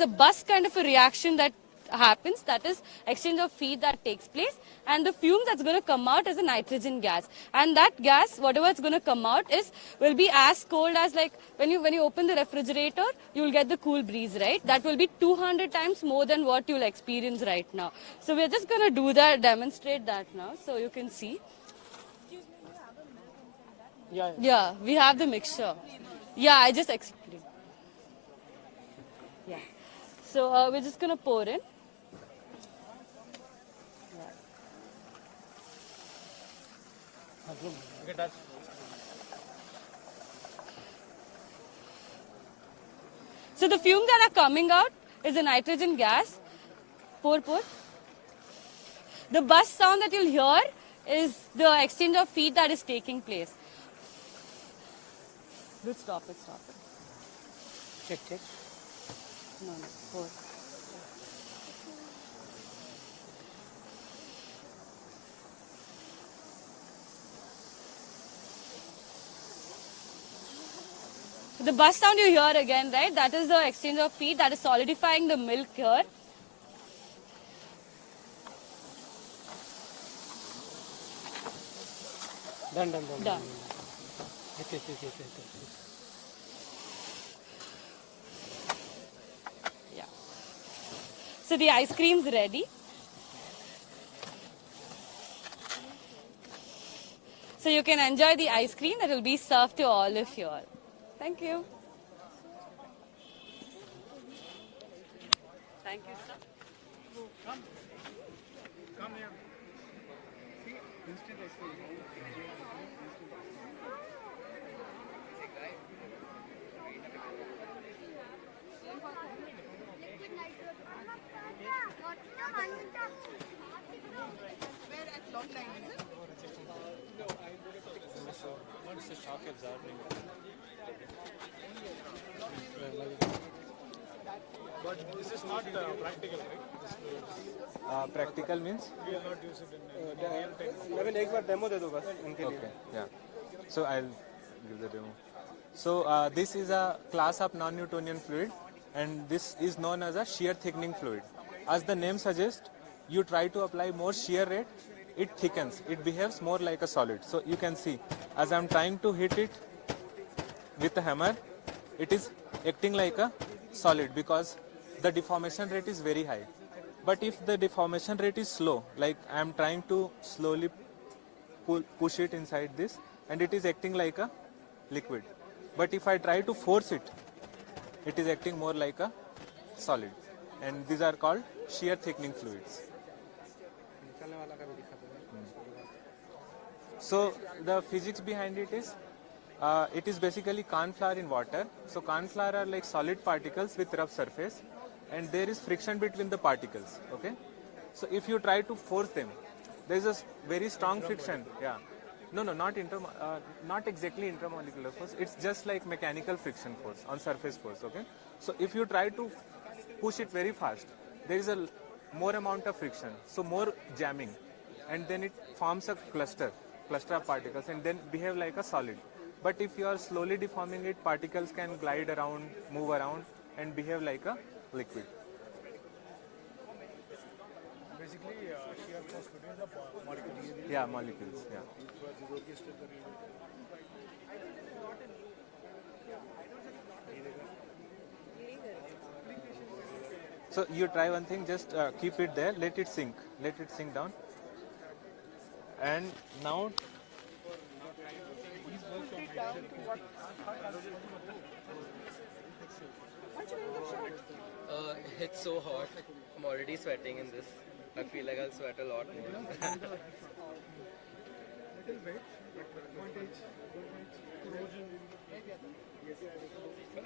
a burst kind of a reaction that happens, that is exchange of heat that takes place, and the fume that's going to come out is a nitrogen gas, and that gas, whatever it's going to come out will be as cold as, like when you open the refrigerator, you'll get the cool breeze, right? That will be 200 times more than what you'll experience right now. So we're just going to do that, demonstrate that now, so you can see. Yeah, we have the mixture. Yeah, I just explained. Yeah. So we're just going to pour in. So the fumes that are coming out is the nitrogen gas. Pour. The burst sound that you'll hear is the exchange of heat that is taking place. Stop it. Check. No, pour. The burst sound you hear again, right? That is the exchange of heat that is solidifying the milk here. Done. Okay. Yeah. So the ice cream's ready. So you can enjoy the ice cream that will be served to all of you all. Thank you. Thank you, sir. Come here. See, instant ice cream. Where at Long Line, is it? No, what's the shock absorbing? But this is not practical, right? Practical means? We will not use it in real time. लेकिन एक बार demo दे दो बस उनके लिए. Okay, yeah. So I'll give the demo. So this is a class of non-Newtonian fluid, and this is known as a shear thickening fluid. As the name suggests, you try to apply more shear rate, it thickens. It behaves more like a solid. So you can see, as I'm trying to hit it with a hammer, it is acting like a solid because the deformation rate is very high. But if the deformation rate is slow, like I am trying to slowly push it inside this, and it is acting like a liquid. But if I try to force it, it is acting more like a solid. And these are called shear thickening fluids. So the physics behind it is basically corn flour in water. So corn flour are like solid particles with rough surface, and there is friction between the particles. Okay, so if you try to force them, there is a very strong friction. Yeah, no, not exactly intermolecular force. It's just like mechanical friction force on surface force. Okay, so if you try to push it very fast, there is a more amount of friction, so more jamming, and then it forms a cluster of particles and then behave like a solid. But if you are slowly deforming it, particles can glide around, move around, and behave like a liquid. basically shear force between the molecules. Yeah, molecules. Yeah. So you try one thing, just keep it there, let it sink down. And now It's so hot. I'm already sweating in this. I feel like I'll sweat a lot more.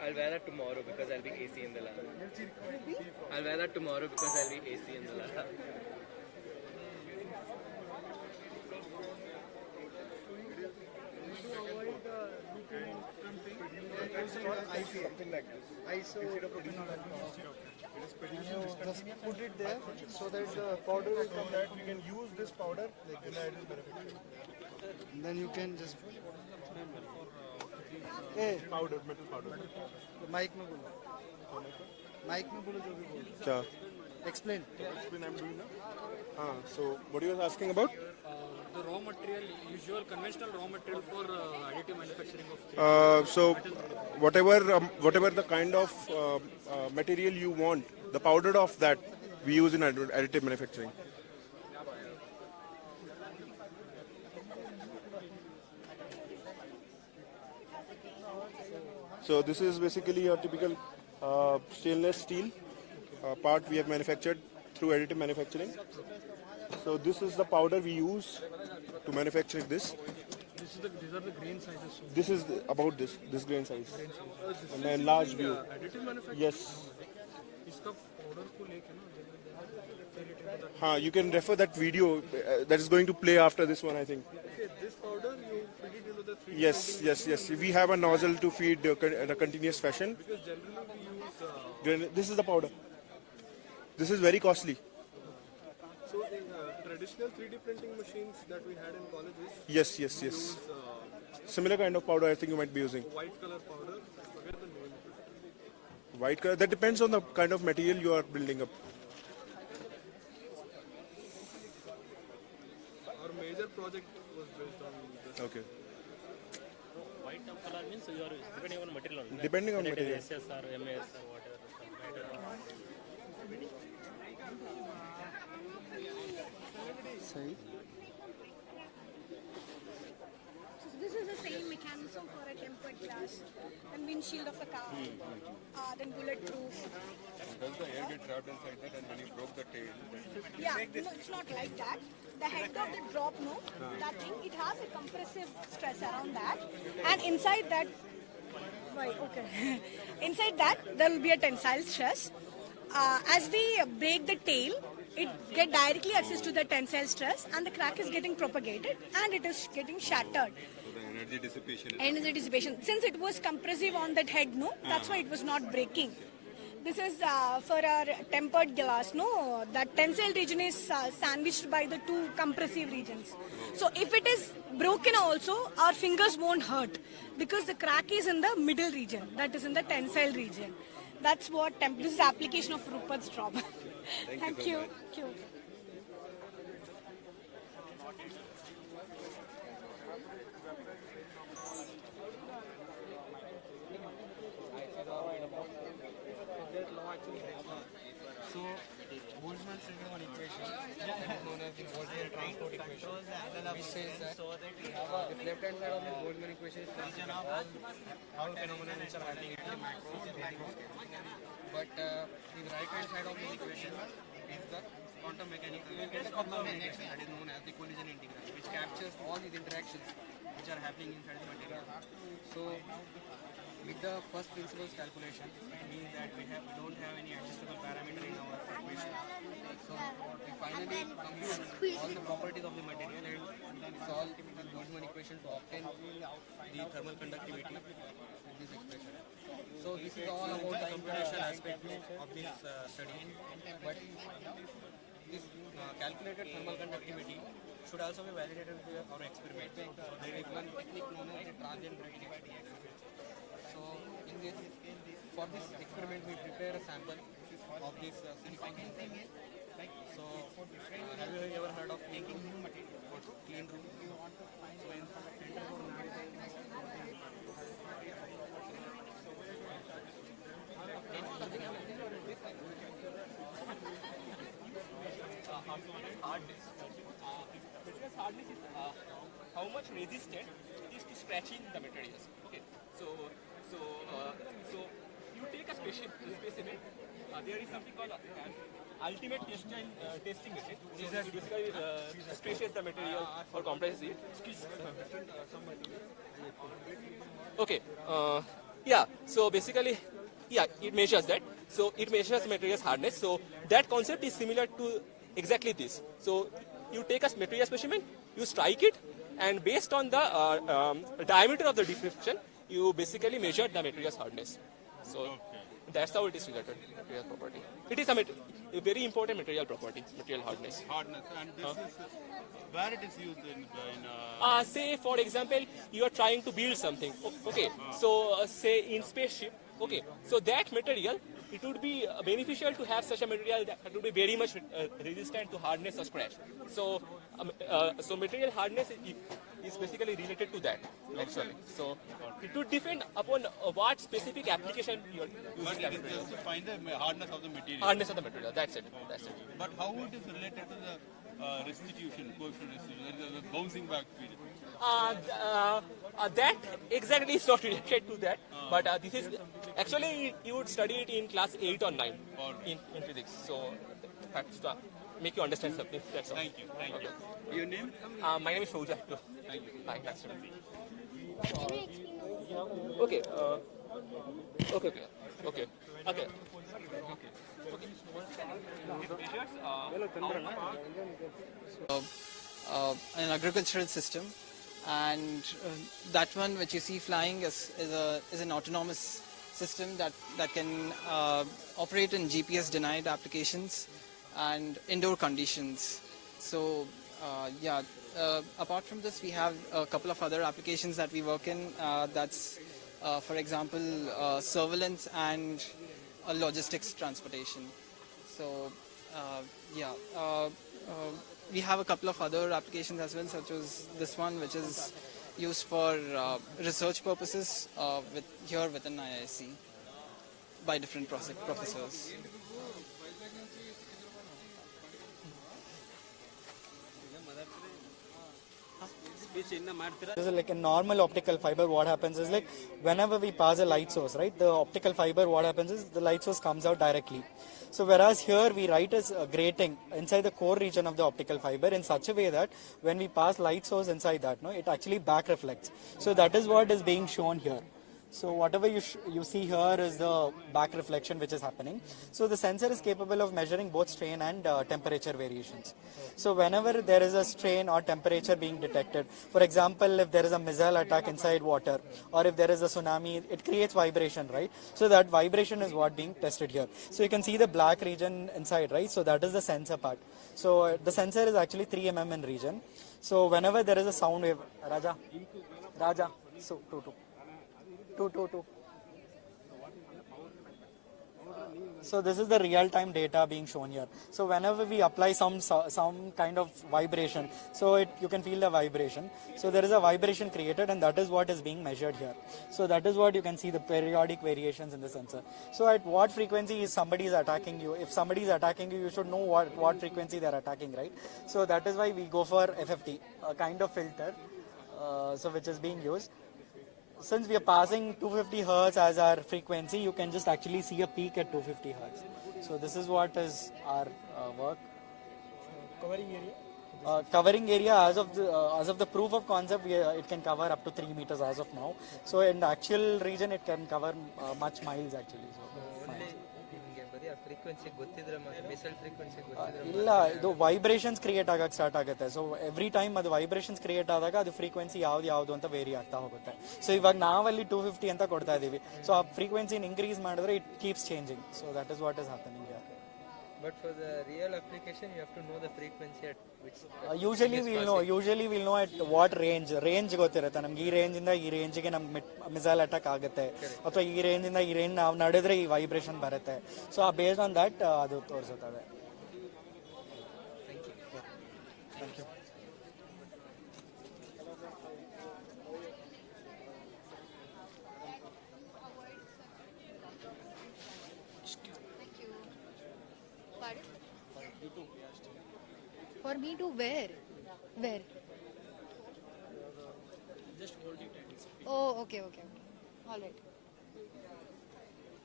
I'll wear that tomorrow because I'll be AC in the lab. I'll wear that tomorrow because I'll be AC in the lab. Something like this. ISO. Just put it there so that the powder will come that we can use this powder like this. And then you can just powder, metal powder. Mic में बोलो mic में बोलो जो भी बोलो क्या explain I'm doing now. So what you were asking about? The raw material, usual conventional raw material for additive manufacturing of So whatever the kind of material you want, the powder of that we use in additive manufacturing. So this is basically a typical stainless steel part we have manufactured through additive manufacturing. So this is the powder we use to manufacture this. These are the grain sizes. This is about this grain size. And then large view. Additive manufacturing. Yes. इसका powder को लेके ना हाँ, you can refer that video that is going to play after this one, I think. Okay, this powder you feed it into the 3D Yes. We have a nozzle to feed in a continuous fashion. because generally we use This is the powder. This is very costly. so in traditional 3D printing machines that we had in colleges. Yes. we use, Similar kind of powder I think you might be using. white color powder. I forget the name of it. White color, that depends on the kind of material you are building up. Our major project was based on this. Okay. White color means you are depending on material only. Depending on Whether it is material. SS or MS or whatever. So this is the same mechanism for a tempered glass and windshield of a car, then bulletproof. Does the air get trapped inside that and when you broke the tail? Yeah, no, it's not like that. The head of the drop, no, that thing, it has a compressive stress around that, and inside that, inside that there will be a tensile stress. As we break the tail, it get directly access to the tensile stress, and the crack is getting propagated, and it is getting shattered. So the energy dissipation is Energy dissipation. Since it was compressive on that head, no, that's why it was not breaking. This is for our tempered glass, no, that tensile region is sandwiched by the two compressive regions. So if it is broken also, our fingers won't hurt because the crack is in the middle region, that is in the tensile region. That's what this is application of Rupert's drop. Thank you. Thank you. So, Boltzmann's one equation that is known as the Boltzmann transport equation, which says that if left hand side of the Boltzmann equation is region of all phenomena which are happening at the macro scale, but the right hand side of the equation is the quantum mechanical equation that is known as the collision integral, which captures all these interactions which are happening inside the material. So, with the first principles calculation, it means that we don't have any adjustable parameter in our equation. So we finally compute all the properties of the material and solve the Boltzmann equation to obtain the thermal conductivity with this expression. So this is all about the computational aspect of this study. But this calculated thermal conductivity should also be validated with our experiment. So there is one technique known as the transient reactivity experiment. So for this experiment we prepare a sample of this silicon. So hardness is how much resistant it is to scratching the materials. Okay, so you take a specimen. There is something called an ultimate testing method. So it basically stretches the material or compresses it. Okay. Yeah. So basically, yeah, it measures that. So it measures material's hardness. So that concept is similar to exactly this. So you take a material specimen, you strike it, and based on the diameter of the diffraction, you basically measure the material's hardness. So that's how it is related to material property. It is a very important material property, material hardness. Hardness. And this is where it is used in say for example, you are trying to build something. Okay, so say in spaceship. Okay, so that material, it would be beneficial to have such a material that would be very much resistant to hardness or scratch. So, so material hardness is basically related to that actually. So it would depend upon what specific application you are using. But it is just to find the hardness of the material. Hardness of the material. That's it. That's it. But how it is related to the restitution, coefficient restitution, that is the bouncing back period? That exactly is not related to that, but this is actually you would study it in class 8 or 9 in physics. So that's to make you understand something. That's all. Thank you. Thank you. Your name? My name is Fauja. Thank you. Hi, nice to meet you. Okay. Okay. Okay. Okay. An agricultural system, and that one which you see flying is an autonomous system that can operate in GPS denied applications and indoor conditions. So apart from this, we have a couple of other applications that we work in. That's for example surveillance and logistics transportation. So we have a couple of other applications as well, such as this one, which is used for research purposes within IISc by different professors. This is like a normal optical fiber. What happens is, like, whenever we pass a light source, right, the optical fiber, what happens is the light source comes out directly. So whereas here we write as a grating inside the core region of the optical fiber in such a way that when we pass light source inside that, it actually back reflects. So that is what is being shown here. So whatever you see here is the back reflection which is happening. So the sensor is capable of measuring both strain and temperature variations. So whenever there is a strain or temperature being detected, for example, if there is a missile attack inside water or if there is a tsunami, it creates vibration, right? So that vibration is what being tested here. So you can see the black region inside, right? So that is the sensor part. So the sensor is actually 3 mm in region. So whenever there is a sound wave, Raja, so 2. So this is the real-time data being shown here. So whenever we apply some kind of vibration, so you can feel the vibration. So there is a vibration created, and that is what is being measured here. So that is what you can see, the periodic variations in the sensor. So at what frequency is somebody is attacking you? If somebody is attacking you, you should know what frequency they are attacking, right? So that is why we go for FFT, a kind of filter, so which is being used. Since we are passing 250 Hertz as our frequency, you can just actually see a peak at 250 Hertz. So this is what is our work. Covering area? Covering area as of the proof of concept, it can cover up to 3 meters as of now. So in the actual region, it can cover much miles actually. So ಇಲ್ಲ ಇದು vibrations create ಆಗಕ್ಕೆ start ಆಗುತ್ತೆ. So every time ಅದು vibrations create ಆದಾಗ ಅದು frequency ಯಾವ್ದು ಅಂತ very ಆಗ್ತಾ ಹೋಗುತ್ತೆ. ಸೊ ಇವಾಗ ನಾವಲ್ಲಿ 250 ಅಂತ ಕೊಡ್ತಾ ಇದೀವಿ. ಸೊ ಆ ಫ್ರೀಕ್ವೆನ್ಸಿನ ಇನ್ಕ್ರೀಸ್ ಮಾಡಿದ್ರೆ it keeps changing. So that is what is happening here. But for the real application, you have to know the frequency at which. Usually we'll know at what range ಗೊತ್ತಿರುತ್ತೆ ನಮ್ಗೆ. ಈ range ಇಂದ ಈ ರೇಂಜ್ಗೆ ನಮ್ಗೆ missile attack ಆಗುತ್ತೆ, ಅಥವಾ ಈ range ಇಂದ ಈ ರೇಂಜ್ ನಾವು ನಡೆದ್ರೆ ಈ ವೈಬ್ರೇಷನ್ ಬರುತ್ತೆ. ಸೊ ಆ ಬೇಸ್ಡ್ ಆನ್ ದಟ್ ಅದು ತೋರಿಸುತ್ತದೆ. For me to where? Where? Oh, okay. All right.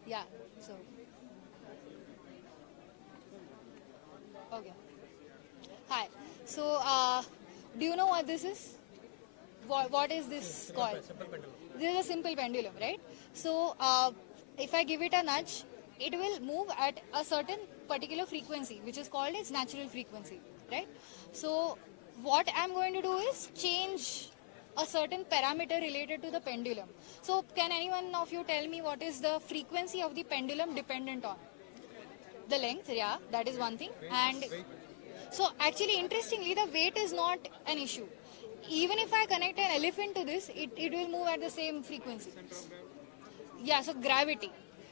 Yeah, so. Okay. Hi. So, do you know what this is? What is this called? This is a simple pendulum, right? So, if I give it a nudge, it will move at a certain particular frequency, which is called its natural frequency, right? So, what I'm going to do is change a certain parameter related to the pendulum. So, can anyone of you tell me what is the frequency of the pendulum dependent on? The length, yeah, that is one thing. And so, actually, interestingly, the weight is not an issue. Even if I connect an elephant to this, it will move at the same frequency. Yeah, so gravity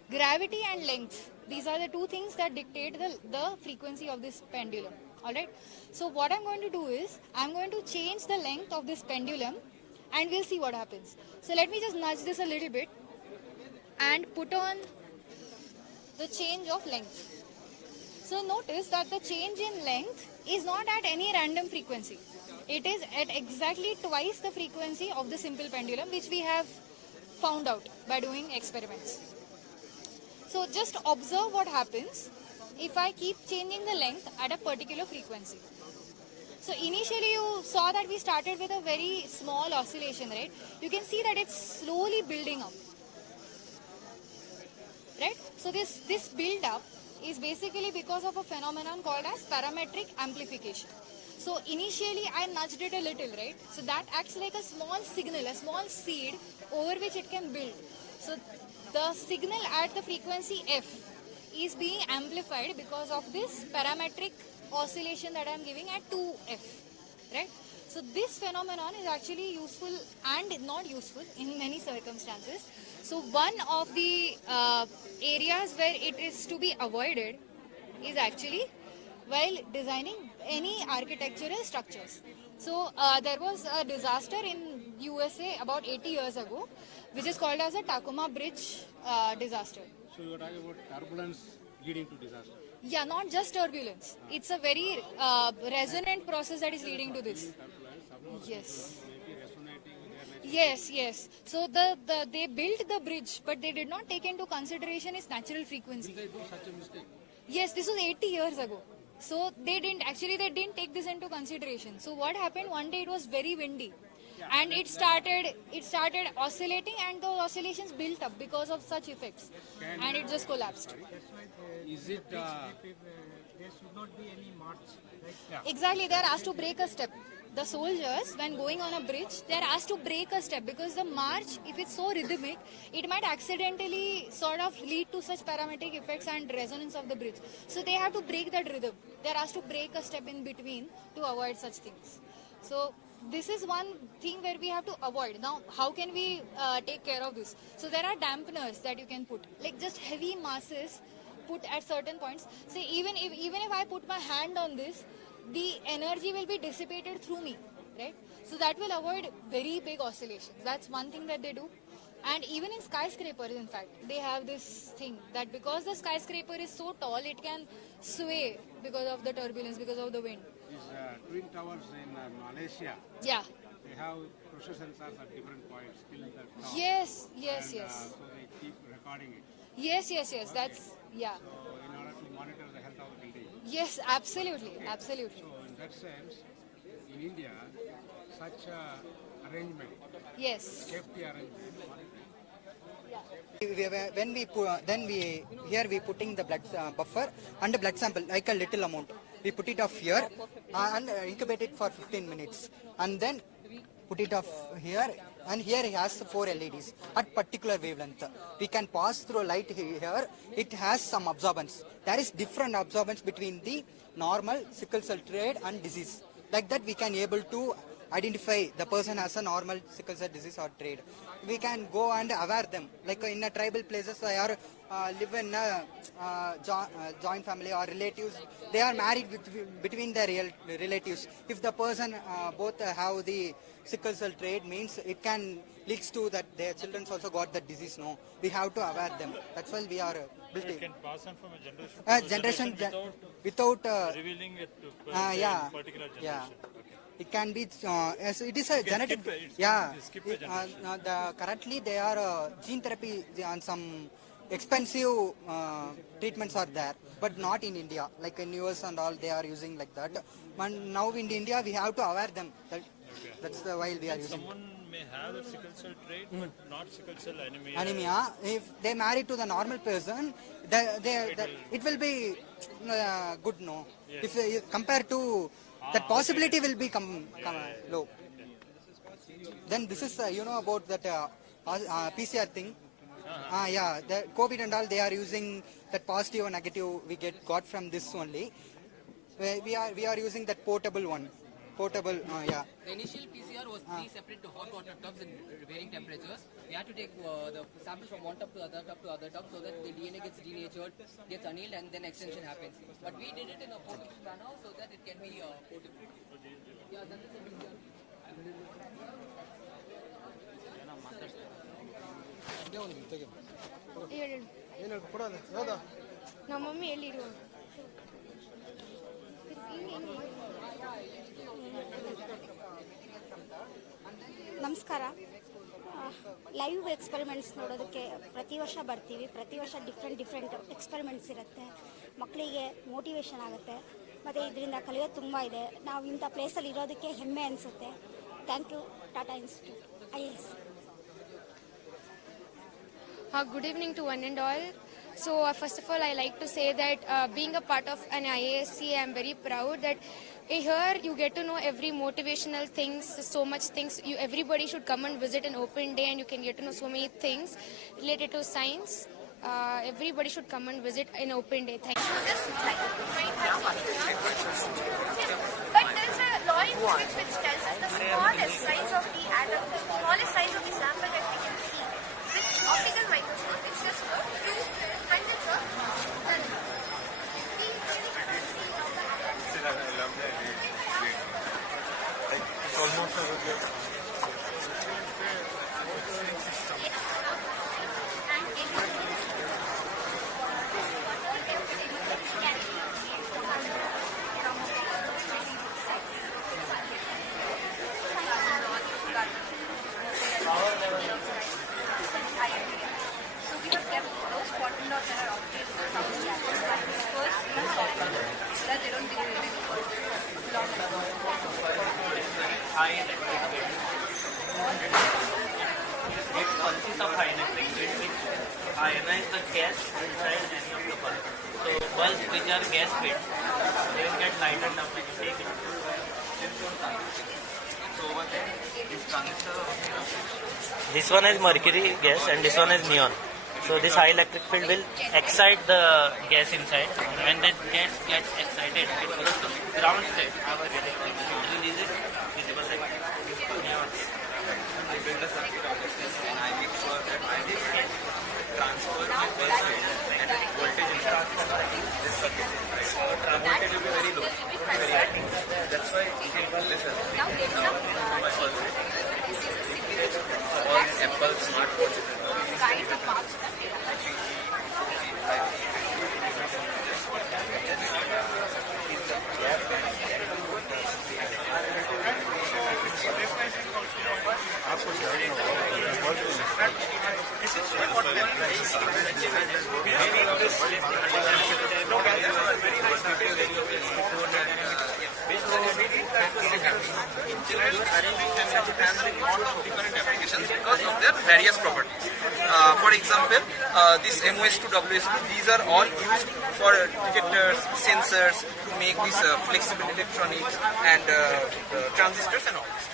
and length, these are the two things that dictate the frequency of this pendulum. Alright, so what I'm going to do is, I'm going to change the length of this pendulum and we'll see what happens. So let me just nudge this a little bit and put on the change of length. So notice that the change in length is not at any random frequency. It is at exactly twice the frequency of the simple pendulum, which we have found out by doing experiments. So just observe what happens if I keep changing the length at a particular frequency. So initially you saw that we started with a very small oscillation, right? You can see that it's slowly building up, right? So this build up is basically because of a phenomenon called as parametric amplification. So initially I nudged it a little, right? So that acts like a small signal, a small seed over which it can build. So the signal at the frequency F is being amplified because of this parametric oscillation that I am giving at 2F, right? So this phenomenon is actually useful and not useful in many circumstances. So one of the areas where it is to be avoided is actually while designing any architectural structures. So there was a disaster in USA about 80 years ago, which is called as a Tacoma Bridge disaster. So you are talking about turbulence leading to disaster. Yeah, not just turbulence. It's a very resonant process that is leading to this. Yes. Yes. So they built the bridge, but they did not take into consideration its natural frequency. Did they do such a mistake? Yes, this was 80 years ago. So they didn't take this into consideration. So what happened one day, it was very windy. And it started oscillating, and those oscillations built up because of such effects, and it just collapsed. Is it There should not be any march, right? Yeah. Exactly, they are asked to break a step. The soldiers, when going on a bridge, they are asked to break a step because the march, if it's so rhythmic, it might accidentally sort of lead to such parametric effects and resonance of the bridge. So they have to break that rhythm. They are asked to break a step in between to avoid such things. So this is one thing where we have to avoid. Now, how can we take care of this? So there are dampeners that you can put, like just heavy masses put at certain points. Say even if I put my hand on this, the energy will be dissipated through me, right? So that will avoid very big oscillations. That's one thing that they do. And even in skyscrapers, in fact, they have this thing that because the skyscraper is so tall, it can sway because of the turbulence, because of the wind. These twin towers in Malaysia. Yeah. They have pressure sensors at different points till the top. Yes. So they keep recording it. Yes. That's, yeah. So in order to monitor the health of the building. Yes, absolutely. So in that sense, in India, such arrangement, yes, safety arrangement. When we putting the blood buffer and the blood sample like a little amount. We put it off here and incubate it for 15 minutes, and then put it off here. And here it has 4 LEDs at particular wavelength. We can pass through light here. It has some absorbance. There is different absorbance between the normal sickle cell trait and disease. Like that, we can able to identify the person has a normal sickle cell disease or trait. We can go and aware them. Like in a tribal places, they are live in a joint family or relatives. They are married between their relatives. If the person both have the sickle cell trait, means it can leads to that their children also got that disease. No, we have to aware them. That's why we are built. It can pass on from a generation to without revealing it to yeah, particular generation. yeah. Okay. It can be, as it is a genetic, currently they are gene therapy and some expensive treatments are there, but not in India. Like in US and all, they are using like that. And now in India, we have to aware them. That's the why we are using. Someone may have a sickle cell trait, but not sickle cell anemia. Anemia. If they marry to the normal person, it will be good. No, if compared to that possibility will be low. Then this is you know about that PCR thing. Yeah, the COVID and all, they are using that positive or negative we got from this only. We are using that portable one. Portable, yeah. The initial PCR was 3 separate hot water tubs in varying temperatures. We had to take the samples from one tub to other tub to other tub so that the DNA gets denatured, gets annealed, and then extension happens. But we did it in a portable manner so that it can be portable. Yeah, that is a PCR. ನಮ್ಮ mummy ಎಲ್ಲಿರುವ ನಮಸ್ಕಾರ live experiments ನೋಡೋದಕ್ಕೆ ಪ್ರತಿ ವರ್ಷ ಬರ್ತೀವಿ. ಪ್ರತಿ ವರ್ಷ different experiments ಇರುತ್ತೆ. ಮಕ್ಕಳಿಗೆ ಮೋಟಿವೇಶನ್ ಆಗುತ್ತೆ ಮತ್ತು ಇದರಿಂದ ಕಲಿಯೋದು ತುಂಬ ಇದೆ. ನಾವು ಇಂಥ ಪ್ಲೇಸಲ್ಲಿ ಇರೋದಕ್ಕೆ ಹೆಮ್ಮೆ ಅನಿಸುತ್ತೆ. Thank you Tata institute IAS. Good evening to one and all. So first of all, I like to say that being a part of an IASC, I am very proud that here you get to know every motivational things, so much things. Everybody should come and visit an open day, and you can get to know so many things related to science. Everybody should come and visit an open day. Thank you. But there's a law in physics which tells us the smallest size of the atom, the smallest size of the sample that we can see with optical microscope, it's just about 2 hundredths of nanometer. We really cannot see how the atom is. It's almost It consists of high electric field which ionize the gas inside any of the bulbs. So bulbs which are gas filled, they will get lightened up when you take it. So over there, this transistor. This one is mercury gas and this one is neon. So this high electric field will excite the gas inside. When that gas gets excited, it goes to ground state. It releases visible light. I build a circuit of this and I make sure that I transfer my voltage and voltage in this circuit. So the voltage will be very low, very high. That's why this is my pulse. All Apple smartphones. Because of their various properties. For example, this MOS2 WSB, these are all used for detectors, sensors to make this flexible electronics and transistors and all this.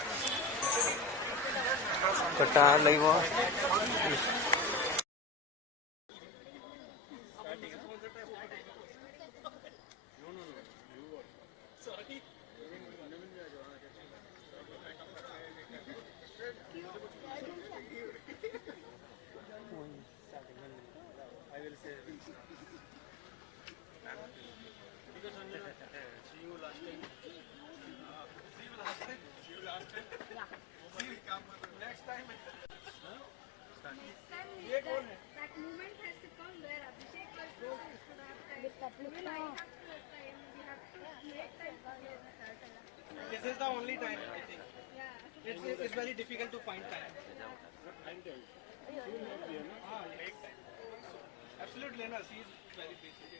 This is the only time, I think. It's very difficult to find time. Absolutely, no, she is very busy.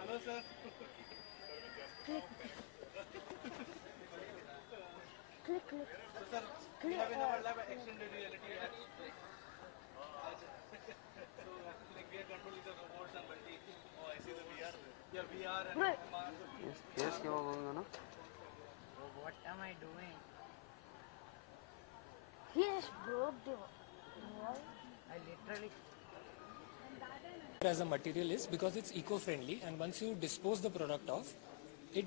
Hello, sir. Click. So, sir, we have in our lab extended reality apps. So, like we are controlling the robots and multi. Oh, I see the VR. Yeah, VR and Mars. Yes, What am I doing? He just broke the wall. I literally. As a material is because it's eco-friendly, and once you dispose the product off, it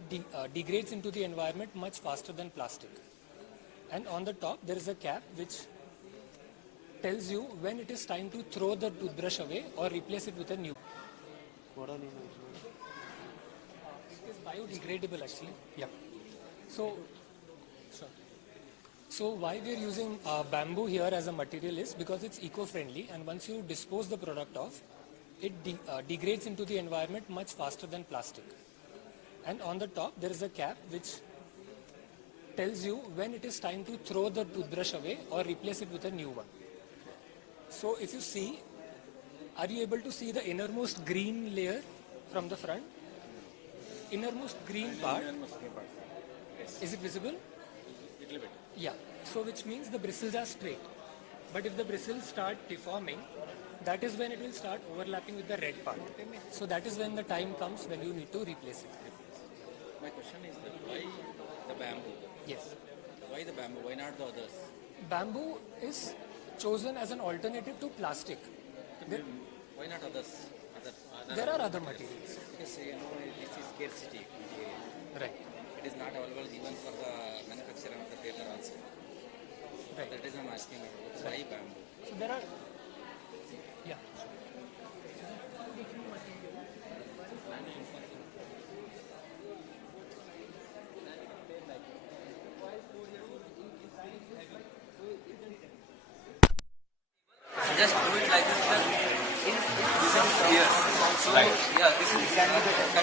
degrades into the environment much faster than plastic. And on the top there is a cap which tells you when it is time to throw the toothbrush away or replace it with a new. What are you It is biodegradable actually. Yeah. So why we are using bamboo here as a material is because it's eco-friendly, and once you dispose the product off, it degrades into the environment much faster than plastic. And on the top there is a cap which tells you when it is time to throw the toothbrush away or replace it with a new one. So if you see, are you able to see the innermost green layer from the front? Innermost green part. Is it visible? Little bit. Yeah. So which means the bristles are straight. But if the bristles start deforming, that is when it will start overlapping with the red part. So that is when the time comes when you need to replace it. My question is that why the bamboo? Yes. Why the bamboo? Why not the others? Bamboo is chosen as an alternative to plastic. Why not others? There are other materials. Because this is scarcity. Right. It is not available even for the manufacturer of the paper also. Right. That is I'm asking why bamboo? So there are. Yeah. Just do it like this, sir. Using years. So, yeah, this is kind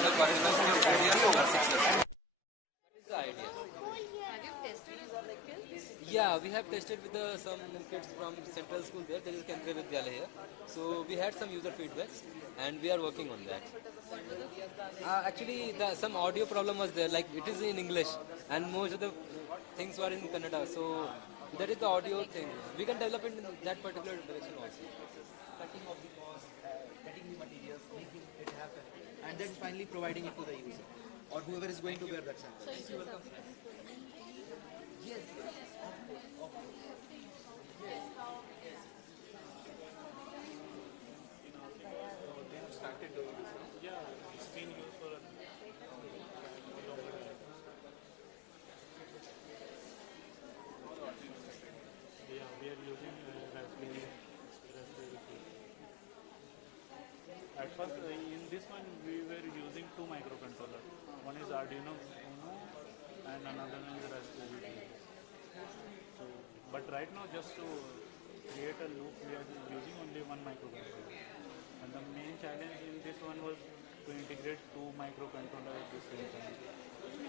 of correspondence to 5 years or 6 years. That is the idea. Have you tested it? Yeah, we have tested with some kids from Central School there. There is Kendriya Vidyalaya here. So we had some user feedbacks and we are working on that. Actually, some audio problem was there. Like it is in English and most of the things were in Kannada. So that is the audio thing. We can develop it in that particular direction also. Cutting of the cost, cutting the materials, making it happen, and then finally providing it to the user or whoever is going to wear that sample. Yes. Started doing this. Yeah, it's been used for a Yeah, we are using Raspberry Pi. At first, in this one, we were using two microcontrollers. One is Arduino Uno and another one is Raspberry Pi. So, but right now, just to create a loop, we are using only one microcontroller. And the main challenge in this one was to integrate two microcontrollers at the same time.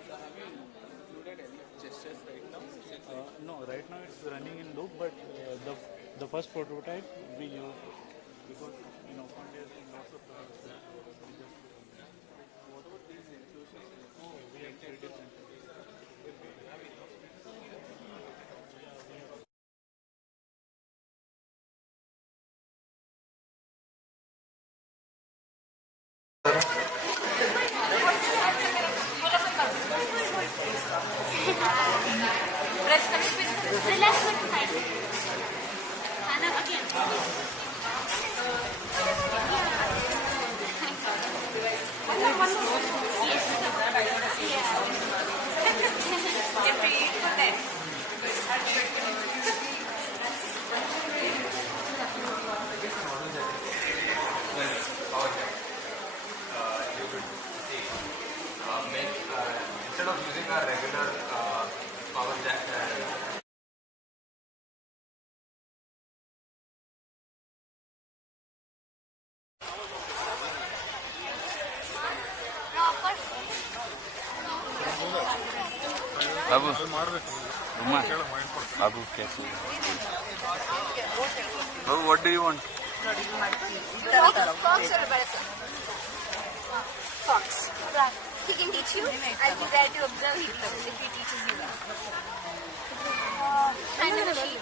Have you included any gestures right now? No, right now it's running in loop, but the first prototype we used because in open days lots of products. What about these inclusions? Oh, we have 3 different. Instead of using a regular power jack, No, of course. बाबू उमा बाबू कैसे बाबू what do you want Fox or a butterfly? Fox. He can teach you. I'll be there to observe him if he teaches you well. And a sheep.